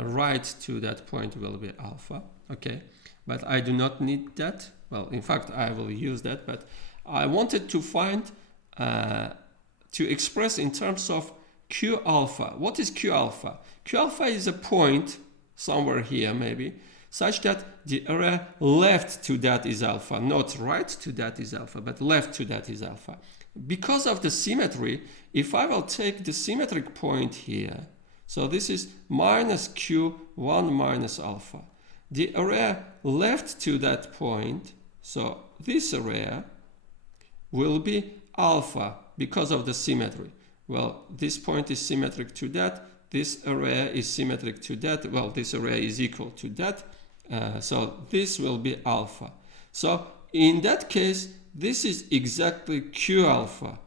right to that point will be alpha. Okay, but I do not need that. Well, in fact, I will use that, but I wanted to find, to express in terms of Q alpha. What is Q alpha? Q alpha is a point somewhere here maybe, such that the area left to that is alpha, not right to that is alpha, but left to that is alpha. Because of the symmetry, if I will take the symmetric point here, so this is minus Q1 minus alpha. The area left to that point, so this area will be alpha because of the symmetry. Well, this point is symmetric to that, this area is symmetric to that, well, this area is equal to that, so this will be alpha. So in that case, this is exactly Q alpha.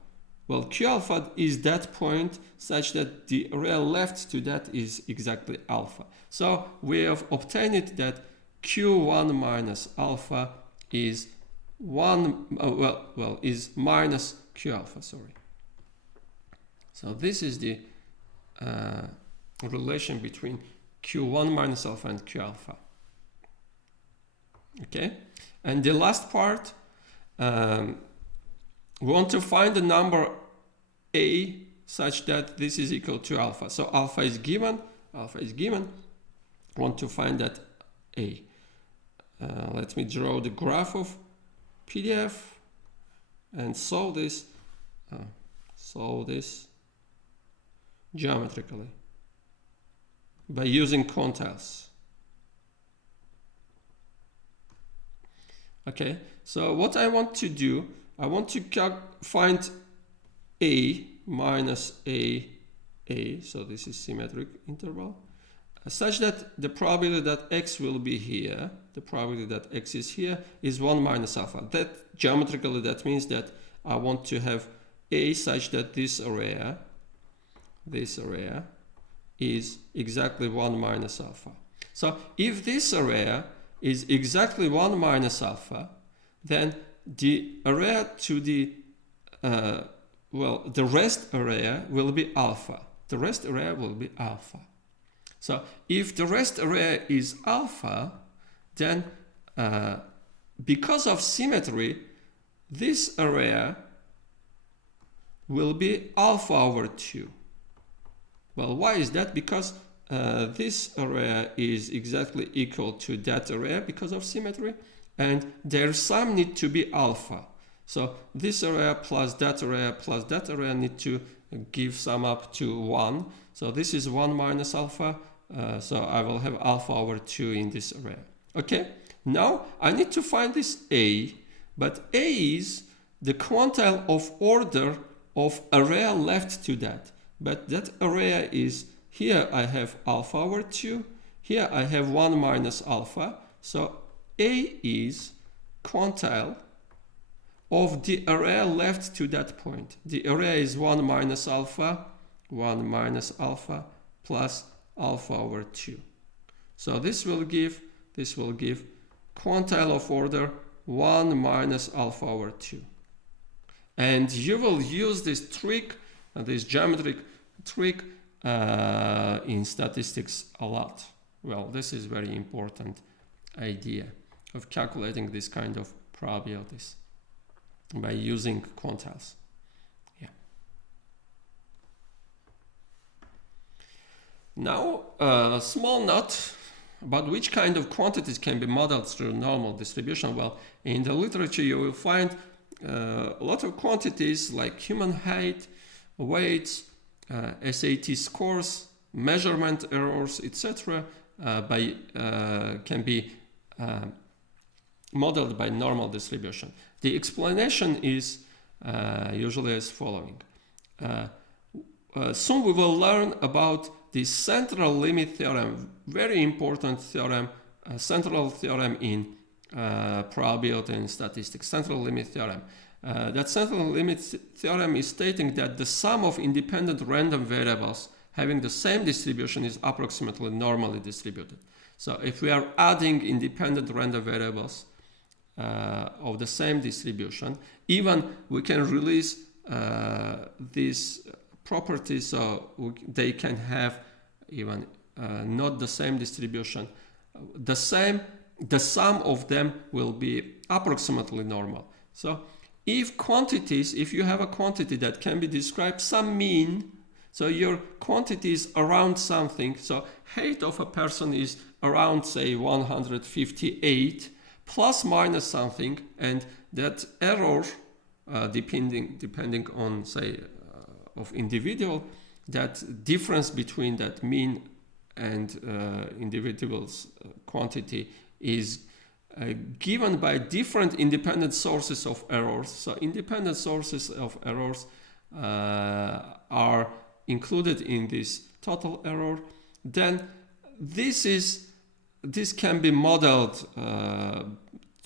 Well, Q alpha is that point such that the area left to that is exactly alpha. So we have obtained that Q1 minus alpha is is minus Q alpha, sorry. So this is the relation between Q1 minus alpha and Q alpha. Okay, and the last part, we want to find the number A such that this is equal to alpha. So alpha is given. We want to find that A. Let me draw the graph of PDF and solve this geometrically by using Quantize. Okay, so what I want to do, I want to find A minus A, so this is symmetric interval, such that the probability that X will be here, the probability that X is here, is 1 minus alpha. That geometrically, that means that I want to have A such that this area is exactly 1 minus alpha. So if this area is exactly 1 minus alpha, then the area to the the rest area will be alpha. The rest area will be alpha. So if the rest area is alpha, then because of symmetry, this area will be alpha over 2. Well, why is that? Because this area is exactly equal to that area because of symmetry, and their sum need to be alpha. So this area plus that area need to give sum up to 1. So this is 1 minus alpha. So I will have alpha over 2 in this area. Okay, now I need to find this A, but A is the quantile of order of area left to that. But that area is, here I have alpha over 2, here I have 1 minus alpha. So A is quantile of the area left to that point. The area is 1 minus alpha plus alpha over 2. So this will give quantile of order 1 minus alpha over 2. And you will use this trick, this geometric trick in statistics a lot. Well, this is very important idea of calculating this kind of probabilities by using quantiles. Yeah. Now, a small note about which kind of quantities can be modeled through normal distribution. Well, in the literature you will find a lot of quantities like human height, weights, SAT scores, measurement errors, etc. Can be modeled by normal distribution. The explanation is usually as following. Soon we will learn about the central limit theorem, very important theorem, central theorem in probability and statistics, central limit theorem. That central limit theorem is stating that the sum of independent random variables having the same distribution is approximately normally distributed. So if we are adding independent random variables of the same distribution, even we can release these properties so they can have even not the same distribution. The sum of them will be approximately normal. So if you have a quantity that can be described some mean, so your quantity is around something, so height of a person is around, say, 158 plus minus something, and that error, depending on, say, of individual, that difference between that mean and individual's quantity is given by different independent sources of errors. So independent sources of errors are included in this total error. Then this can be modeled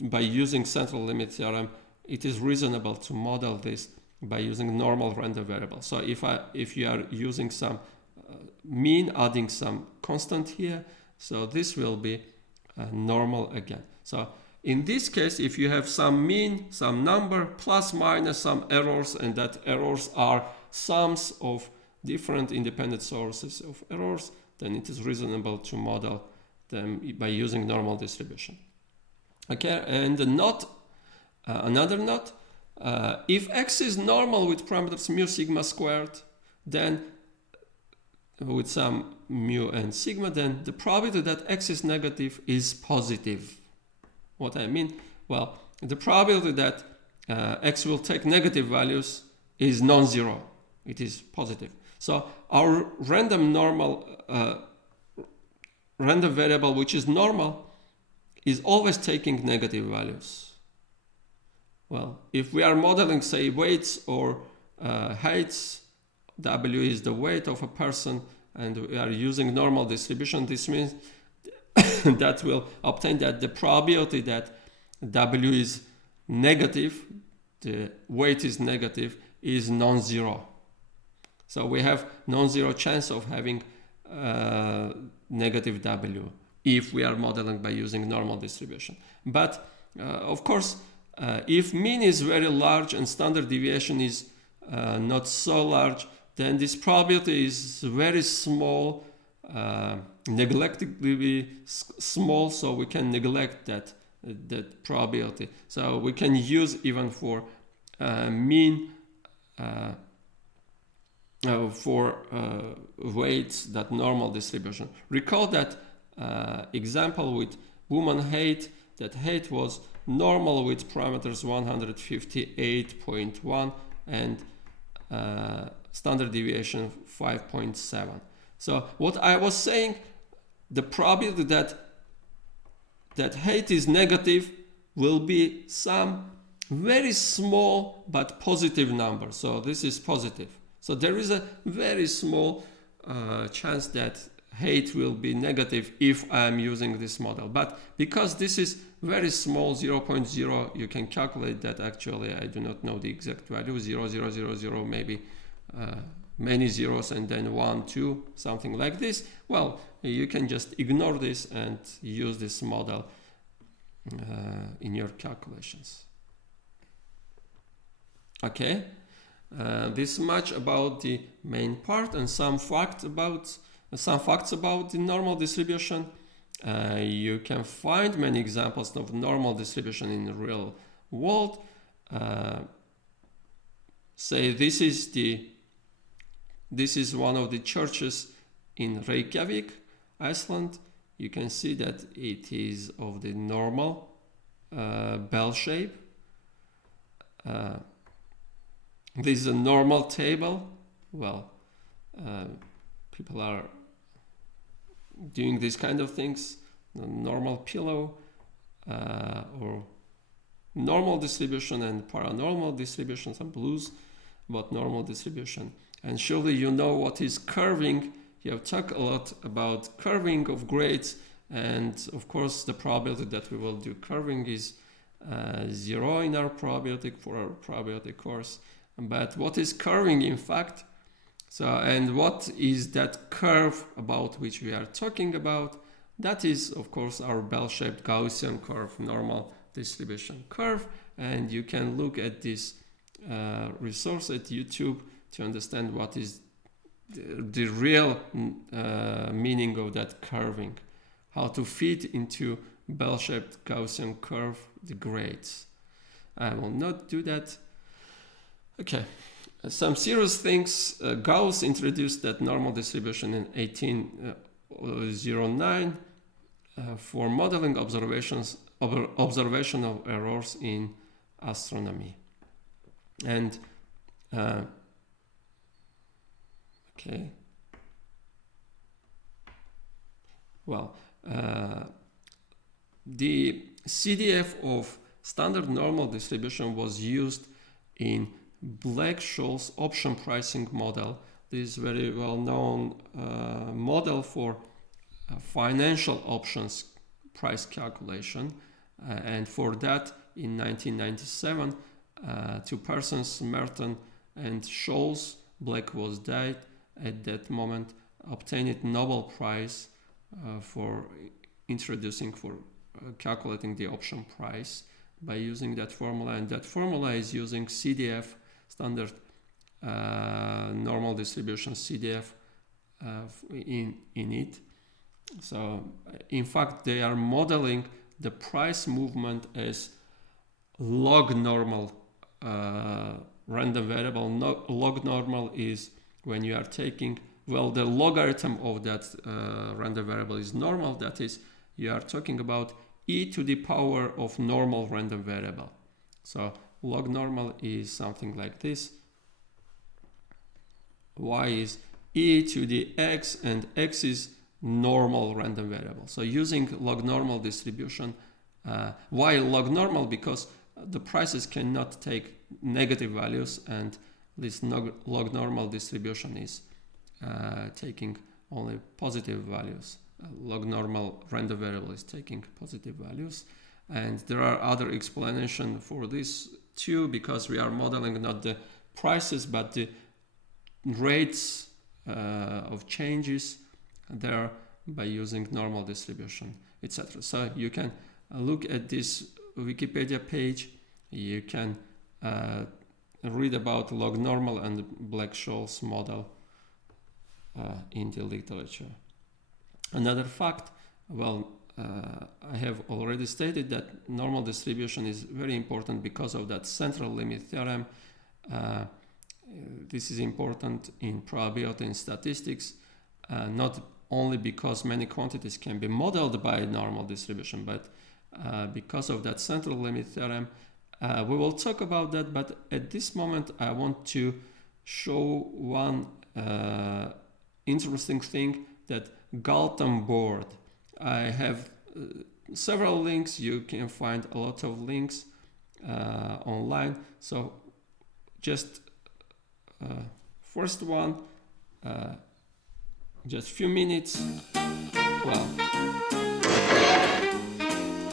by using central limit theorem. It is reasonable to model this by using normal random variable. So if you are using some mean, adding some constant here, so this will be normal again. So in this case, if you have some mean, some number, plus minus some errors, and that errors are sums of different independent sources of errors, then it is reasonable to model them by using normal distribution. Okay, and another note, if X is normal with parameters mu sigma squared, then with some mu and sigma, then the probability that X is negative is positive. What I mean? Well, the probability that X will take negative values is non-zero. It is positive. So our random variable, which is normal, is always taking negative values. Well, if we are modeling, say, weights or heights, W is the weight of a person, and we are using normal distribution, this means that will obtain that the probability that W is negative, the weight is negative, is non-zero. So we have non-zero chance of having negative W if we are modeling by using normal distribution. But of course, if mean is very large and standard deviation is not so large, then this probability is very small, neglectably small, so we can neglect that probability. So we can use even for mean for weights that normal distribution. Recall that example with woman height, that height was normal with parameters 158.1 and standard deviation 5.7. So what I was saying, the probability that height is negative will be some very small but positive number. So this is positive. So there is a very small chance that height will be negative if I am using this model. But because this is very small, 0.0, you can calculate that. Actually, I do not know the exact value, 0.000, maybe many zeros and then 1, 2, something like this. Well, you can just ignore this and use this model in your calculations. Okay, this much about the main part and some facts about the normal distribution. You can find many examples of normal distribution in the real world. Say this is one of the churches in Reykjavik, Iceland. You can see that it is of the normal bell shape. This is a normal table. Well, people are doing these kind of things. A normal pillow or normal distribution and paranormal distribution, some blues about normal distribution. And surely you know what is curving. You have talked a lot about curving of grades, and of course the probability that we will do curving is 0 in our probability for our probability course. But what is curving in fact? So, and what is that curve about which we are talking about? That is, of course, our bell-shaped Gaussian curve, normal distribution curve. And you can look at this resource at YouTube to understand what is the real meaning of that curving, how to fit into bell-shaped Gaussian curve the grades. I will not do that. Okay, some serious things. Gauss introduced that normal distribution in 1809 for modeling observational errors in astronomy. And okay, well, the Cdf of Standard Normal distribution was used in Black-Scholes option pricing model. This is very well-known model for financial options price calculation. And for that, in 1997, two persons, Merton and Scholes, Black was dead at that moment, obtained Nobel Prize for calculating the option price by using that formula. And that formula is using Cdf, Standard Normal distribution Cdf in it. So in fact, they are modeling the price movement as log normal random variable. Log normal is when you are taking, well, the logarithm of that random variable is normal. That is, you are talking about e to the power of normal random variable. So log normal is something like this. Y is e to the x, and x is normal random variable. So using log normal distribution, why log normal? Because the prices cannot take negative values, and this log normal distribution is taking only positive values. Log normal random variable is taking positive values. And there are other explanations for this too, because we are modeling not the prices but the rates of changes there by using normal distribution, etc. So you can look at this Wikipedia page. You can read about log normal and Black-Scholes model in the literature. Another fact, well, I have already stated that normal distribution is very important because of that central limit theorem. This is important in probability and statistics, not only because many quantities can be modeled by normal distribution, but because of that central limit theorem. We will talk about that, but at this moment I want to show one interesting thing, that Dalton Board. I have several links. You can find a lot of links online. So just first one, just few minutes. Well,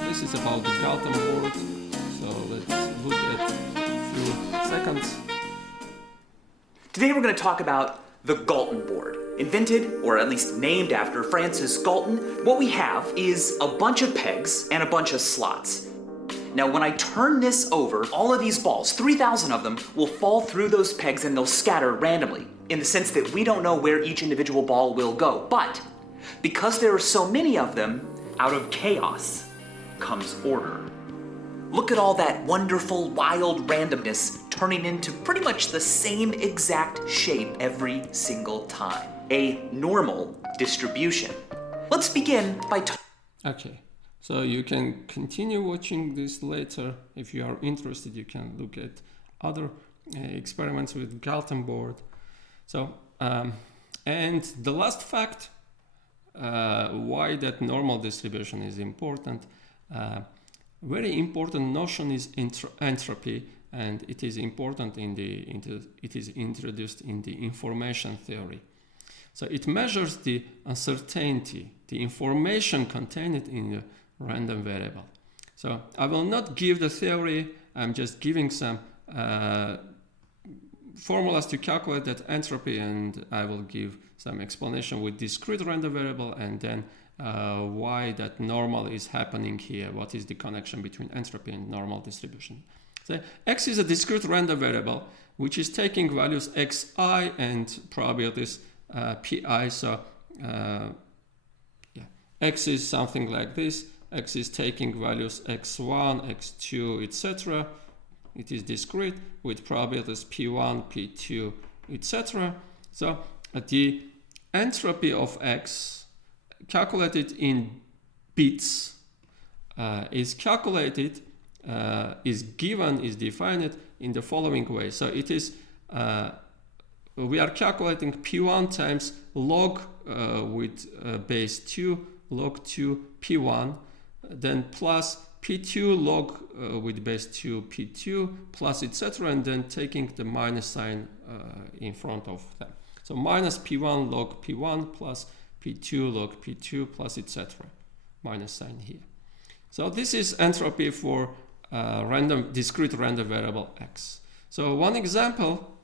this is about the Dalton Board. So let's look at a few seconds. Today we're going to talk about the Dalton Board. Invented, or at least named after Francis Galton, what we have is a bunch of pegs and a bunch of slots. Now when I turn this over, all of these balls, 3,000 of them, will fall through those pegs and they'll scatter randomly, in the sense that we don't know where each individual ball will go. But because there are so many of them, out of chaos comes order. Look at all that wonderful, wild randomness turning into pretty much the same exact shape every single time. A normal distribution. Let's begin by Okay, so you can continue watching this later. If you are interested, you can look at other experiments with Dalton Board. So, and the last fact, why that normal distribution is important. Very important notion is entropy, and it is important it is introduced in the information theory. So it measures the uncertainty, the information contained in a random variable. So I will not give the theory, I'm just giving some formulas to calculate that entropy, and I will give some explanation with discrete random variable, and then why that normal is happening here. What is the connection between entropy and normal distribution? So X is a discrete random variable which is taking values xi and probabilities pi. So yeah, x is something like this. X is taking values x1, x2, etc. It is discrete with probabilities p1, p2, etc. So the entropy of X calculated in bits is calculated, is defined in the following way. So it is, we are calculating p1 times log with base 2, log 2 p1, then plus p2 log with base 2 p2 plus etc., and then taking the minus sign in front of them. So minus p1 log p1 plus p2 log p2 plus etc., minus sign here. So this is entropy for discrete random variable x. So one example,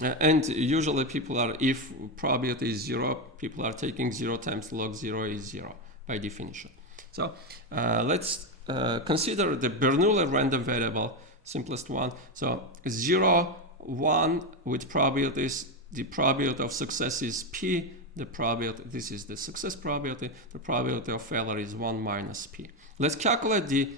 and usually people are, if probability is 0, people are taking 0 times log 0 is 0 by definition. So let's consider the Bernoulli random variable, simplest one. So 0, 1 with probabilities, the probability of success is p, the probability, this is the success probability, the probability of failure is 1 minus p. Let's calculate the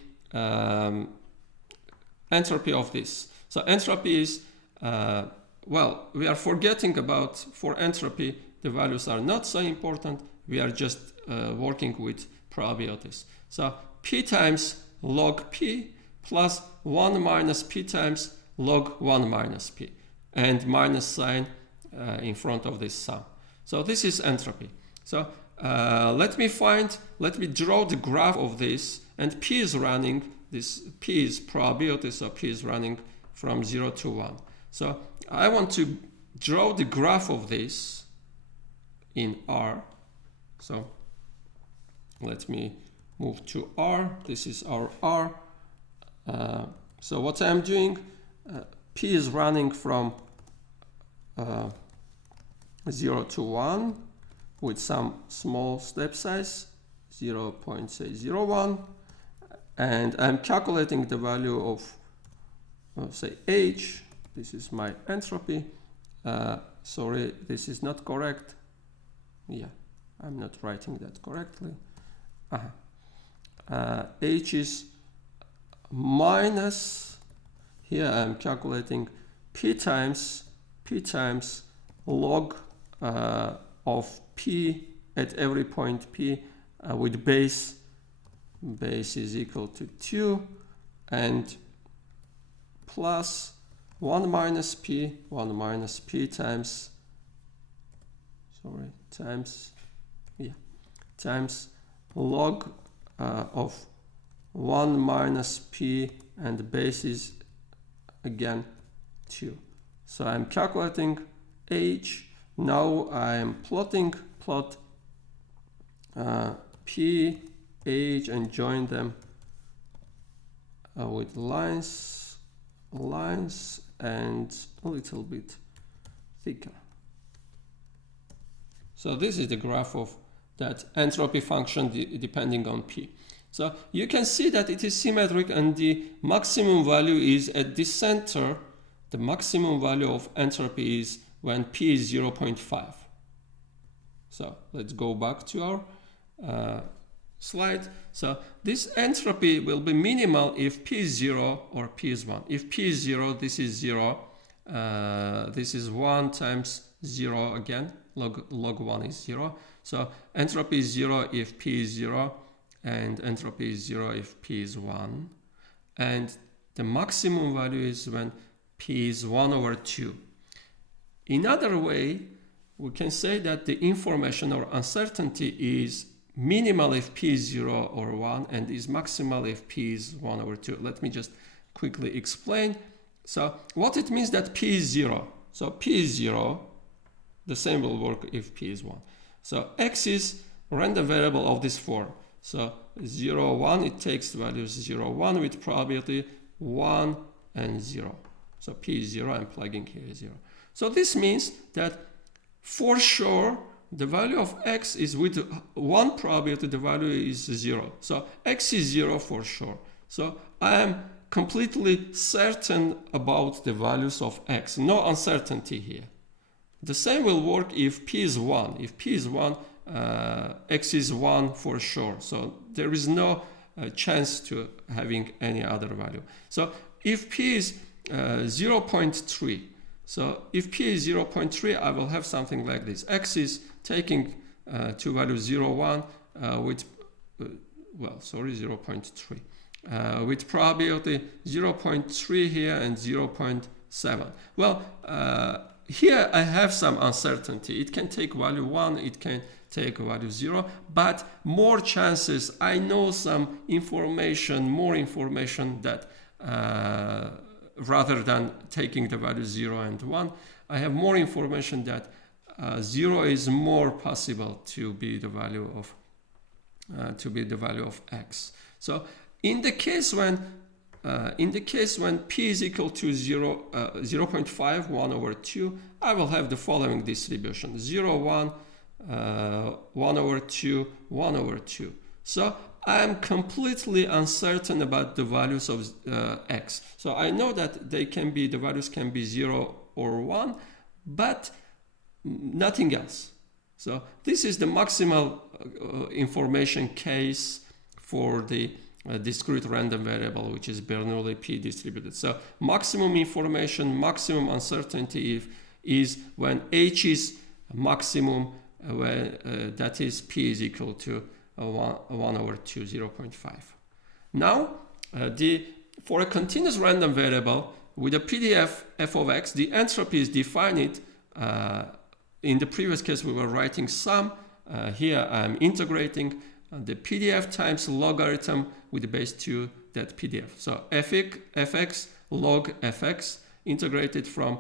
entropy of this. So entropy is, well, we are forgetting about, for entropy, the values are not so important. We are just working with probabilities. So p times log p plus 1 minus p times log 1 minus p, and minus sign in front of this sum. So this is entropy. So let me draw the graph of this, and p is running, this p is probability, so p is running from 0 to 1. So I want to draw the graph of this in R. So let me move to R. This is our R. So what I'm doing, P is running from 0 to 1 with some small step size, 0.01, and I'm calculating the value of, say, H. This is my entropy. Sorry, this is not correct. Yeah, I'm not writing that correctly. H is minus, here I'm calculating P times log of P at every point P with base is equal to 2, and plus 1 minus P times, times log of 1 minus P, and the base is again 2. So I'm calculating H. Now I'm plot P, H, and join them with lines and a little bit thicker. So this is the graph of that entropy function depending on P. So you can see that it is symmetric, and the maximum value is at the center. The maximum value of entropy is when P is 0.5. So let's go back to our slide. So this entropy will be minimal if P is 0 or P is 1. If P is 0, this is 0. This is 1 times 0 again. Log 1 is 0. So entropy is 0 if P is 0, and entropy is 0 if P is 1. And the maximum value is when P is 1 over 2. In other way, we can say that the information or uncertainty is minimal if P is 0 or 1, and is maximal if P is 1 over 2. Let me just quickly explain. So what it means that P is 0. So P is 0, the same will work if P is 1. So X is random variable of this form. So 0, 1, it takes values 0, 1 with probability 1 and 0. So P is 0, I'm plugging here 0. So this means that for sure the value of X is with 1 probability, the value is 0. So X is 0 for sure. So I am completely certain about the values of X. No uncertainty here. The same will work if p is 1. If p is 1, x is 1 for sure. So there is no chance to having any other value. So if p is 0.3, so if p is 0.3, I will have something like this. X is taking two values 0, 1 with, 0.3. With probability 0.3 here and 0.7. Well, here I have some uncertainty. It can take value 1, it can take value 0, but more chances, I know some information, more information that rather than taking the value 0 and 1, I have more information that 0 is more possible to be the value of x. So in the case when p is equal to 0.5, 1 over 2, I will have the following distribution: 0, 1, 1 over 2, 1 over 2. So I am completely uncertain about the values of x. So I know that the values can be 0 or 1, but nothing else. So this is the maximal information case for the discrete random variable, which is Bernoulli p distributed. So maximum information, maximum uncertainty is when h is maximum, when that is p is equal to 1 over 2, 0.5. Now, for a continuous random variable with a PDF f of x, the entropy is defined. In the previous case, we were writing sum. Here, I'm integrating the PDF times logarithm with the base 2 that PDF. So fx log fx integrated from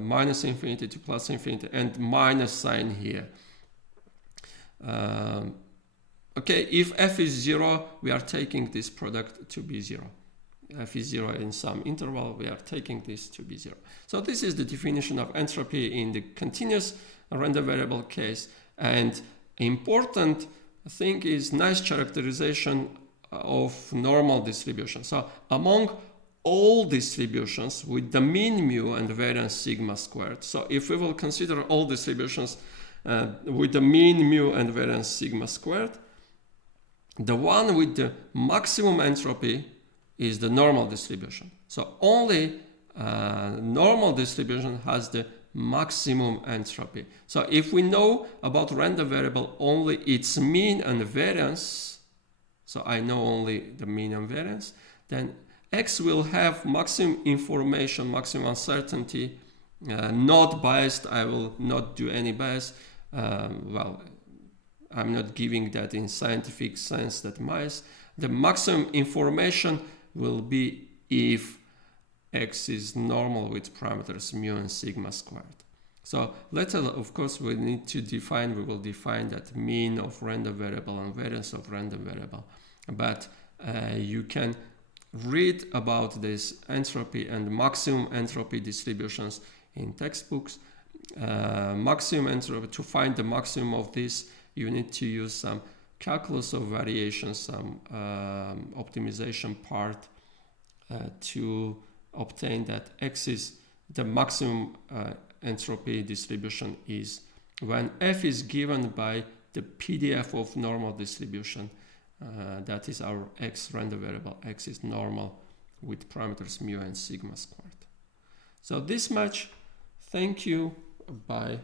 minus infinity to plus infinity and minus sign here. Okay, if f is 0, we are taking this product to be 0. F is 0 in some interval, we are taking this to be 0. So this is the definition of entropy in the continuous random variable case. And important thing is nice characterization of normal distribution. So among all distributions with the mean mu and the variance sigma squared. So if we will consider all distributions with the mean mu and variance sigma squared, the one with the maximum entropy is the normal distribution. So only normal distribution has the maximum entropy. So if we know about random variable only its mean and variance, so I know only the mean and variance, then x will have maximum information, maximum uncertainty, not biased. I will not do any bias. Well, I'm not giving that in scientific sense that bias. The maximum information will be if x is normal with parameters mu and sigma squared. So later, of course, we need to define, we will define that mean of random variable and variance of random variable. But you can read about this entropy and maximum entropy distributions in textbooks. Maximum entropy, to find the maximum of this, you need to use some calculus of variation, some optimization part to obtain that x is the maximum entropy distribution is when f is given by the PDF of normal distribution. That is our x random variable. X is normal with parameters mu and sigma squared. So this much. Thank you. Bye.